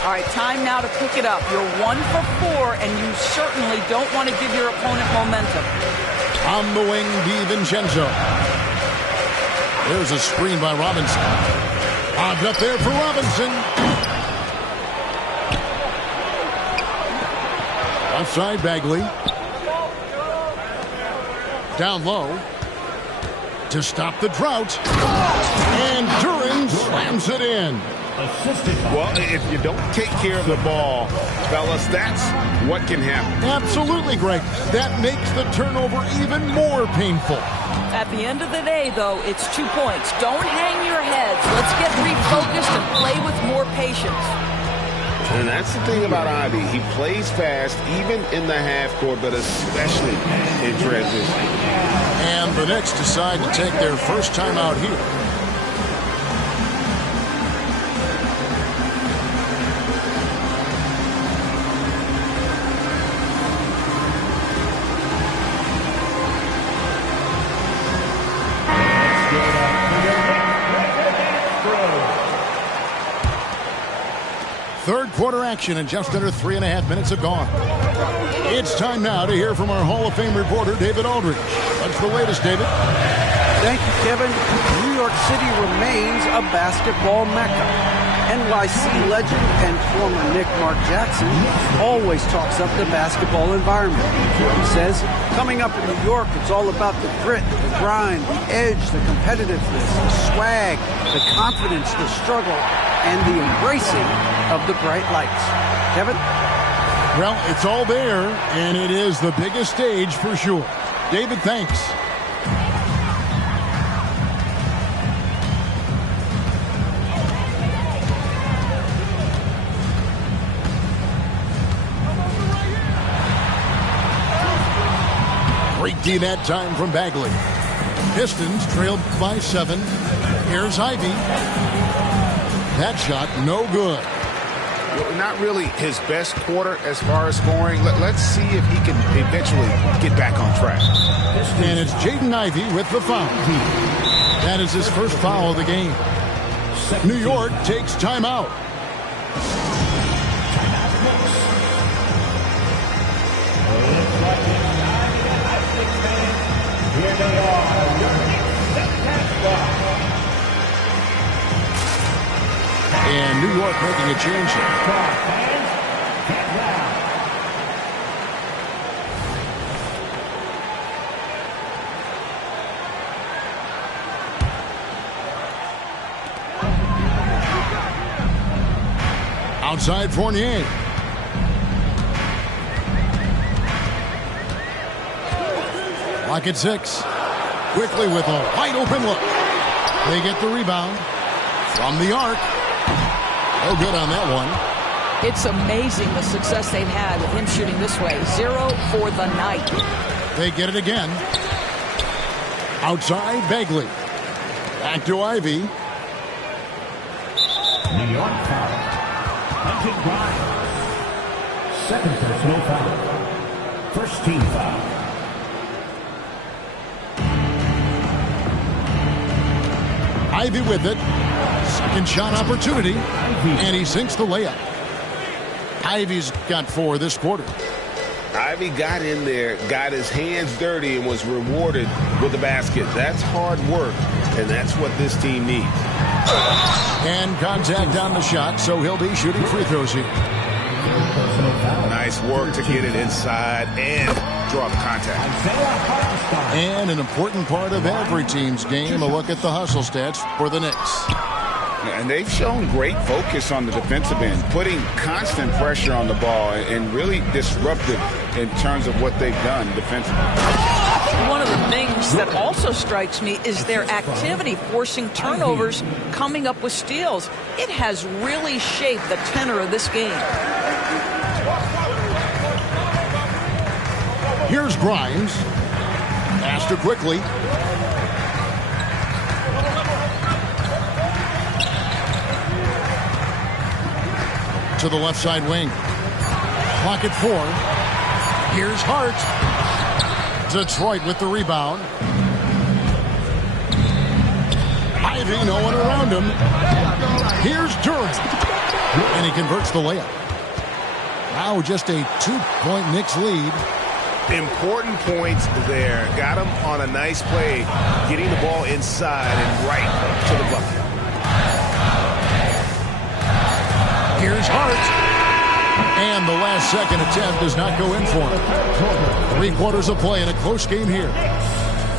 All right, time now to pick it up. You're 1 for 4, and you certainly don't want to give your opponent momentum. On the wing, DiVincenzo. There's a screen by Robinson. Lobbed up there for Robinson. Outside Bagley. Down low. To stop the drought. And Duran slams it in. Well, if you don't take care of the ball, fellas, that's what can happen. Absolutely, Greg. That makes the turnover even more painful. At the end of the day, though, it's 2 points. Don't hang your heads. Let's get refocused and play with more patience. And that's the thing about Ivy. He plays fast, even in the half court, but especially in transition. And the Knicks decide to take their first time out here. Third quarter action and just under 3.5 minutes have gone. It's time now to hear from our Hall of Fame reporter, David Aldridge. What's the latest, David? Thank you, Kevin. New York City remains a basketball mecca. NYC legend and former Knick Mark Jackson always talks up the basketball environment. He says, coming up in New York, it's all about the grit, the grind, the edge, the competitiveness, the swag, the confidence, the struggle, and the embracing of the bright lights. Kevin? Well, it's all there, and it is the biggest stage for sure. David, thanks. Great D that time from Bagley. Pistons trailed by 7. Here's Ivy. That shot, no good. Well, not really his best quarter as far as scoring. Let's see if he can eventually get back on track. And it's Jaden Ivey with the foul. That is his first foul of the game. New York takes timeout. Here they are. And New York making a change here. Outside Fournier. Lock at 6. Quickly with a wide open look. They get the rebound from the arc. No good on that one. It's amazing the success they've had with him shooting this way. 0 for the night. They get it again. Outside Bagley. Back to Ivy. New York foul. Hunting Grimes. Second personal foul. First team foul. Ivy with it. Second shot opportunity. And he sinks the layup. Ivy's got 4 this quarter. Ivy got in there, got his hands dirty, and was rewarded with the basket. That's hard work, and that's what this team needs. And contact on the shot, so he'll be shooting free throws here. Nice work to get it inside and draw the contact. And an important part of every team's game, a look at the hustle stats for the Knicks. And they've shown great focus on the defensive end, putting constant pressure on the ball and really disruptive in terms of what they've done defensively. One of the things that also strikes me is their activity, forcing turnovers, coming up with steals. It has really shaped the tenor of this game. Here's Grimes. Faster quickly. To the left side wing. Clock at 4. Here's Hart. Detroit with the rebound. Ivy, no one around him. Here's Durant. And he converts the layup. Now just a 2-point Knicks lead. Important points there. Got him on a nice play, getting the ball inside and right to the bucket. Here's Hart. And the last second attempt does not go in for him. 3 quarters of play in a close game here.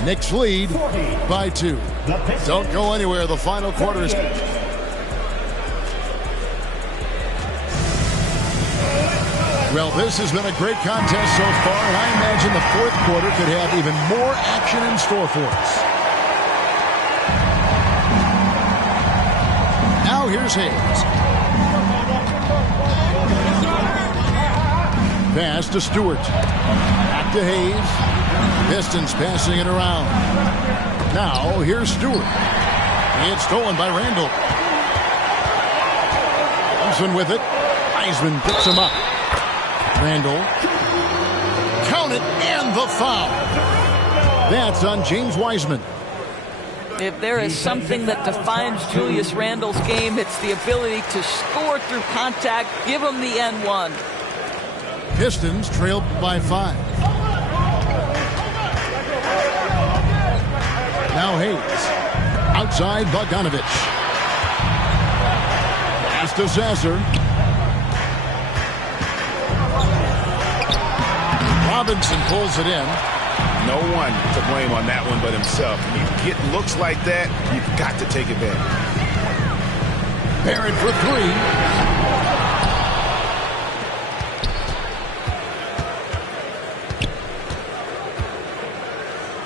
Knicks lead by 2. Don't go anywhere. The final quarter is... Well, this has been a great contest so far, and I imagine the fourth quarter could have even more action in store for us. Now here's Hayes. Pass to Stewart. Back to Hayes. Pistons passing it around. Now here's Stewart. It's stolen by Randall. Thompson with it. Wiseman picks him up. Randall. Count it, and the foul. That's on James Wiseman. If there is something that defines Julius Randle's game, it's the ability to score through contact. Give him the N1. Pistons trailed by 5. Now Hayes. Outside Bogdanovich. Pass to Sasser. Robinson pulls it in. No one to blame on that one but himself. You get looks like that, you've got to take advantage. Barrett for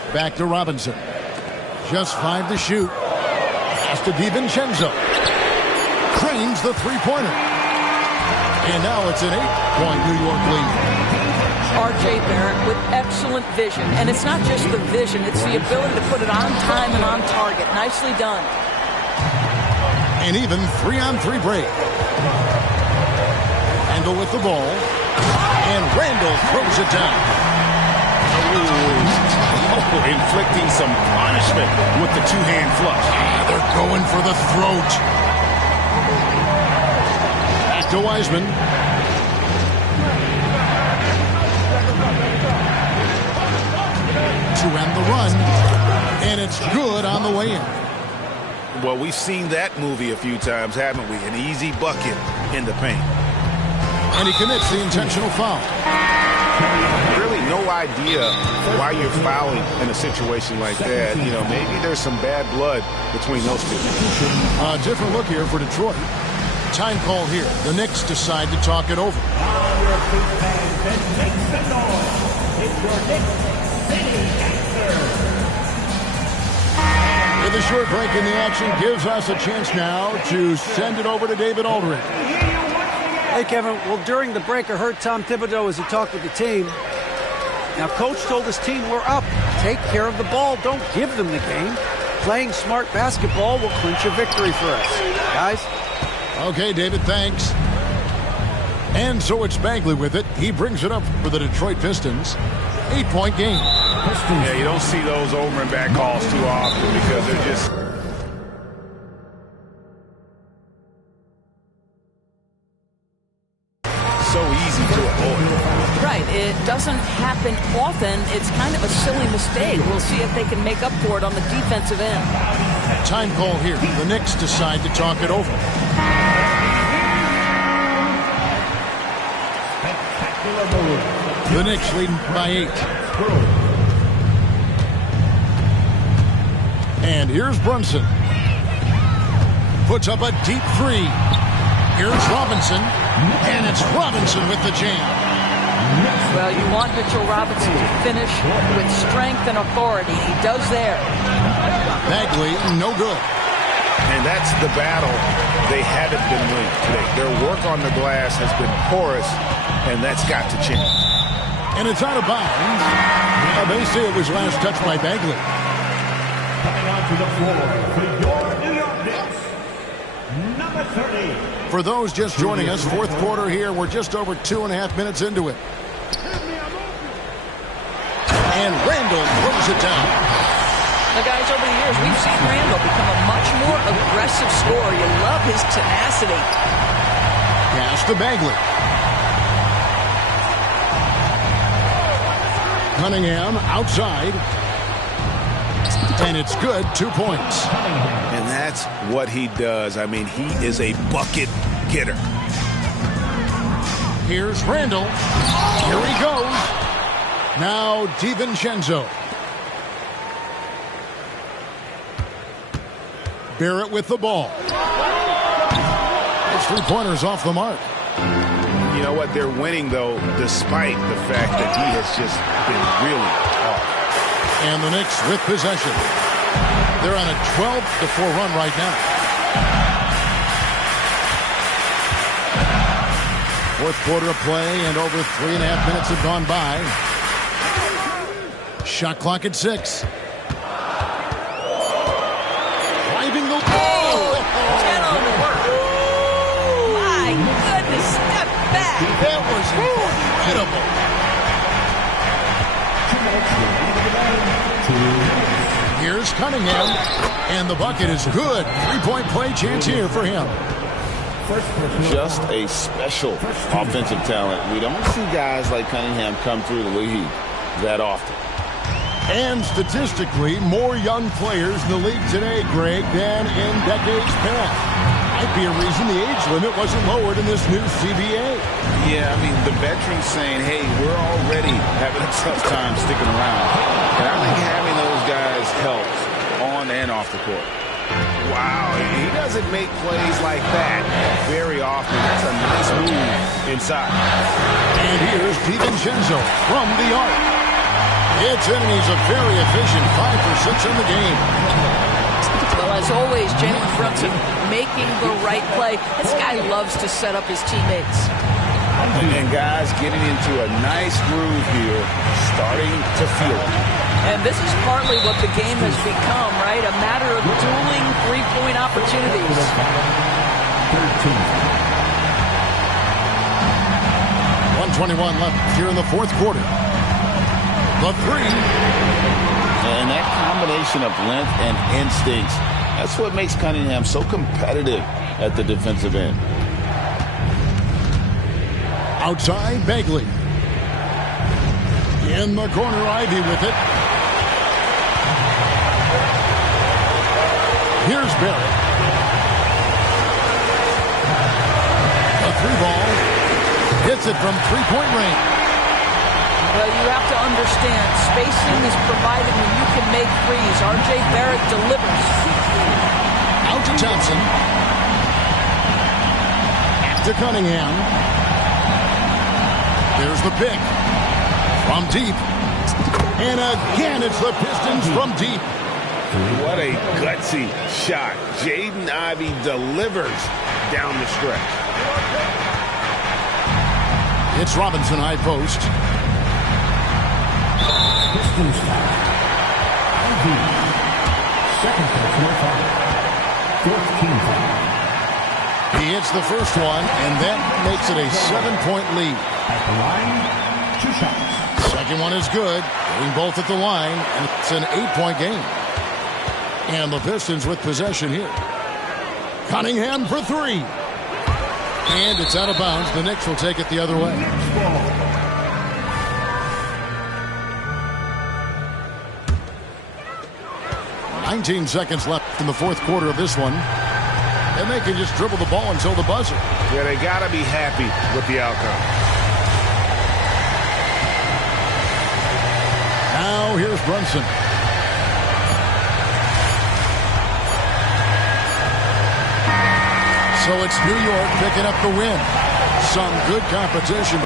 3. Back to Robinson. Just 5 to shoot. Pass to DiVincenzo. Cranes the three-pointer. And now it's an 8-point New York lead. R.J. Barrett with excellent vision. And it's not just the vision, it's the ability to put it on time and on target. Nicely done. And even 3-on-3 break. Randall with the ball. And Randall throws it down. Inflicting some punishment with the two-hand flush. They're going for the throat. Back to Wiseman. To end the run, and it's good on the way in. Well, we've seen that movie a few times, haven't we? An easy bucket in the paint. And he commits the intentional foul. Really no idea why you're fouling in a situation like that. You know, maybe there's some bad blood between those two. A different look here for Detroit. Time call here. The Knicks decide to talk it over. With a short break in the action gives us a chance now to send it over to David Aldridge. Hey, Kevin. Well, during the break, I heard Tom Thibodeau as he talked with the team. Now, Coach told his team, we're up. Take care of the ball. Don't give them the game. Playing smart basketball will clinch a victory for us. Guys? Okay, David, thanks. And so it's Bagley with it. He brings it up for the Detroit Pistons. 8-point game. Yeah, you don't see those over and back calls too often because they're just... so easy to avoid. Right. It doesn't happen often. It's kind of a silly mistake. We'll see if they can make up for it on the defensive end. Time call here. The Knicks decide to talk it over. The Knicks leading by 8. And here's Brunson. Puts up a deep 3. Here's Robinson. And it's Robinson with the jam. Well, you want Mitchell Robinson to finish with strength and authority. He does there. Bagley, no good. And that's the battle they haven't been winning today. Their work on the glass has been porous, and that's got to change. And it's out of bounds. They say it was last touched by Bagley. Coming onto the floor for your New York Knicks, number 30. For those just joining us, fourth quarter here. We're just over 2.5 minutes into it. and Randall throws it down. Now, guys, over the years, we've seen Randall become a much more aggressive scorer. You love his tenacity. Pass to Bagley. Cunningham outside. And it's good, 2 points. And that's what he does. I mean, he is a bucket getter. Here's Randall. Here he goes. Now DiVincenzo. Barrett with the ball. His three-pointers off the mark. You know what? They're winning, though, despite the fact that he has just been really off. And the Knicks with possession. They're on a 12-4 run right now. Fourth quarter of play, and over 3.5 minutes have gone by. Shot clock at 6. Driving the ball. 10 on the work. My goodness, step back. That was incredible. Here's Cunningham, and the bucket is good. 3-point play chance here for him. Just a special offensive talent. We don't see guys like Cunningham come through the league that often. And statistically, more young players in the league today, Greg, than in decades past. Might be a reason the age limit wasn't lowered in this new CBA. Yeah, I mean, the veterans saying, hey, we're already having a tough time sticking around. And I think having those guys helps on and off the court. Wow, he doesn't make plays like that very often. That's a nice move inside. And here's DiVincenzo from the arc. It's in, and he's a very efficient 5 for 6 in the game. Well, as always, Jalen Brunson making the right play. This guy loves to set up his teammates. And guys getting into a nice groove here, starting to feel it. And this is partly what the game has become, right? A matter of dueling three-point opportunities. 1:21 left here in the fourth quarter. The three. And that combination of length and instincts, that's what makes Cunningham so competitive at the defensive end. Outside, Bagley. In the corner, Ivy with it. Here's Barrett. A three ball. Hits it from three-point range. Well, you have to understand, spacing is provided when you can make threes. R.J. Barrett delivers. Out to Thompson. Back to Cunningham. There's the pick. From deep. And again, it's the Pistons from deep. What a gutsy shot. Jaden Ivey delivers down the stretch. It's Robinson high post. Pistons foul. Ivey. Second personal foul. 14th foul. He hits the first one, and that makes it a 7-point lead. At the line, 2 shots. Second one is good. Getting both at the line, and it's an 8-point game. And the Pistons with possession here. Cunningham for three. And it's out of bounds. The Knicks will take it the other way. 19 seconds left in the fourth quarter of this one. And they can just dribble the ball until the buzzer. Yeah, they got to be happy with the outcome. Now here's Brunson. So it's New York picking up the win. Some good competition.